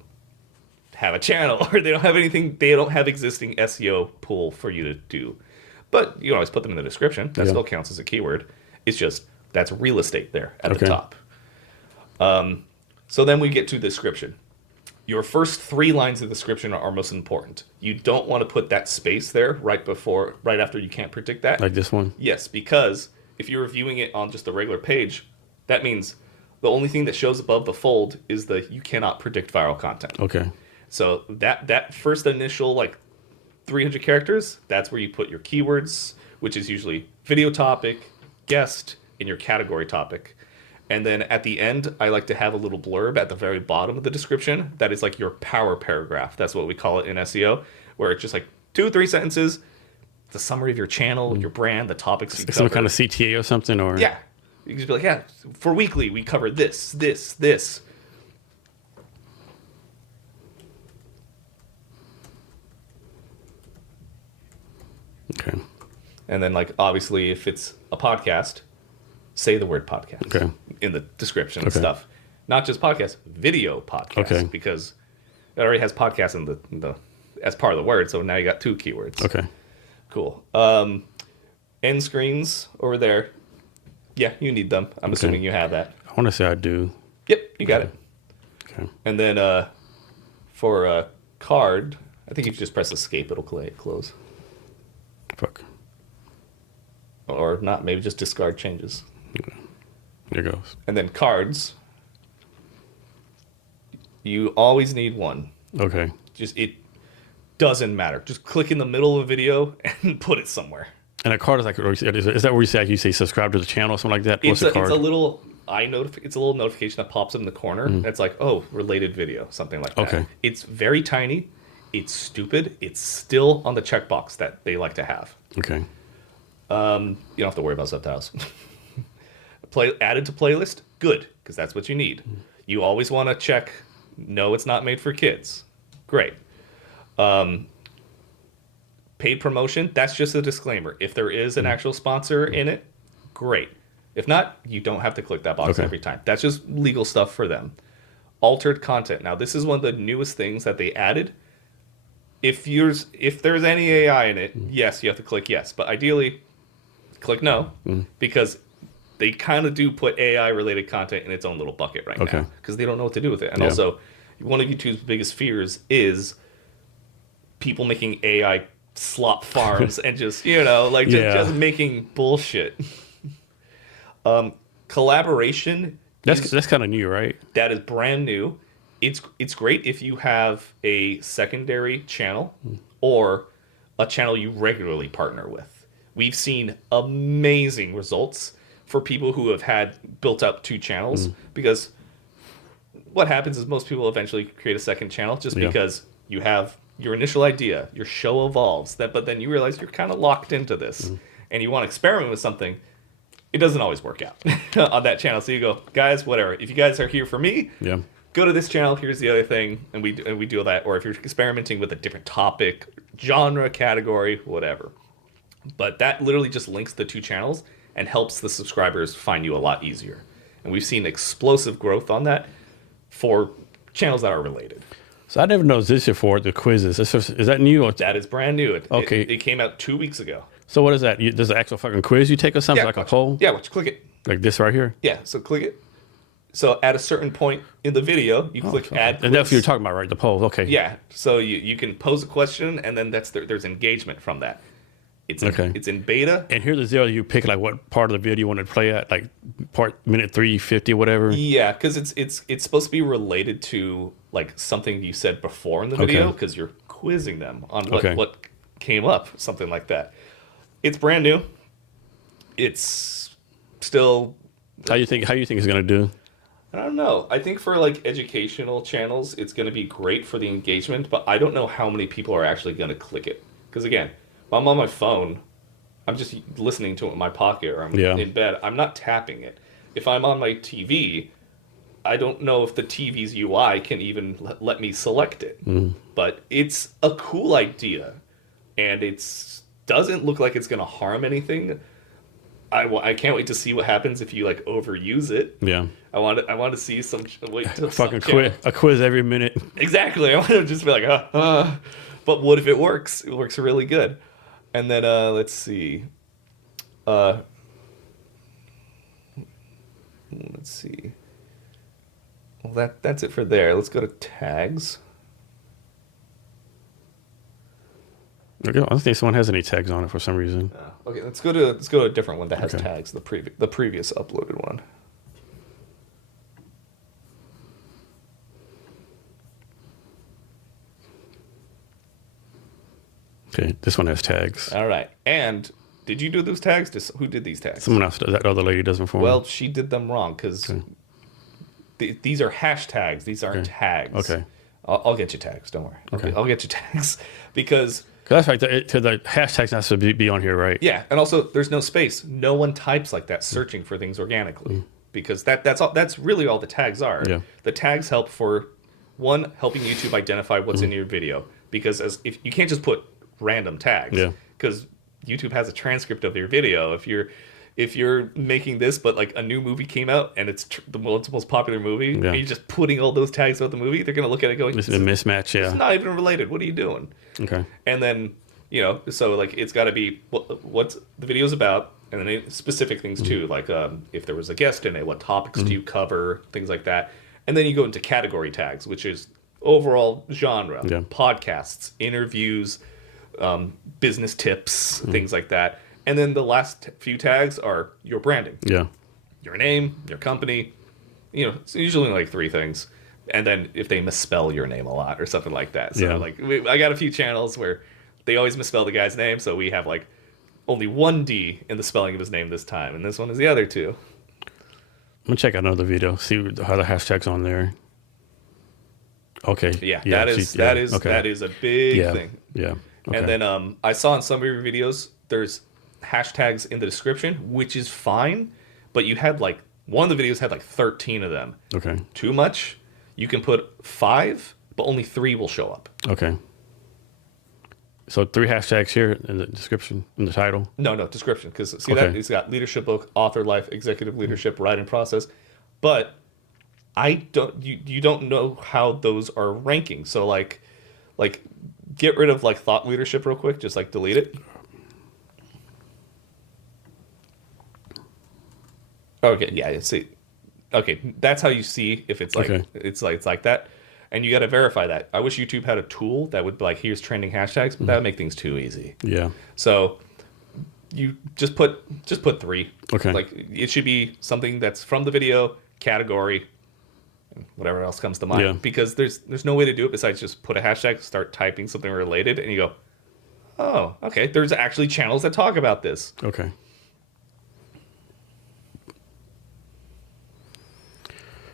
have a channel or they don't have anything. They don't have existing SEO pool for you to do. But you can always put them in the description. That still counts as a keyword. It's just that's real estate there at the top. So then we get to description. Your first 3 lines of description are most important. You don't want to put that space there right after you can't predict that. Like this one? Yes, because if you're reviewing it on just a regular page, that means the only thing that shows above the fold is you cannot predict viral content. Okay. So that first initial like 300 characters, that's where you put your keywords, which is usually video topic, guest, and your category topic. And then at the end, I like to have a little blurb at the very bottom of the description that is like your power paragraph. That's what we call it in SEO, where it's just like 2-3 sentences, the summary of your channel, your brand, the topics you cover. Some kind of CTA or something, or yeah. You can just be like, yeah, for weekly, we cover this, this, this. Okay. And then, like, obviously, if it's a podcast, say the word podcast Okay. in the description and stuff. Not just podcast, video podcast. Okay. Because it already has podcast in the as part of the word, so now you got 2 keywords. Okay. Cool. End screens over there. Yeah, you need them. I'm assuming you have that. I want to say I do. Yep, you got it. Okay. And then for a card, I think if you just press escape, it'll close. Fuck. Or not, maybe just discard changes. There goes. And then cards, you always need one. Okay. Just, it doesn't matter. Just click in the middle of a video and put it somewhere. And a card is like, is that where you say, like, you say subscribe to the channel or something like that? What's a card? It's a little it's a little notification that pops up in the corner. That's like, oh, related video, something like that. Okay. It's very tiny. It's stupid. It's still on the checkbox that they like to have. Okay. You don't have to worry about subtitles. Added to playlist, good, because that's what you need. You always want to check, no, it's not made for kids. Great. Paid promotion, that's just a disclaimer. If there is an actual sponsor in it, great. If not, you don't have to click that box every time. That's just legal stuff for them. Altered content. Now, this is one of the newest things that they added. If there's any AI in it, yes, you have to click yes. But ideally, click no, because they kind of do put AI-related content in its own little bucket right now, because they don't know what to do with it. And also, one of YouTube's biggest fears is people making AI slop farms and just, just making bullshit. Collaboration. That's kind of new, right? That is brand new. It's great if you have a secondary channel or a channel you regularly partner with. We've seen amazing results for people who have had built up 2 channels, because what happens is most people eventually create a second channel just because you have your initial idea, your show evolves, but then you realize you're kind of locked into this and you want to experiment with something. It doesn't always work out on that channel. So you go, guys, whatever. If you guys are here for me, go to this channel. Here's the other thing, and we do that. Or if you're experimenting with a different topic, genre, category, whatever. But that literally just links the 2 channels and helps the subscribers find you a lot easier. And we've seen explosive growth on that for channels that are related. So I never noticed this before, the quizzes. Is that new? Or that is brand new. Okay. It came out 2 weeks ago. So what is that? There's an actual fucking quiz you take or something, like a poll? Yeah, click it. Like this right here? Yeah, so click it. So at a certain point in the video, you click add quiz. And that's what you're talking about, right? The poll. Okay. Yeah. So you can pose a question, and then there's engagement from that. It's in beta. And here's the deal: you pick like what part of the video you want to play at, like minute 350, whatever. Yeah, because it's supposed to be related to like something you said before in the video, because you're quizzing them on what came up, something like that. It's brand new. It's still. How you think it's gonna do? I don't know. I think for like educational channels, it's going to be great for the engagement, but I don't know how many people are actually going to click it. Because again, if I'm on my phone, I'm just listening to it in my pocket, or I'm in bed. I'm not tapping it. If I'm on my TV, I don't know if the TV's UI can even let me select it. But it's a cool idea, and it doesn't look like it's going to harm anything. I can't wait to see what happens if you like overuse it. Yeah. I want to see some fucking a quiz every minute. Exactly. I want to just be like, but what if it works? It works really good. And then let's see. Let's see. Well, that's it for there. Let's go to tags. I don't think someone has any tags on it for some reason. Okay, let's go to a different one that has tags. The previous uploaded one. Okay, this one has tags. All right. And did you do those tags? Who did these tags? Someone else does. That other lady does them for me. Well, she did them wrong because these are hashtags. These aren't tags. Okay. I'll get you tags. Don't worry. Okay. I'll get you tags because. That's right. The hashtags has to be on here, right? Yeah, and also there's no space. No one types like that searching for things organically because that's really all the tags are. Yeah. The tags help for helping YouTube identify what's in your video, because if you can't just put random tags, because YouTube has a transcript of your video. If you're making this, but like a new movie came out and it's the world's most popular movie, Yeah. and you're just putting all those tags about the movie, they're gonna look at it going, It's a mismatch. it's Yeah. not even related. What are you doing? Okay. And then, so like it's got to be what the video's about, and then specific things too, like if there was a guest in it, what topics do you cover, things like that. And then you go into category tags, which is overall genre, Yeah. podcasts, interviews, business tips, things like that. And then the last few tags are your branding, Yeah. your name, your company. It's usually like 3 things. And then if they misspell your name a lot or something like that. So Yeah. like I got a few channels where they always misspell the guy's name, so we have like only 1 D in the spelling of his name this time, and this one is the other 2. I'm gonna check out another video, see how the hashtags on there. Okay. Yeah, that is a big thing. Yeah. Okay. And then I saw in some of your videos there's hashtags in the description, which is fine, but you had like one of the videos had like 13 of them. Okay. Too much. You can put 5, but only 3 will show up. Okay. So 3 hashtags here in the description, in the title. No, description, because see that it's got leadership book, author life, executive leadership, writing process, but you don't know how those are ranking. So like get rid of like thought leadership real quick, just like delete it. Okay, yeah, see. Okay, that's how you see if it's like it's like that. And you got to verify that. I wish YouTube had a tool that would be like, here's trending hashtags, but that would make things too easy. Yeah. So you just put 3. Okay. Like it should be something that's from the video, category, and whatever else comes to mind. Yeah. Because there's no way to do it besides just put a hashtag, start typing something related, and you go, oh, okay. There's actually channels that talk about this. Okay.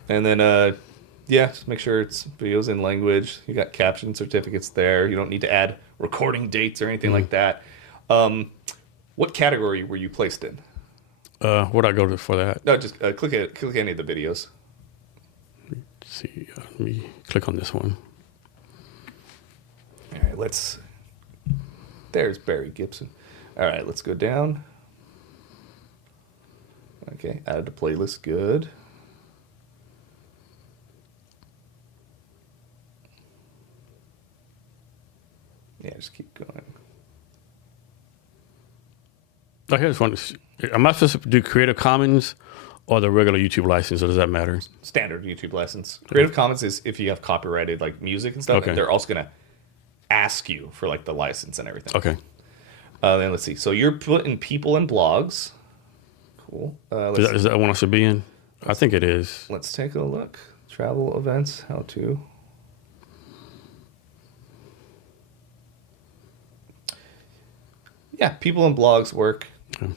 And then just make sure it's videos in language. You got caption certificates there. You don't need to add recording dates or anything like that. What category were you placed in? What do I go to for that? No, just click any of the videos. Let's see, let me click on this one. All right, there's Barry Gibson. All right, let's go down. Okay, added to playlist. Good. Yeah, just keep going. Okay, I just want to. Am I supposed to do Creative Commons or the regular YouTube license, or does that matter? Standard YouTube license. Creative Commons is if you have copyrighted like music and stuff. Okay. And they're also gonna ask you for like the license and everything. Okay. Then let's see. So you're putting people and blogs. Cool. Is that one I should be in? I think it is. Let's take a look. Travel events. How to. Yeah, people and blogs work. Okay.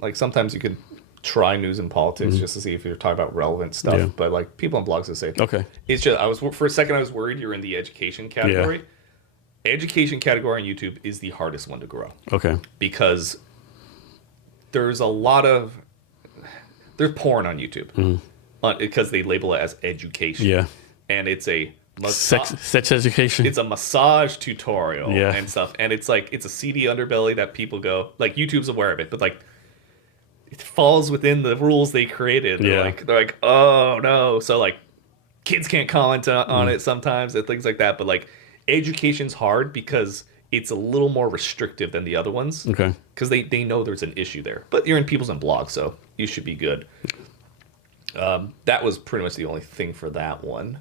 Like sometimes you could try news and politics just to see if you're talking about relevant stuff. Yeah. But like people and blogs, I say. Okay. It's just for a second I was worried you're in the education category. Yeah. Education category on YouTube is the hardest one to grow. Okay. Because there's porn on YouTube because they label it as education. Yeah. And it's a sex education. It's a massage tutorial Yeah. and stuff. And it's like, it's a seedy underbelly that people go, like, YouTube's aware of it, but like, it falls within the rules they created. Yeah. They're like, oh no. So like, kids can't comment on it sometimes and things like that. But like, education's hard because it's a little more restrictive than the other ones. Okay. Because they know there's an issue there. But you're in Peoples and Blogs, so you should be good. That was pretty much the only thing for that one.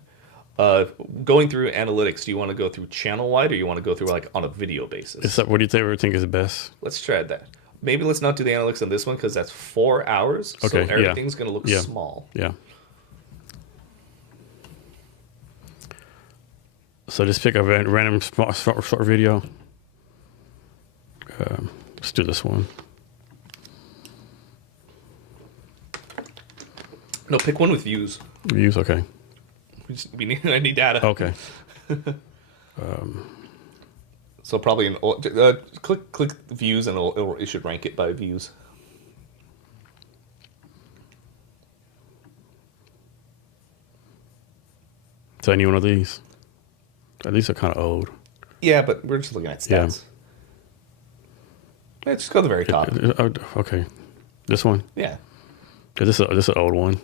Going through analytics, do you want to go through channel-wide or you want to go through like on a video basis? What do you think is best? Let's try that. Maybe let's not do the analytics on this one because that's 4 hours. Okay, So everything's going to look Yeah. small. Yeah. So just pick a random short video. Let's do this one. No, pick one with views. Views, okay. I need data. Okay. So probably click views and it should rank it by views. So any one of these? These are kind of old. Yeah, but we're just looking at stats. Yeah, just go to the very top. Okay. This one? Yeah. Because this is an old one.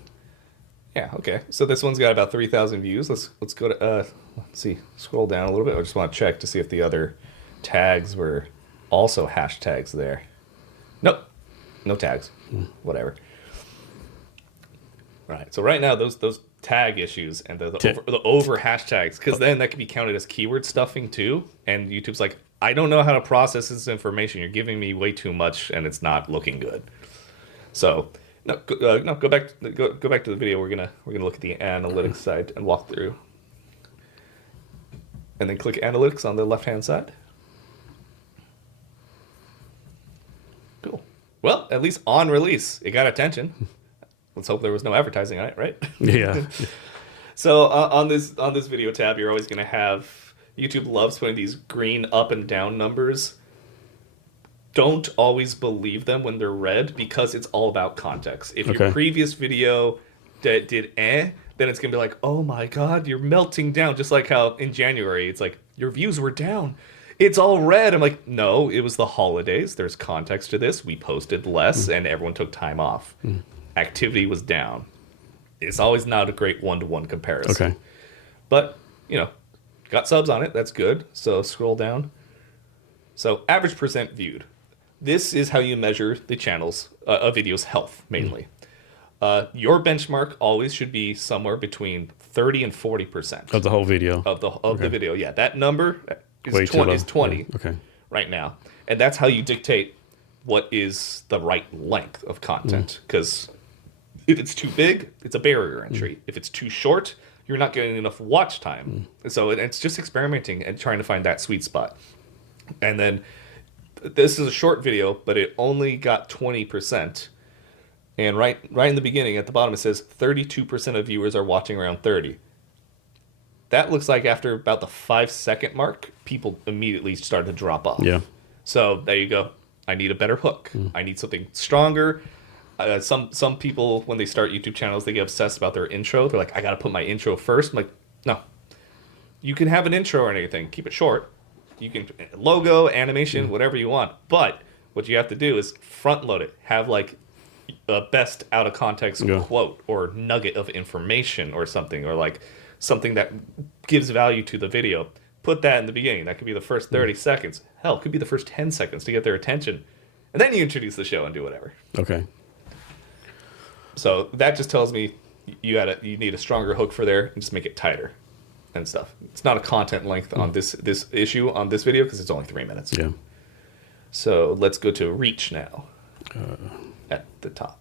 Yeah, okay. So this one's got about 3,000 views. Let's go to let's see. Scroll down a little bit. I just want to check to see if the other tags were also hashtags there. Nope. No tags. Whatever. Right. So right now those tag issues and the over hashtags, because then that can be counted as keyword stuffing too. And YouTube's like, I don't know how to process this information. You're giving me way too much, and it's not looking good. So go back to the video. We're gonna look at the analytics side and walk through, and then click analytics on the left hand side. Cool. Well, at least on release, it got attention. Let's hope there was no advertising on it, right? Yeah. So on this video tab, you're always gonna have, YouTube loves putting these green up and down numbers. Don't always believe them when they're red, because it's all about context. If your previous video did then it's going to be like, oh my God, you're melting down. Just like how in January, it's like, your views were down. It's all red. I'm like, no, it was the holidays. There's context to this. We posted less and everyone took time off. Activity was down. It's always not a great one-to-one comparison. Okay. But, got subs on it. That's good. So scroll down. So average percent viewed. This is how you measure the channel's a video's health, mainly. Your benchmark always should be somewhere between 30 and 40% Of the whole video. of the video. Yeah, that number Way is too low. 20 Yeah. Okay. right now, and that's how you dictate what is the right length of content. Because if it's too big, it's a barrier entry. If it's too short, you're not getting enough watch time. So it's just experimenting and trying to find that sweet spot. And then this is a short video, but it only got 20%. And right in the beginning, at the bottom, it says 32% of viewers are watching around 30. That looks like after about the 5-second mark, people immediately started to drop off. Yeah. So there you go. I need a better hook. I need something stronger. Some people, when they start YouTube channels, they get obsessed about their intro. They're like, I got to put my intro first. I'm like, no. You can have an intro or anything. Keep it short. You can logo, animation, whatever you want. But what you have to do is front load it. Have like a best out of context quote or nugget of information or something, or like something that gives value to the video. Put that in the beginning. That could be the first 30 seconds. Hell, it could be the first 10 seconds to get their attention. And then you introduce the show and do whatever. Okay. So that just tells me you need a stronger hook for there and just make it tighter and stuff. It's not a content length on this issue on this video because it's only 3 minutes. Yeah. So let's go to reach now at the top.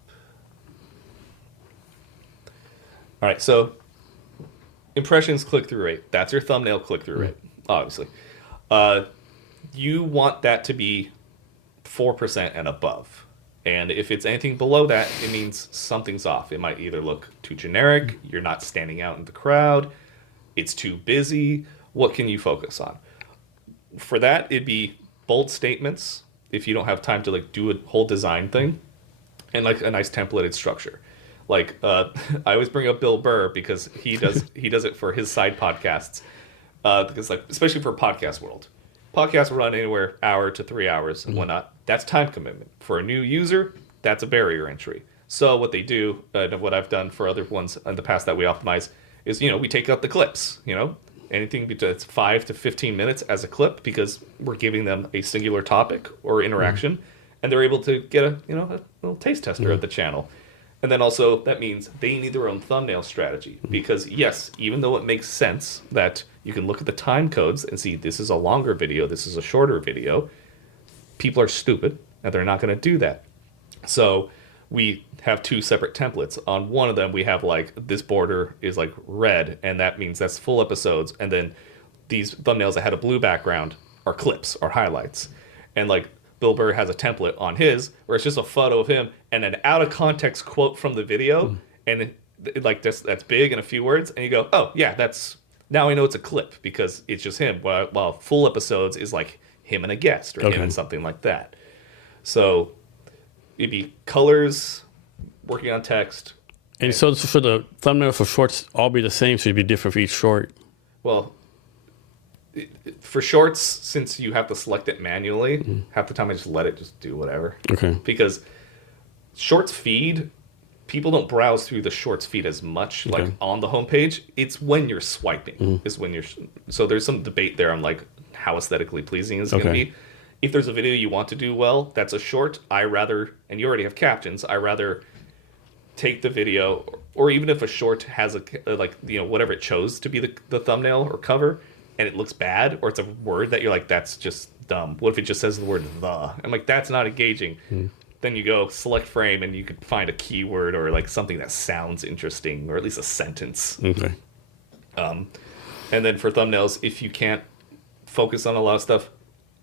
All right, so impressions click-through rate. That's your thumbnail click-through rate, obviously. You want that to be 4% and above. And if it's anything below that, it means something's off. It might either look too generic, you're not standing out in the crowd, it's too busy. What can you focus on? For that, it'd be bold statements if you don't have time to like do a whole design thing, and like a nice templated structure. Like I always bring up Bill Burr because he does it for his side podcasts. Because like especially for podcast world. Podcasts will run anywhere hour to 3 hours and whatnot. That's time commitment. For a new user, that's a barrier entry. So what they do, what I've done for other ones in the past that we optimize, is we take out the clips. Anything between 5 to 15 minutes as a clip, because we're giving them a singular topic or interaction, and they're able to get a little taste tester of the channel. And then also that means they need their own thumbnail strategy, because yes, even though it makes sense that you can look at the time codes and see this is a longer video, this is a shorter video, people are stupid and they're not going to do that. So we have 2 separate templates. On one of them, we have like this border is like red, and that means that's full episodes. And then these thumbnails that had a blue background are clips or highlights. And like Bill Burr has a template on his where it's just a photo of him and an out of context quote from the video, and like that's big in a few words, and you go, oh yeah, now I know it's a clip because it's just him. While full episodes is like him and a guest or him and something like that. So it'd be colors, working on text. And so for the thumbnail for shorts, all be the same, so it'd be different for each short. Well, For shorts, since you have to select it manually, half the time I just let it just do whatever. Okay. Because shorts feed, people don't browse through the shorts feed as much, like on the homepage. It's when you're swiping is when you're. So there's some debate there on like how aesthetically pleasing is going to be. If there's a video you want to do well, that's a short. And you already have captions. I rather take the video, or even if a short has whatever it chose to be the thumbnail or cover, and it looks bad, or it's a word that you're like, that's just dumb. What if it just says the word "the"? I'm like, that's not engaging. Then you go select frame, and you could find a keyword or like something that sounds interesting, or at least a sentence. Okay. And then for thumbnails, if you can't focus on a lot of stuff,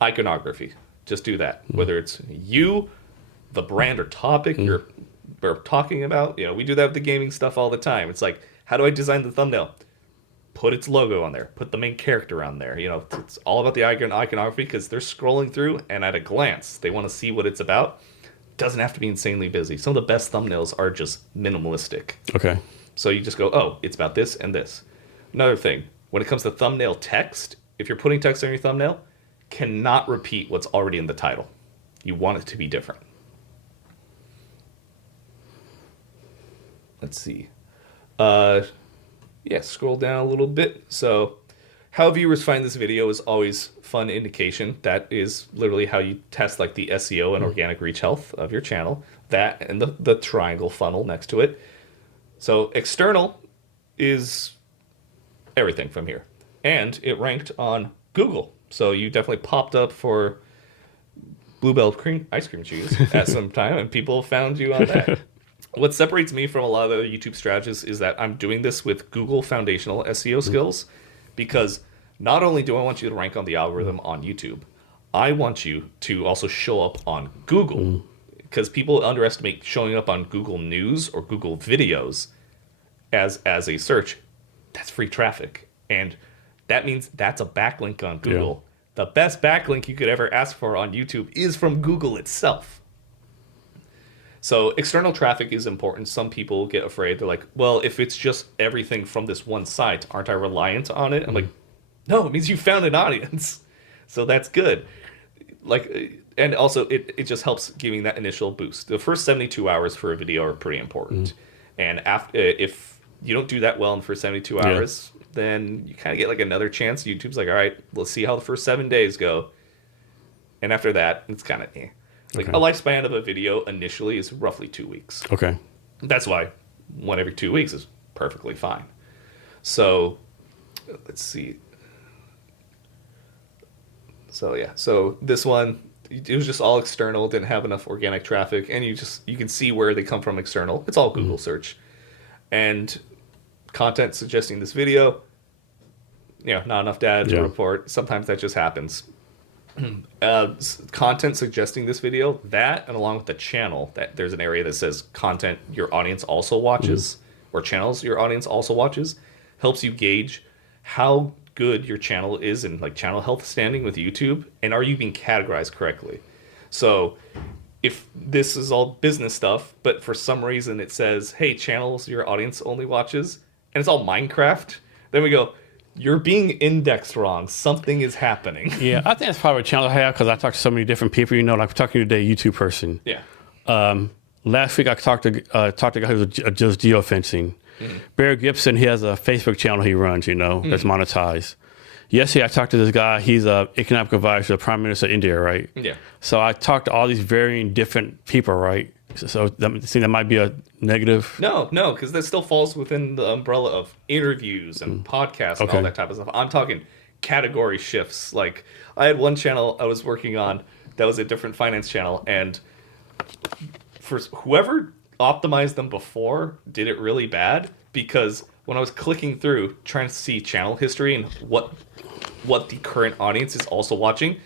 iconography. Just do that. Whether it's you, the brand or topic we're talking about. We do that with the gaming stuff all the time. It's like, how do I design the thumbnail? Put its logo on there. Put the main character on there. It's all about the iconography because they're scrolling through and at a glance, they want to see what it's about. Doesn't have to be insanely busy. Some of the best thumbnails are just minimalistic. Okay. So you just go, oh, it's about this and this. Another thing, when it comes to thumbnail text, if you're putting text on your thumbnail, cannot repeat what's already in the title. You want it to be different. Let's see. Scroll down a little bit. So how viewers find this video is always fun indication. That is literally how you test like the SEO and organic reach health of your channel. That and the triangle funnel next to it. So external is everything from here. And it ranked on Google. So you definitely popped up for Bluebell ice cream cheese at some time, and people found you on that. What separates me from a lot of the YouTube strategists is that I'm doing this with Google foundational SEO skills, because not only do I want you to rank on the algorithm on YouTube, I want you to also show up on Google, because people underestimate showing up on Google News or Google Videos as a search. That's free traffic, and that means that's a backlink on Google. The best backlink you could ever ask for on YouTube is from Google itself. So external traffic is important. Some people get afraid. They're like, well, if it's just everything from this one site, aren't I reliant on it? I'm like, no, it means you found an audience. So that's good. And also it just helps giving that initial boost. The first 72 hours for a video are pretty important. And if you don't do that well in the first 72 hours, then you kind of get like another chance. YouTube's like, all right, let's see how the first 7 days go. And after that, it's kind of a lifespan of a video initially is roughly 2 weeks. Okay. That's why 1 every 2 weeks is perfectly fine. So let's see. So this one, it was just all external, didn't have enough organic traffic, and you can see where they come from external. It's all Google search. And content suggesting this video, not enough data to report. Sometimes that just happens. Content suggesting this video, that, and along with the channel, that there's an area that says content your audience also watches, or channels your audience also watches, helps you gauge how good your channel is in like channel health standing with YouTube, and are you being categorized correctly. So if this is all business stuff, but for some reason it says, hey, channels your audience only watches, and it's all Minecraft, then we go, you're being indexed wrong. Something is happening. Yeah, I think that's probably a channel I have because I talk to so many different people. Like we're talking today, YouTube person. Yeah. Last week I talked to a guy who does geofencing. Barry Gibson, he has a Facebook channel he runs, that's monetized. Yesterday I talked to this guy. He's an economic advisor to the Prime Minister of India, right? Yeah. So I talked to all these varying different people, right? So that might be a negative. No, because that still falls within the umbrella of interviews and podcasts and all that type of stuff. I'm talking category shifts. Like I had one channel I was working on that was a different finance channel, and for whoever optimized them before did it really bad, because when I was clicking through trying to see channel history and what the current audience is also watching,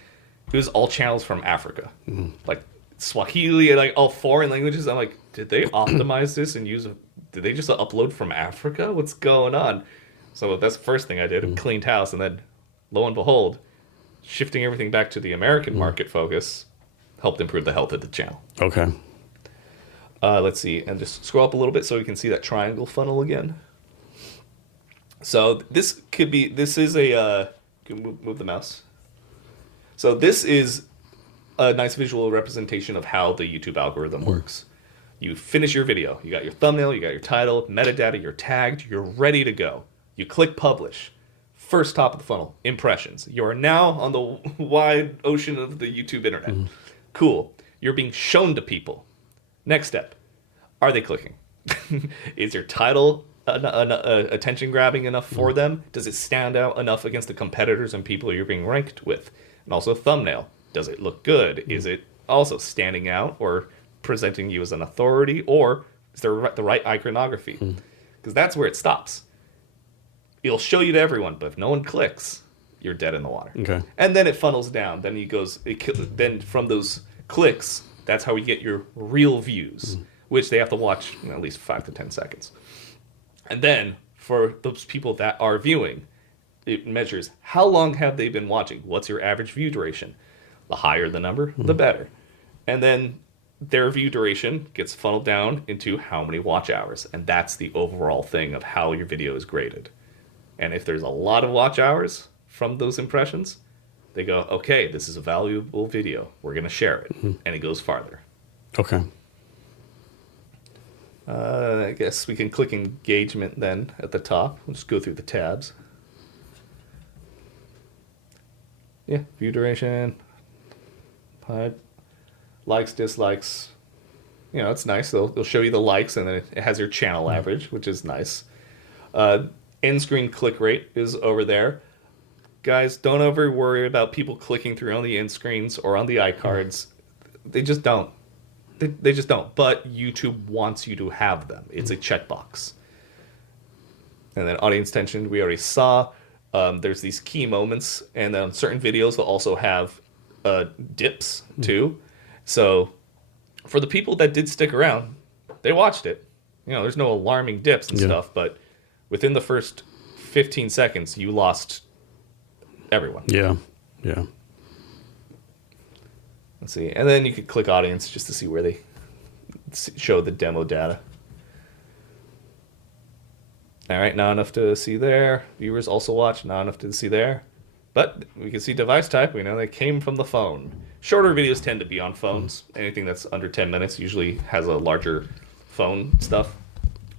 it was all channels from Africa. Like Swahili, like all foreign languages. I'm like, did they optimize this and did they just upload from Africa? What's going on? So that's the first thing I did. I cleaned house, and then lo and behold, shifting everything back to the American market focus helped improve the health of the channel. Okay. Let's see, and just scroll up a little bit so we can see that triangle funnel again. So this is a can move the mouse. So this is a nice visual representation of how the YouTube algorithm works. You finish your video. You got your thumbnail, you got your title, metadata, you're tagged, you're ready to go. You click publish. First top of the funnel, impressions. You are now on the wide ocean of the YouTube internet. Cool. You're being shown to people. Next step. Are they clicking? Is your title attention grabbing enough for them? Does it stand out enough against the competitors and people you're being ranked with? And also thumbnail. Does it look good? Is it also standing out or presenting you as an authority, or is there the right iconography? Because that's where it stops. It'll show you to everyone, but if no one clicks, you're dead in the water. Okay. And then it funnels down. Then then from those clicks, that's how we get your real views, which they have to watch at least 5 to 10 seconds. And then for those people that are viewing, it measures how long have they been watching? What's your average view duration? The higher the number, the better. And then their view duration gets funneled down into how many watch hours. And that's the overall thing of how your video is graded. And if there's a lot of watch hours from those impressions, they go, okay, this is a valuable video. We're going to share it. And it goes farther. Okay. I guess we can click engagement then at the top. We'll just go through the tabs. Yeah, view duration, likes, dislikes. You know, it's nice. They'll show you the likes, and then it has your channel average, which is nice. End screen click rate is over there. Guys, don't ever worry about people clicking through on the end screens or on the iCards. They just don't. They just don't. But YouTube wants you to have them. It's a checkbox. And then audience tension, we already saw. There's these key moments, and then on certain videos they'll also have dips too. So for the people that did stick around, they watched it. You know, there's no alarming dips and stuff, but within the first 15 seconds, you lost everyone. Yeah. Let's see. And then you could click audience just to see where they show the demo data. All right, not enough to see there. Viewers also watch, not enough to see there. But we can see device type. We know they came from the phone. Shorter videos tend to be on phones. Anything that's under 10 minutes usually has a larger phone stuff.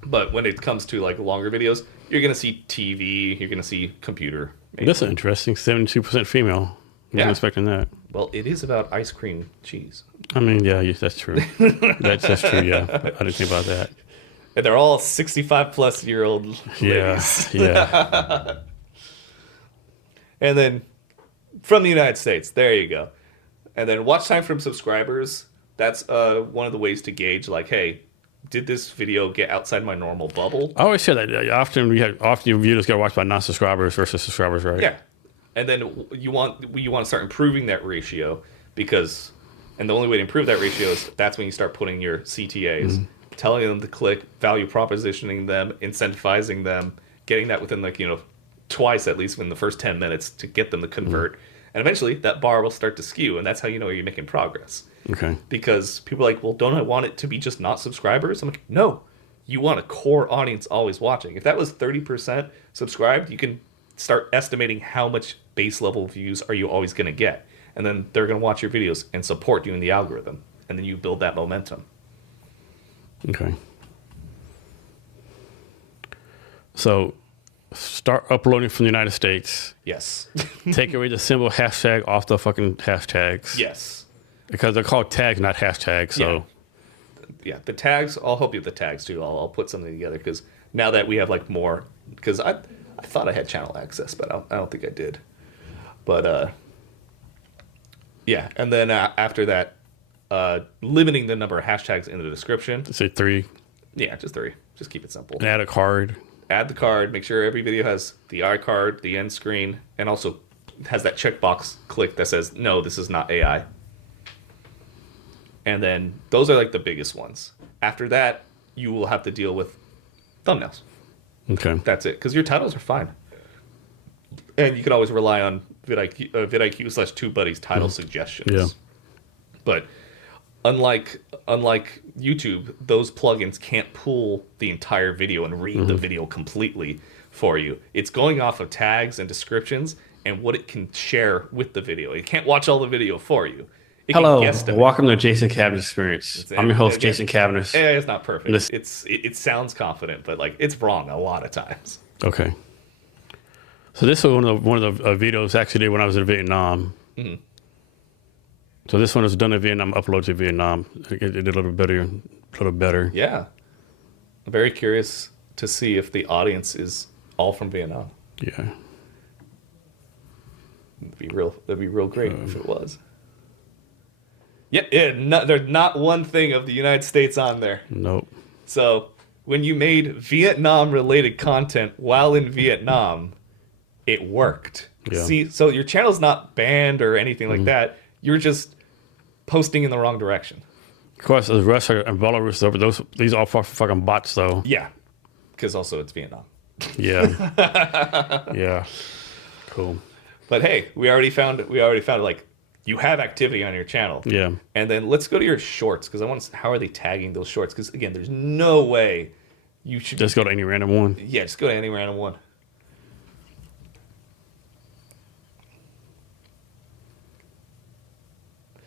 But when it comes to like longer videos, you're going to see TV, you're going to see computer. Maybe. That's interesting. 72% female. I wasn't expecting that. Well, it is about ice cream cheese. I mean, yeah, that's true. that's true, yeah. I didn't think about that. And they're all 65-plus-year-old ladies. Yeah. And then from the United States, there you go. And then watch time from subscribers. That's one of the ways to gauge, like, hey, did this video get outside my normal bubble? I always say that. Often your videos get watched by non-subscribers versus subscribers, right? Yeah. And then you want to start improving that ratio because, and the only way to improve that ratio is that's when you start putting your CTAs, telling them to click, value propositioning them, incentivizing them, getting that within twice at least in the first 10 minutes to get them to convert. And eventually that bar will start to skew, and that's how you know you're making progress. Okay. Because people are like, well, don't I want it to be just not subscribers? I'm like, no. You want a core audience always watching. If that was 30% subscribed, you can start estimating how much base level views are you always going to get. And then they're going to watch your videos and support you in the algorithm. And then you build that momentum. Okay. So start uploading from the United States. Yes. Take away the symbol hashtag off the fucking hashtags. Yes. Because they're called tags, not hashtags. So yeah, the tags, I'll help you with the tags too. I'll put something together because now that we have like more, because I thought I had channel access, but I don't think I did. But yeah, and then after that, limiting the number of hashtags in the description. say 3. Yeah, just 3. Just keep it simple. And add a card. Add the card. Make sure every video has the iCard, the end screen, and also has that checkbox click that says, no, this is not AI. And then those are like the biggest ones. After that, you will have to deal with thumbnails. Okay. That's it. Because your titles are fine. And you can always rely on vidIQ/TubeBuddy's title suggestions. Yeah. But unlike YouTube, those plugins can't pull the entire video and read the video completely for you. It's going off of tags and descriptions, and what it can share with the video. It can't watch all the video for you. It Hello, can guesstimate. welcome to Jason Cavness Experience. I'm your host, Again, Jason Cavness. It's not perfect. Listen. It sounds confident, but like it's wrong a lot of times. Okay. So this was one of the videos I actually did when I was in Vietnam. Mm-hmm. So this one was done in Vietnam, uploaded to Vietnam. It did a little better. Yeah. I'm very curious to see if the audience is all from Vietnam. Yeah. That'd be real great if it was. Yeah, there's not one thing of the United States on there. Nope. So when you made Vietnam-related content while in Vietnam, it worked. Yeah. See, so your channel's not banned or anything like that. You're just posting in the wrong direction. Of course, there's Russia and Belarus. These are all fucking bots, though. Yeah, because also it's Vietnam. Yeah. Yeah. Cool. But hey, we already found like you have activity on your channel. Yeah. And then let's go to your shorts because I want to. How are they tagging those shorts? Because again, there's no way you should Just go to any random one. Yeah, just go to any random one.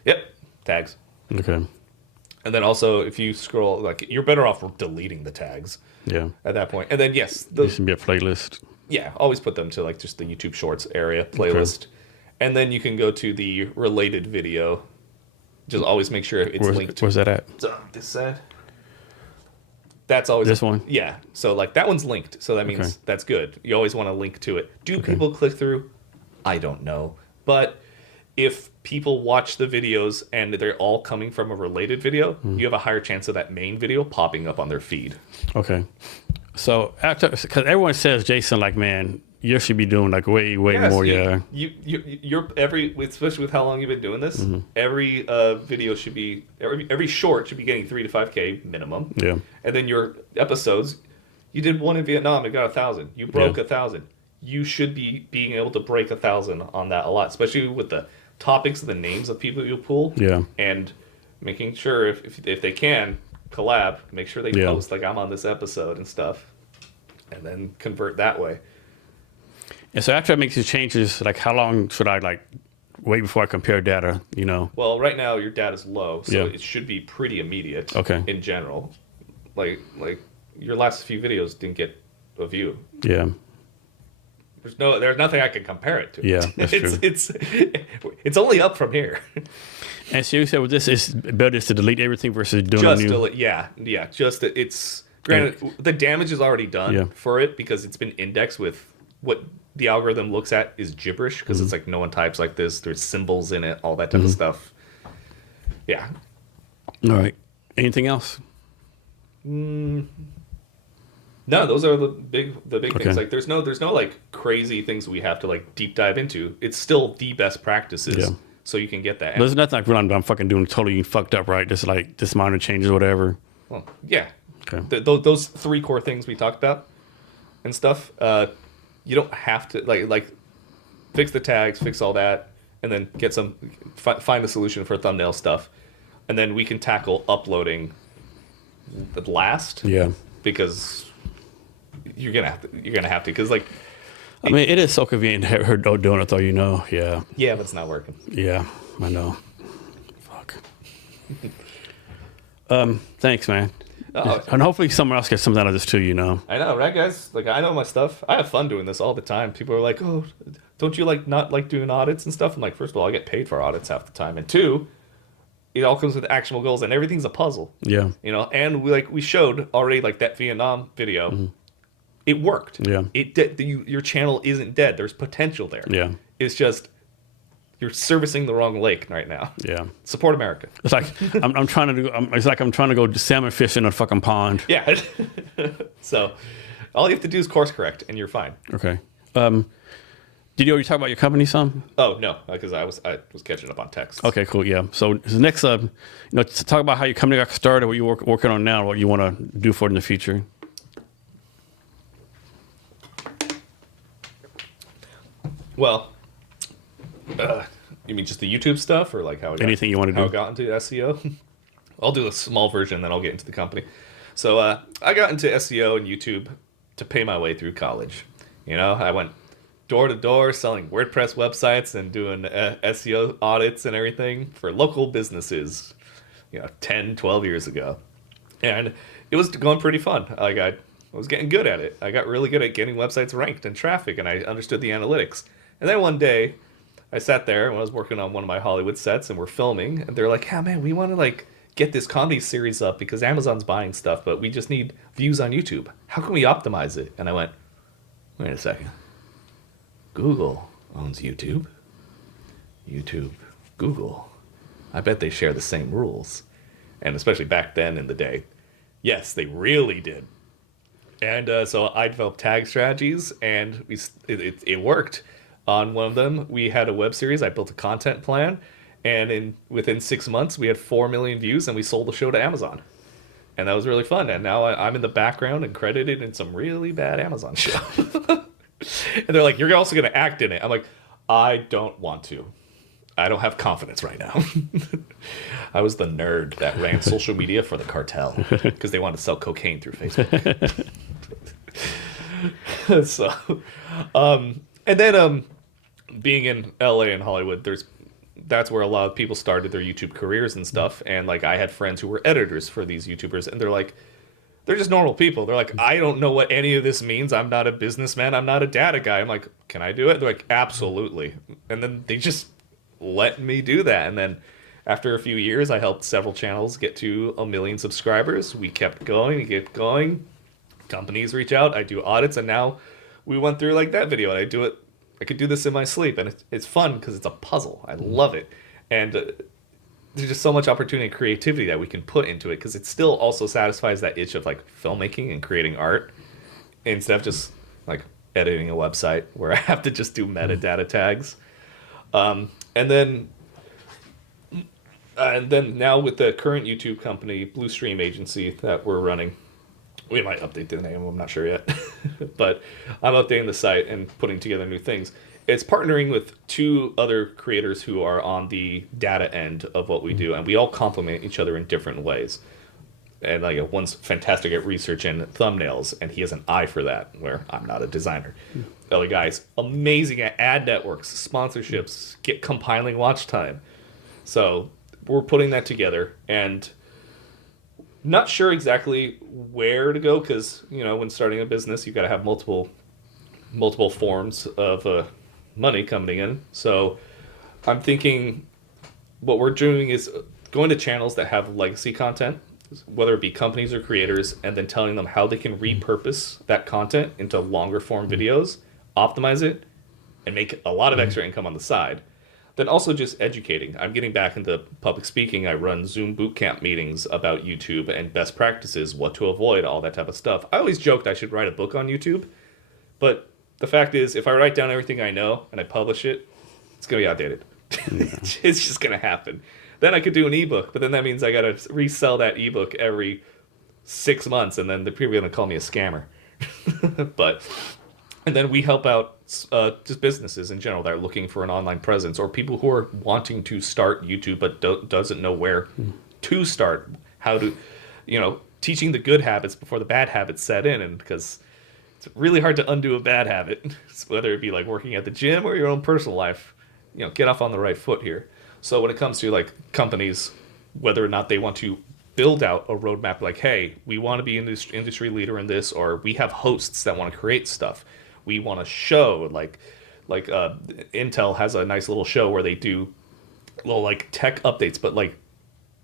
Yep, tags. Okay. And then also, if you scroll, like you're better off deleting the tags. Yeah. At that point, and then yes, There should be a playlist. Yeah, always put them to like just the YouTube Shorts area playlist, and then you can go to the related video. Just always make sure it's linked. Where's that at? This side. That's always This one? Yeah, so like that one's linked, so that means that's good. You always want to link to it. Do people click through? I don't know, but if people watch the videos and they're all coming from a related video, you have a higher chance of that main video popping up on their feed. Okay. So because everyone says, Jason, like, man, you should be doing like way more. You're especially with how long you've been doing this. Every video should be every short should be getting 3 to 5K minimum. Yeah. And then your episodes, you did one in Vietnam, it got 1,000. You broke 1,000. You should be being able to break 1,000 on that a lot, especially with the topics and the names of people you pull. Yeah. And making sure if they can collab, make sure they post like I'm on this episode and stuff, and then convert that way. And so after I make these changes, like how long should I like wait before I compare data? You know. Well, right now your data's low, so it should be pretty immediate. Okay. In general, like your last few videos didn't get a view. Yeah. There's nothing I can compare it to. Yeah, that's true. It's only up from here. And so you said with this, it's better just to delete everything versus doing Just a new. delete. Yeah. Just it's granted the damage is already done for it because it's been indexed with what the algorithm looks at is gibberish because it's like no one types like this. There's symbols in it, all that type of stuff. Yeah. All right. Anything else? No, those are the big things. Like there's no like crazy things we have to like deep dive into. It's still the best practices, so you can get that. There's nothing like I'm fucking doing totally fucked up, right? Just like just minor changes, or whatever. Well, yeah. Okay. Those 3 core things we talked about and stuff. You don't have to like fix the tags, fix all that, and then get find the solution for thumbnail stuff, and then we can tackle uploading the last. Yeah. Because you're gonna have to because like I mean it is so convenient her doing it though, you know. Yeah but it's not working. Yeah, I know. Fuck. Thanks, man. And hopefully someone else gets something out of this too, you know. I know, right, guys? Like I know my stuff. I have fun doing this all the time. People are like, oh, don't you like not like doing audits and stuff? I'm like, first of all, I get paid for audits half the time, and 2, it all comes with actionable goals and everything's a puzzle. Yeah. You know, and we showed already like that Vietnam video. It worked. Yeah. Your channel isn't dead. There's potential there. Yeah. It's just you're servicing the wrong lake right now. Yeah. Support America. It's like I'm trying to do. It's like I'm trying to go salmon fish in a fucking pond. Yeah. So all you have to do is course correct, and you're fine. Okay. Did you already talk about your company some? Oh no, because I was catching up on text. Okay, cool. Yeah. So next, to talk about how your company got started, what you're working on now, what you want to do for it in the future. Well, you mean just the YouTube stuff, or like how Anything you want to do? How I got into SEO? I'll do a small version, then I'll get into the company. So I got into SEO and YouTube to pay my way through college. You know, I went door to door selling WordPress websites and doing SEO audits and everything for local businesses, 10, 12 years ago. And it was going pretty fun. Like I was getting good at it. I got really good at getting websites ranked and traffic, and I understood the analytics. And then one day I sat there and I was working on one of my Hollywood sets and we're filming, and they're like, "Yeah, man, we want to like get this comedy series up because Amazon's buying stuff, but we just need views on YouTube. How can we optimize it?" And I went, "Wait a second. Google owns YouTube. YouTube, Google. I bet they share the same rules." And especially back then in the day, yes, they really did. And so I developed tag strategies, and it worked. On one of them, we had a web series. I built a content plan, and within 6 months, we had 4 million views, and we sold the show to Amazon. And that was really fun. And now I'm in the background and credited in some really bad Amazon show. And they're like, "You're also going to act in it." I'm like, "I don't want to. I don't have confidence right now." I was the nerd that ran social media for the cartel because they wanted to sell cocaine through Facebook. So, and then being in LA and Hollywood, that's where a lot of people started their YouTube careers and stuff. And like I had friends who were editors for these YouTubers, and they're just normal people. They're like, "I don't know what any of this means. I'm not a businessman. I'm not a data guy." I'm like, "Can I do it?" They're like, "Absolutely." And then they just let me do that. And then after a few years, I helped several channels get to 1 million subscribers. We kept going, companies reach out, I do audits, and now we went through like that video, and I could do this in my sleep, and it's fun because it's a puzzle. I love it. And there's just so much opportunity and creativity that we can put into it, because it still also satisfies that itch of like filmmaking and creating art instead of just like editing a website where I have to just do metadata tags. And then now with the current YouTube company, Blue Stream Agency, that we're running, we might update the name, I'm not sure yet, but I'm updating the site and putting together new things. It's partnering with 2 other creators who are on the data end of what we do, and we all complement each other in different ways. And like one's fantastic at research and thumbnails, and he has an eye for that, where I'm not a designer. The other guy's amazing at ad networks, sponsorships, compiling watch time. So we're putting that together, and not sure exactly where to go, because when starting a business, you've got to have multiple forms of money coming in. So I'm thinking what we're doing is going to channels that have legacy content, whether it be companies or creators, and then telling them how they can repurpose that content into longer form videos, optimize it, and make a lot of extra income on the side. Then also just educating. I'm getting back into public speaking. I run Zoom bootcamp meetings about YouTube and best practices, what to avoid, all that type of stuff. I always joked I should write a book on YouTube, but the fact is, if I write down everything I know and I publish it, it's going to be outdated. Yeah. It's just going to happen. Then I could do an ebook, but then that means I got to resell that ebook every 6 months, and then the people are going to call me a scammer. And then we help out just businesses in general that are looking for an online presence, or people who are wanting to start YouTube but doesn't know where to start. How to, teaching the good habits before the bad habits set in, and because it's really hard to undo a bad habit, whether it be like working at the gym or your own personal life. Get off on the right foot here. So when it comes to like companies, whether or not they want to build out a roadmap, like, hey, we want to be industry leader in this, or we have hosts that want to create stuff. We want to show like Intel has a nice little show where they do little like tech updates, but like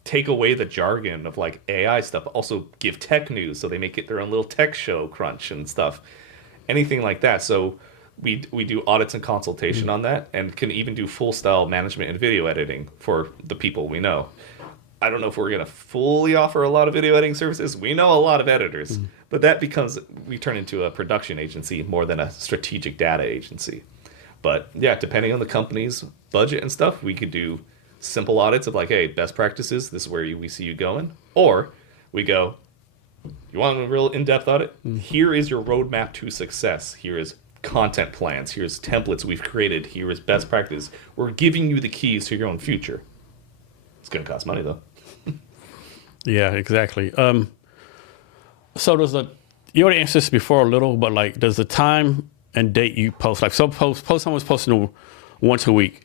take away the jargon of like AI stuff. Also give tech news, so they make it their own little tech show, crunch and stuff. Anything like that. So we do audits and consultation on that, and can even do full style management and video editing for the people we know. I don't know if we're going to fully offer a lot of video editing services. We know a lot of editors, but that becomes, we turn into a production agency more than a strategic data agency. But yeah, depending on the company's budget and stuff, we could do simple audits of like, hey, best practices, this is where we see you going. Or we go, you want a real in-depth audit? Here is your roadmap to success. Here is content plans. Here's templates we've created. Here is best practice. We're giving you the keys to your own future. It's going to cost money, though. Yeah, exactly. So you already answered this before a little, but like, does the time and date you post. Like someone's posting once a week.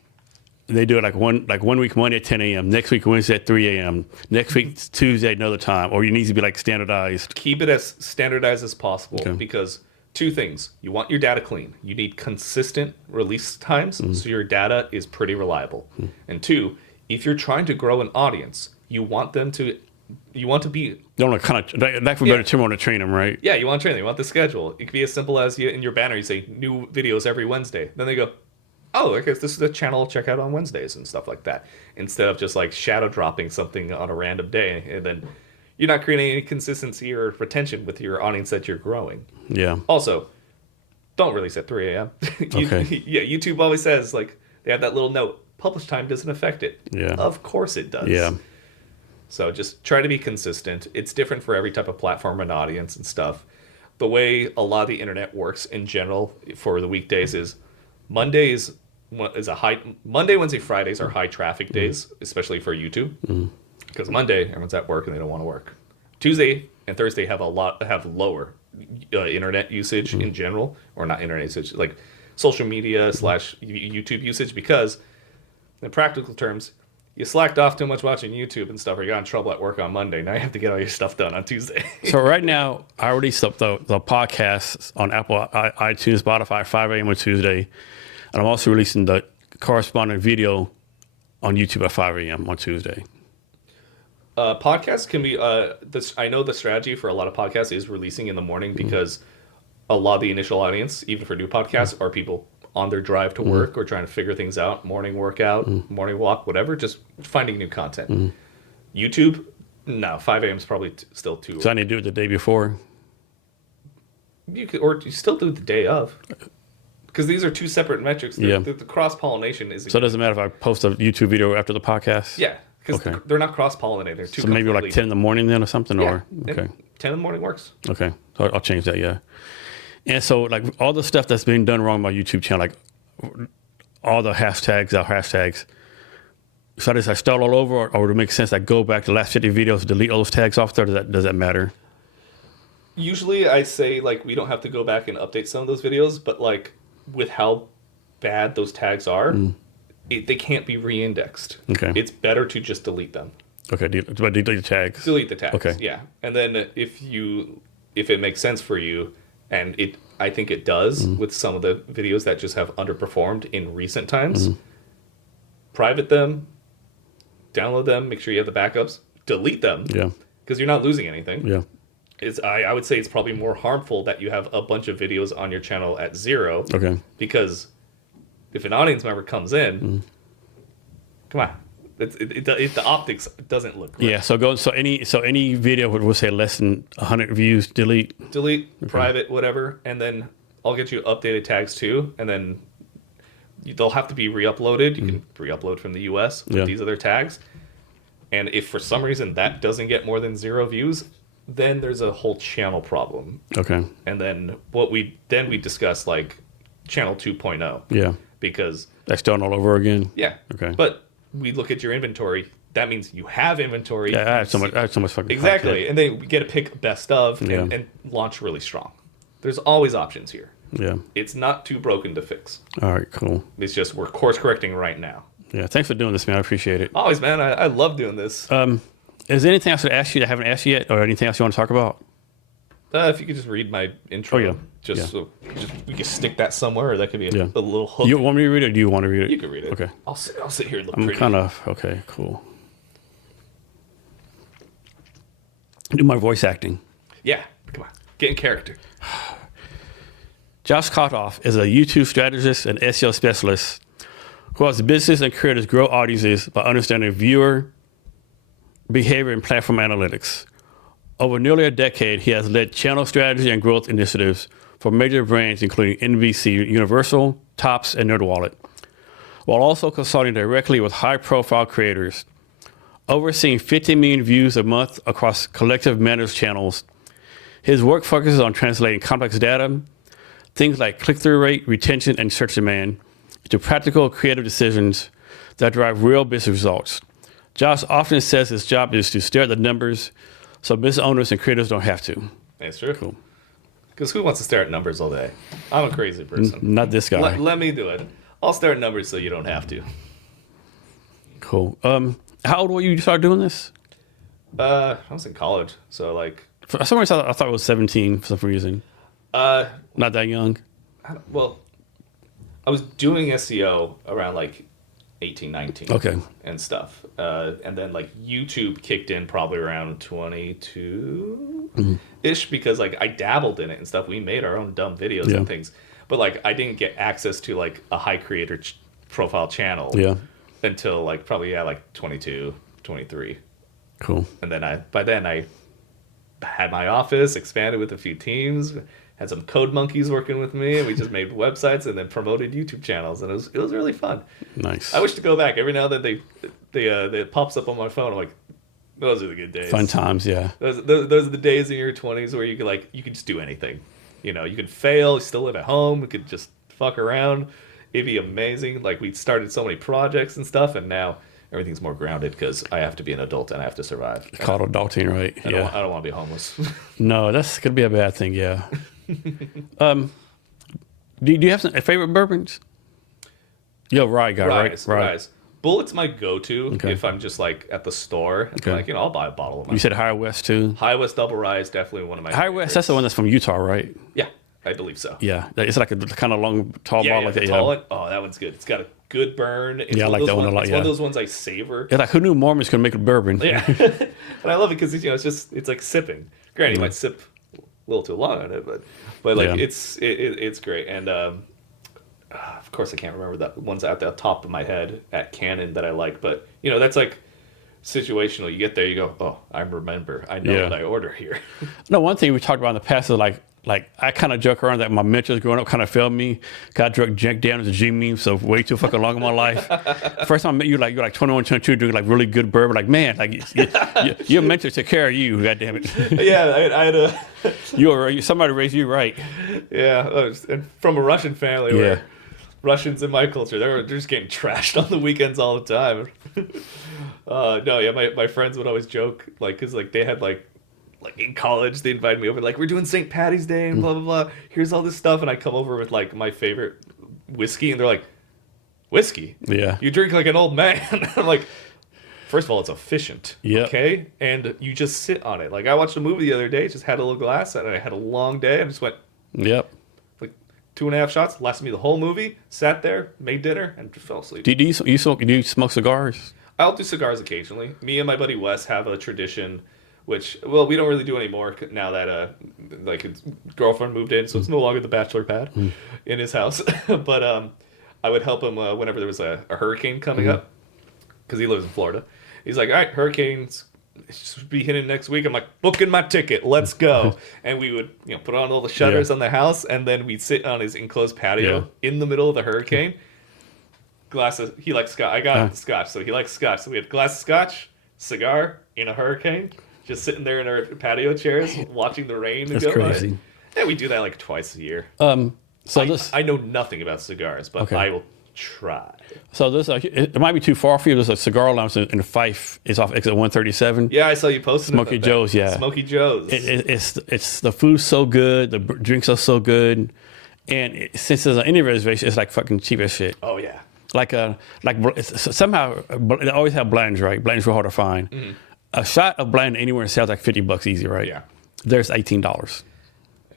They do it like one week Monday at 10 a.m. Next week Wednesday at 3 a.m. Next week Tuesday another time, or you need to be like standardized. Keep it as standardized as possible because two things: you want your data clean. You need consistent release times so your data is pretty reliable. And two, if you're trying to grow an audience, you want to be. You want to kind of that for better term, want to train them, right? Yeah, you want to train them. You want the schedule. It could be as simple as in your banner you say new videos every Wednesday. Then they go, oh, I guess this is a channel I'll check out on Wednesdays and stuff like that. Instead of just like shadow dropping something on a random day, and then you're not creating any consistency or retention with your audience that you're growing. Yeah. Also, don't release at 3 a.m. Yeah, YouTube always says like they have that little note: publish time doesn't affect it. Yeah. Of course it does. Yeah. So just try to be consistent. It's different for every type of platform and audience and stuff. The way a lot of the internet works in general for the weekdays is Monday, Wednesday, Fridays are high traffic days, especially for YouTube. Because Monday, everyone's at work and they don't want to work. Tuesday and Thursday have lower internet usage in general, or not internet usage, like social media / YouTube usage, because in practical terms, you slacked off too much watching YouTube and stuff, or you got in trouble at work on Monday. Now you have to get all your stuff done on Tuesday. So right now, I released the podcasts on Apple, iTunes, Spotify, 5 a.m. on Tuesday. And I'm also releasing the corresponding video on YouTube at 5 a.m. on Tuesday. Podcasts can be, I know the strategy for a lot of podcasts is releasing in the morning because a lot of the initial audience, even for new podcasts, are people on their drive to work or trying to figure things out, morning workout, morning walk, whatever, just finding new content. YouTube, no, 5 a.m. is probably still too early. So I need to do it the day before? Or you still do it the day of. Because these are two separate metrics. The cross-pollination is... So it doesn't matter if I post a YouTube video after the podcast? Yeah, because they're not cross-pollinated. They're two so maybe like 10 in the morning then or something? Yeah, or okay. 10 in the morning works. Okay, so I'll change that, yeah. And so like all the stuff that's being done wrong on my YouTube channel, like all the hashtags, so I start all over, or would it make sense I go back to the last 50 videos, delete all those tags off there? Does that matter? Usually I say like we don't have to go back and update some of those videos, but like with how bad those tags are, they can't be re-indexed. Okay. It's better to just delete them. Okay, delete the tags. Delete the tags. Okay. Yeah. And then if it makes sense for you, and I think it does with some of the videos that just have underperformed in recent times, private them, download them, make sure you have the backups, delete them. Yeah. Because you're not losing anything. Yeah. I would say it's probably more harmful that you have a bunch of videos on your channel at 0. Okay. Because if an audience member comes in, come on, the optics doesn't look great. Yeah. So any video we'll say less than 100 views, delete, private, whatever, and then I'll get you updated tags too, and then they'll have to be re-uploaded. You can re-upload from the US with these other tags, and if for some reason that doesn't get more than 0 views, then there's a whole channel problem. Okay. And then we discuss like channel 2.0. Yeah. Because that's done all over again. Yeah. Okay. But we look at your inventory. That means you have inventory. Yeah, I have so much fucking exactly. content. And then we get to pick best of and launch really strong. There's always options here. Yeah. It's not too broken to fix. All right, cool. It's just we're course correcting right now. Yeah, thanks for doing this, man. I appreciate it. Always, man. I love doing this. Is there anything else to ask you that I haven't asked you yet, or anything else you want to talk about? If you could just read my intro. Oh, yeah. So we can stick that somewhere, or that could be a little hook. You want me to read it, or do you want to read it? You can read it. Okay. I'll sit here and look I'm pretty. kind of, okay, cool. Do my voice acting. Yeah, come on. Get in character. Josh Kotoff is a YouTube strategist and SEO specialist who helps businesses and creators grow audiences by understanding viewer behavior and platform analytics. Over nearly a decade, he has led channel strategy and growth initiatives for major brands including NBC, Universal, Topps, and NerdWallet, while also consulting directly with high-profile creators. Overseeing 50 million views a month across collective managed channels, his work focuses on translating complex data, things like click-through rate, retention, and search demand, into practical, creative decisions that drive real business results. Josh often says his job is to stare at the numbers so business owners and creators don't have to. That's true. Cool. Because who wants to stare at numbers all day? I'm a crazy person. Not this guy. Let me do it. I'll stare at numbers so you don't have to. Cool. How old were you started doing this? I was in college, so like. For some reason, I thought it was 17 for some reason. Not that young. Well, I was doing SEO around like 18, 19. Okay. And stuff. And then like YouTube kicked in probably around 22-ish because like I dabbled in it and stuff. We made our own dumb videos and things. But like I didn't get access to like a high creator profile channel until like probably like 22, 23. Cool. And then by then I had my office, expanded with a few teams, had some code monkeys working with me, and we just made websites and then promoted YouTube channels, and it was really fun. Nice. I wish to go back. Every now and then it pops up on my phone. I'm like, those are the good days. Fun times, yeah. Those are the days in your 20s where you could just do anything. You know, you could fail, you still live at home, you could just fuck around. It'd be amazing. Like we started so many projects and stuff, and now everything's more grounded because I have to be an adult and I have to survive. It's called adulting, right? I don't want to be homeless. No, that's could be a bad thing. Yeah. Do you have some favorite bourbons? You're a rye guy, right? Rise. Bullet's my go-to if I'm just like at the store. Okay. Like, I'll buy a bottle of mine. You said High West too. High West Double Rye is definitely one of my. High West, that's the one that's from Utah, right? Yeah, I believe so. Yeah, it's like a kind of long, tall bottle like that. Tall one. Oh, that one's good. It's got a good burn. It's I like that one a lot. It's one of those ones I savor. It's like who knew Mormons could make a bourbon? Yeah, and I love it because it's like sipping. Granted, you might sip a little too long on it, but like it's great. And of course, I can't remember the ones at the top of my head at Canon that I like, but that's like situational. You get there, you go, oh, I remember. I know what I order here. No, one thing we talked about in the past is like I kind of joke around that my mentors growing up kind of failed me. Got drunk Jack down as a G meme, so way too fucking long in my life. First time I met you, you're like 21, 22, doing like really good bourbon. Like, man, like your mentor took care of you. God damn it. Yeah, I had a. Somebody raised you right. Yeah, and from a Russian family where Russians in my culture, they're just getting trashed on the weekends all the time. My friends would always joke, like, because like they had like in college, they invited me over, like, we're doing St. Patty's Day and blah, blah, blah. Here's all this stuff. And I come over with, like, my favorite whiskey. And they're like, whiskey? Yeah. You drink like an old man. I'm like, first of all, it's efficient. Yep. Okay? And you just sit on it. Like, I watched a movie the other day, just had a little glass, and I had a long day. I just went, yep. Like, 2.5 shots, lasted me the whole movie, sat there, made dinner, and just fell asleep. Do you smoke cigars? I'll do cigars occasionally. Me and my buddy Wes have a tradition, which, well, we don't really do anymore now that like his girlfriend moved in, so it's no longer the bachelor pad in his house. But I would help him whenever there was a hurricane coming up, because he lives in Florida. He's like, all right, hurricanes should be hitting next week. I'm like, booking my ticket, let's go. And we would put on all the shutters on the house, and then we'd sit on his enclosed patio in the middle of the hurricane. Glasses. He likes scotch. I got scotch, so he likes scotch. So we had glass of scotch, cigar in a hurricane. Just sitting there in our patio chairs, watching the rain. That's crazy. Yeah, we do that like twice a year. I know nothing about cigars, but I will try. So this it might be too far for you. There's a cigar lounge in Fife. It's off exit 137. Yeah, I saw you posting Smoky Joe's. Yeah, Smoky Joe's. It's the food's so good, the drinks are so good, and since there's an Indian reservation, it's like fucking cheap as shit. Oh yeah. Like somehow they always have blends, right? Blends real hard to find. Mm-hmm. A shot of blend anywhere in sales like $50 easy, right? Yeah. There's $18.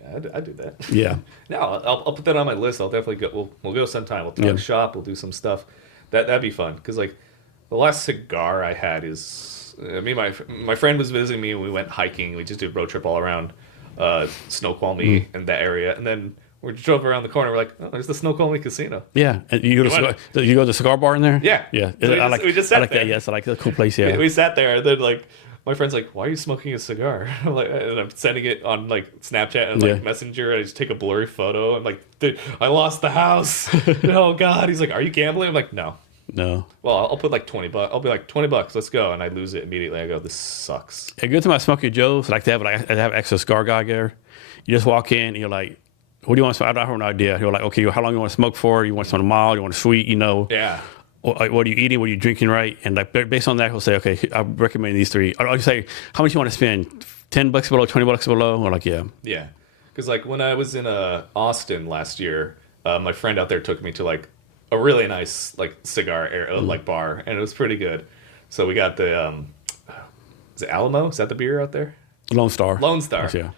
Yeah, I do that. Yeah. No, I'll put that on my list. I'll definitely go. We'll go sometime. We'll talk shop. We'll do some stuff. That'd be fun. Because like the last cigar I had is my friend was visiting me and we went hiking. We just did a road trip all around Snoqualmie and that area, and then we drove around the corner. We're like, oh, there's the Snoqualmie Casino. Yeah, and you go to the cigar bar in there. Yeah, yeah. So we just sat like there. that. Yes, I like that cool place. Yeah, we sat there, and then like my friend's like, "Why are you smoking a cigar?" I'm like, and I'm sending it on like Snapchat and like Messenger. And I just take a blurry photo. I'm like, dude, I lost the house. Oh God. He's like, "Are you gambling?" I'm like, "No." No. Well, I'll put like $20. I'll be like $20. Let's go, and I lose it immediately. I go, "This sucks." A good thing about Smoky Joe's, like they have extra cigar guy there. You just walk in, and you're like, what do you want to smoke? I don't have an idea. You're like, okay, how long you want to smoke for? You want something mild? You want a sweet? Yeah. What are you eating? What are you drinking? Right? And like based on that, he'll say, okay, I recommend these three. I'll say, how much you want to spend? $10 below, $20 below? Or like, yeah. Yeah. Because like when I was in Austin last year, my friend out there took me to like a really nice like cigar like bar, and it was pretty good. So we got the is it Alamo? Is that the beer out there? Lone Star. Lone Star. Yeah.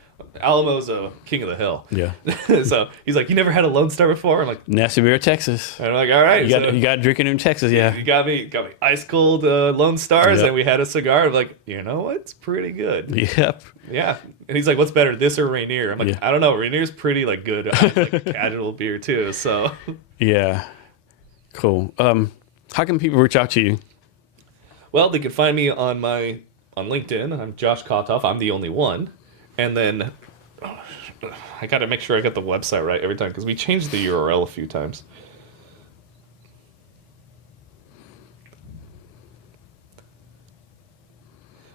Alamo's a king of the hill. Yeah. So he's like, you never had a Lone Star before? I'm like, Nasty beer, Texas. and I'm like, all right. You got drinking in Texas, yeah. You got me ice cold Lone Stars, Yep. and we had a cigar. I'm like, you know what? It's pretty good. Yep. Yeah. And he's like, what's better, this or Rainier? I'm like, Yeah. I don't know. Rainier's pretty like good like casual beer too. So Yeah. Cool. How can people reach out to you? well, they can find me on LinkedIn. I'm Josh Kotoff. I'm the only one. And then I got to make sure I got the website right every time because we changed the URL a few times.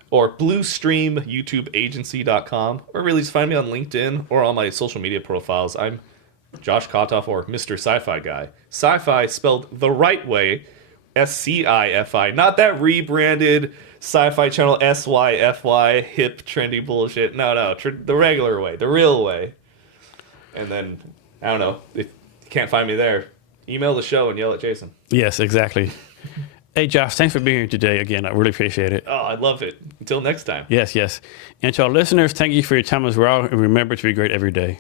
Or bluestreamyoutubeagency.com, or really just find me on LinkedIn or on my social media profiles. I'm Josh Kotoff or Mr. Sci-Fi Guy. Sci-Fi spelled the right way, SCIFI, not that rebranded Sci-Fi Channel SYFY hip trendy bullshit. No, the regular way, the real way. And then I don't know if you can't find me there, email the show and yell at Jason. Yes, exactly. Hey, Josh, thanks for being here today again. I really appreciate it. Oh, I love it. Until next time. Yes. And to our listeners, thank you for your time as well. And remember to be great every day.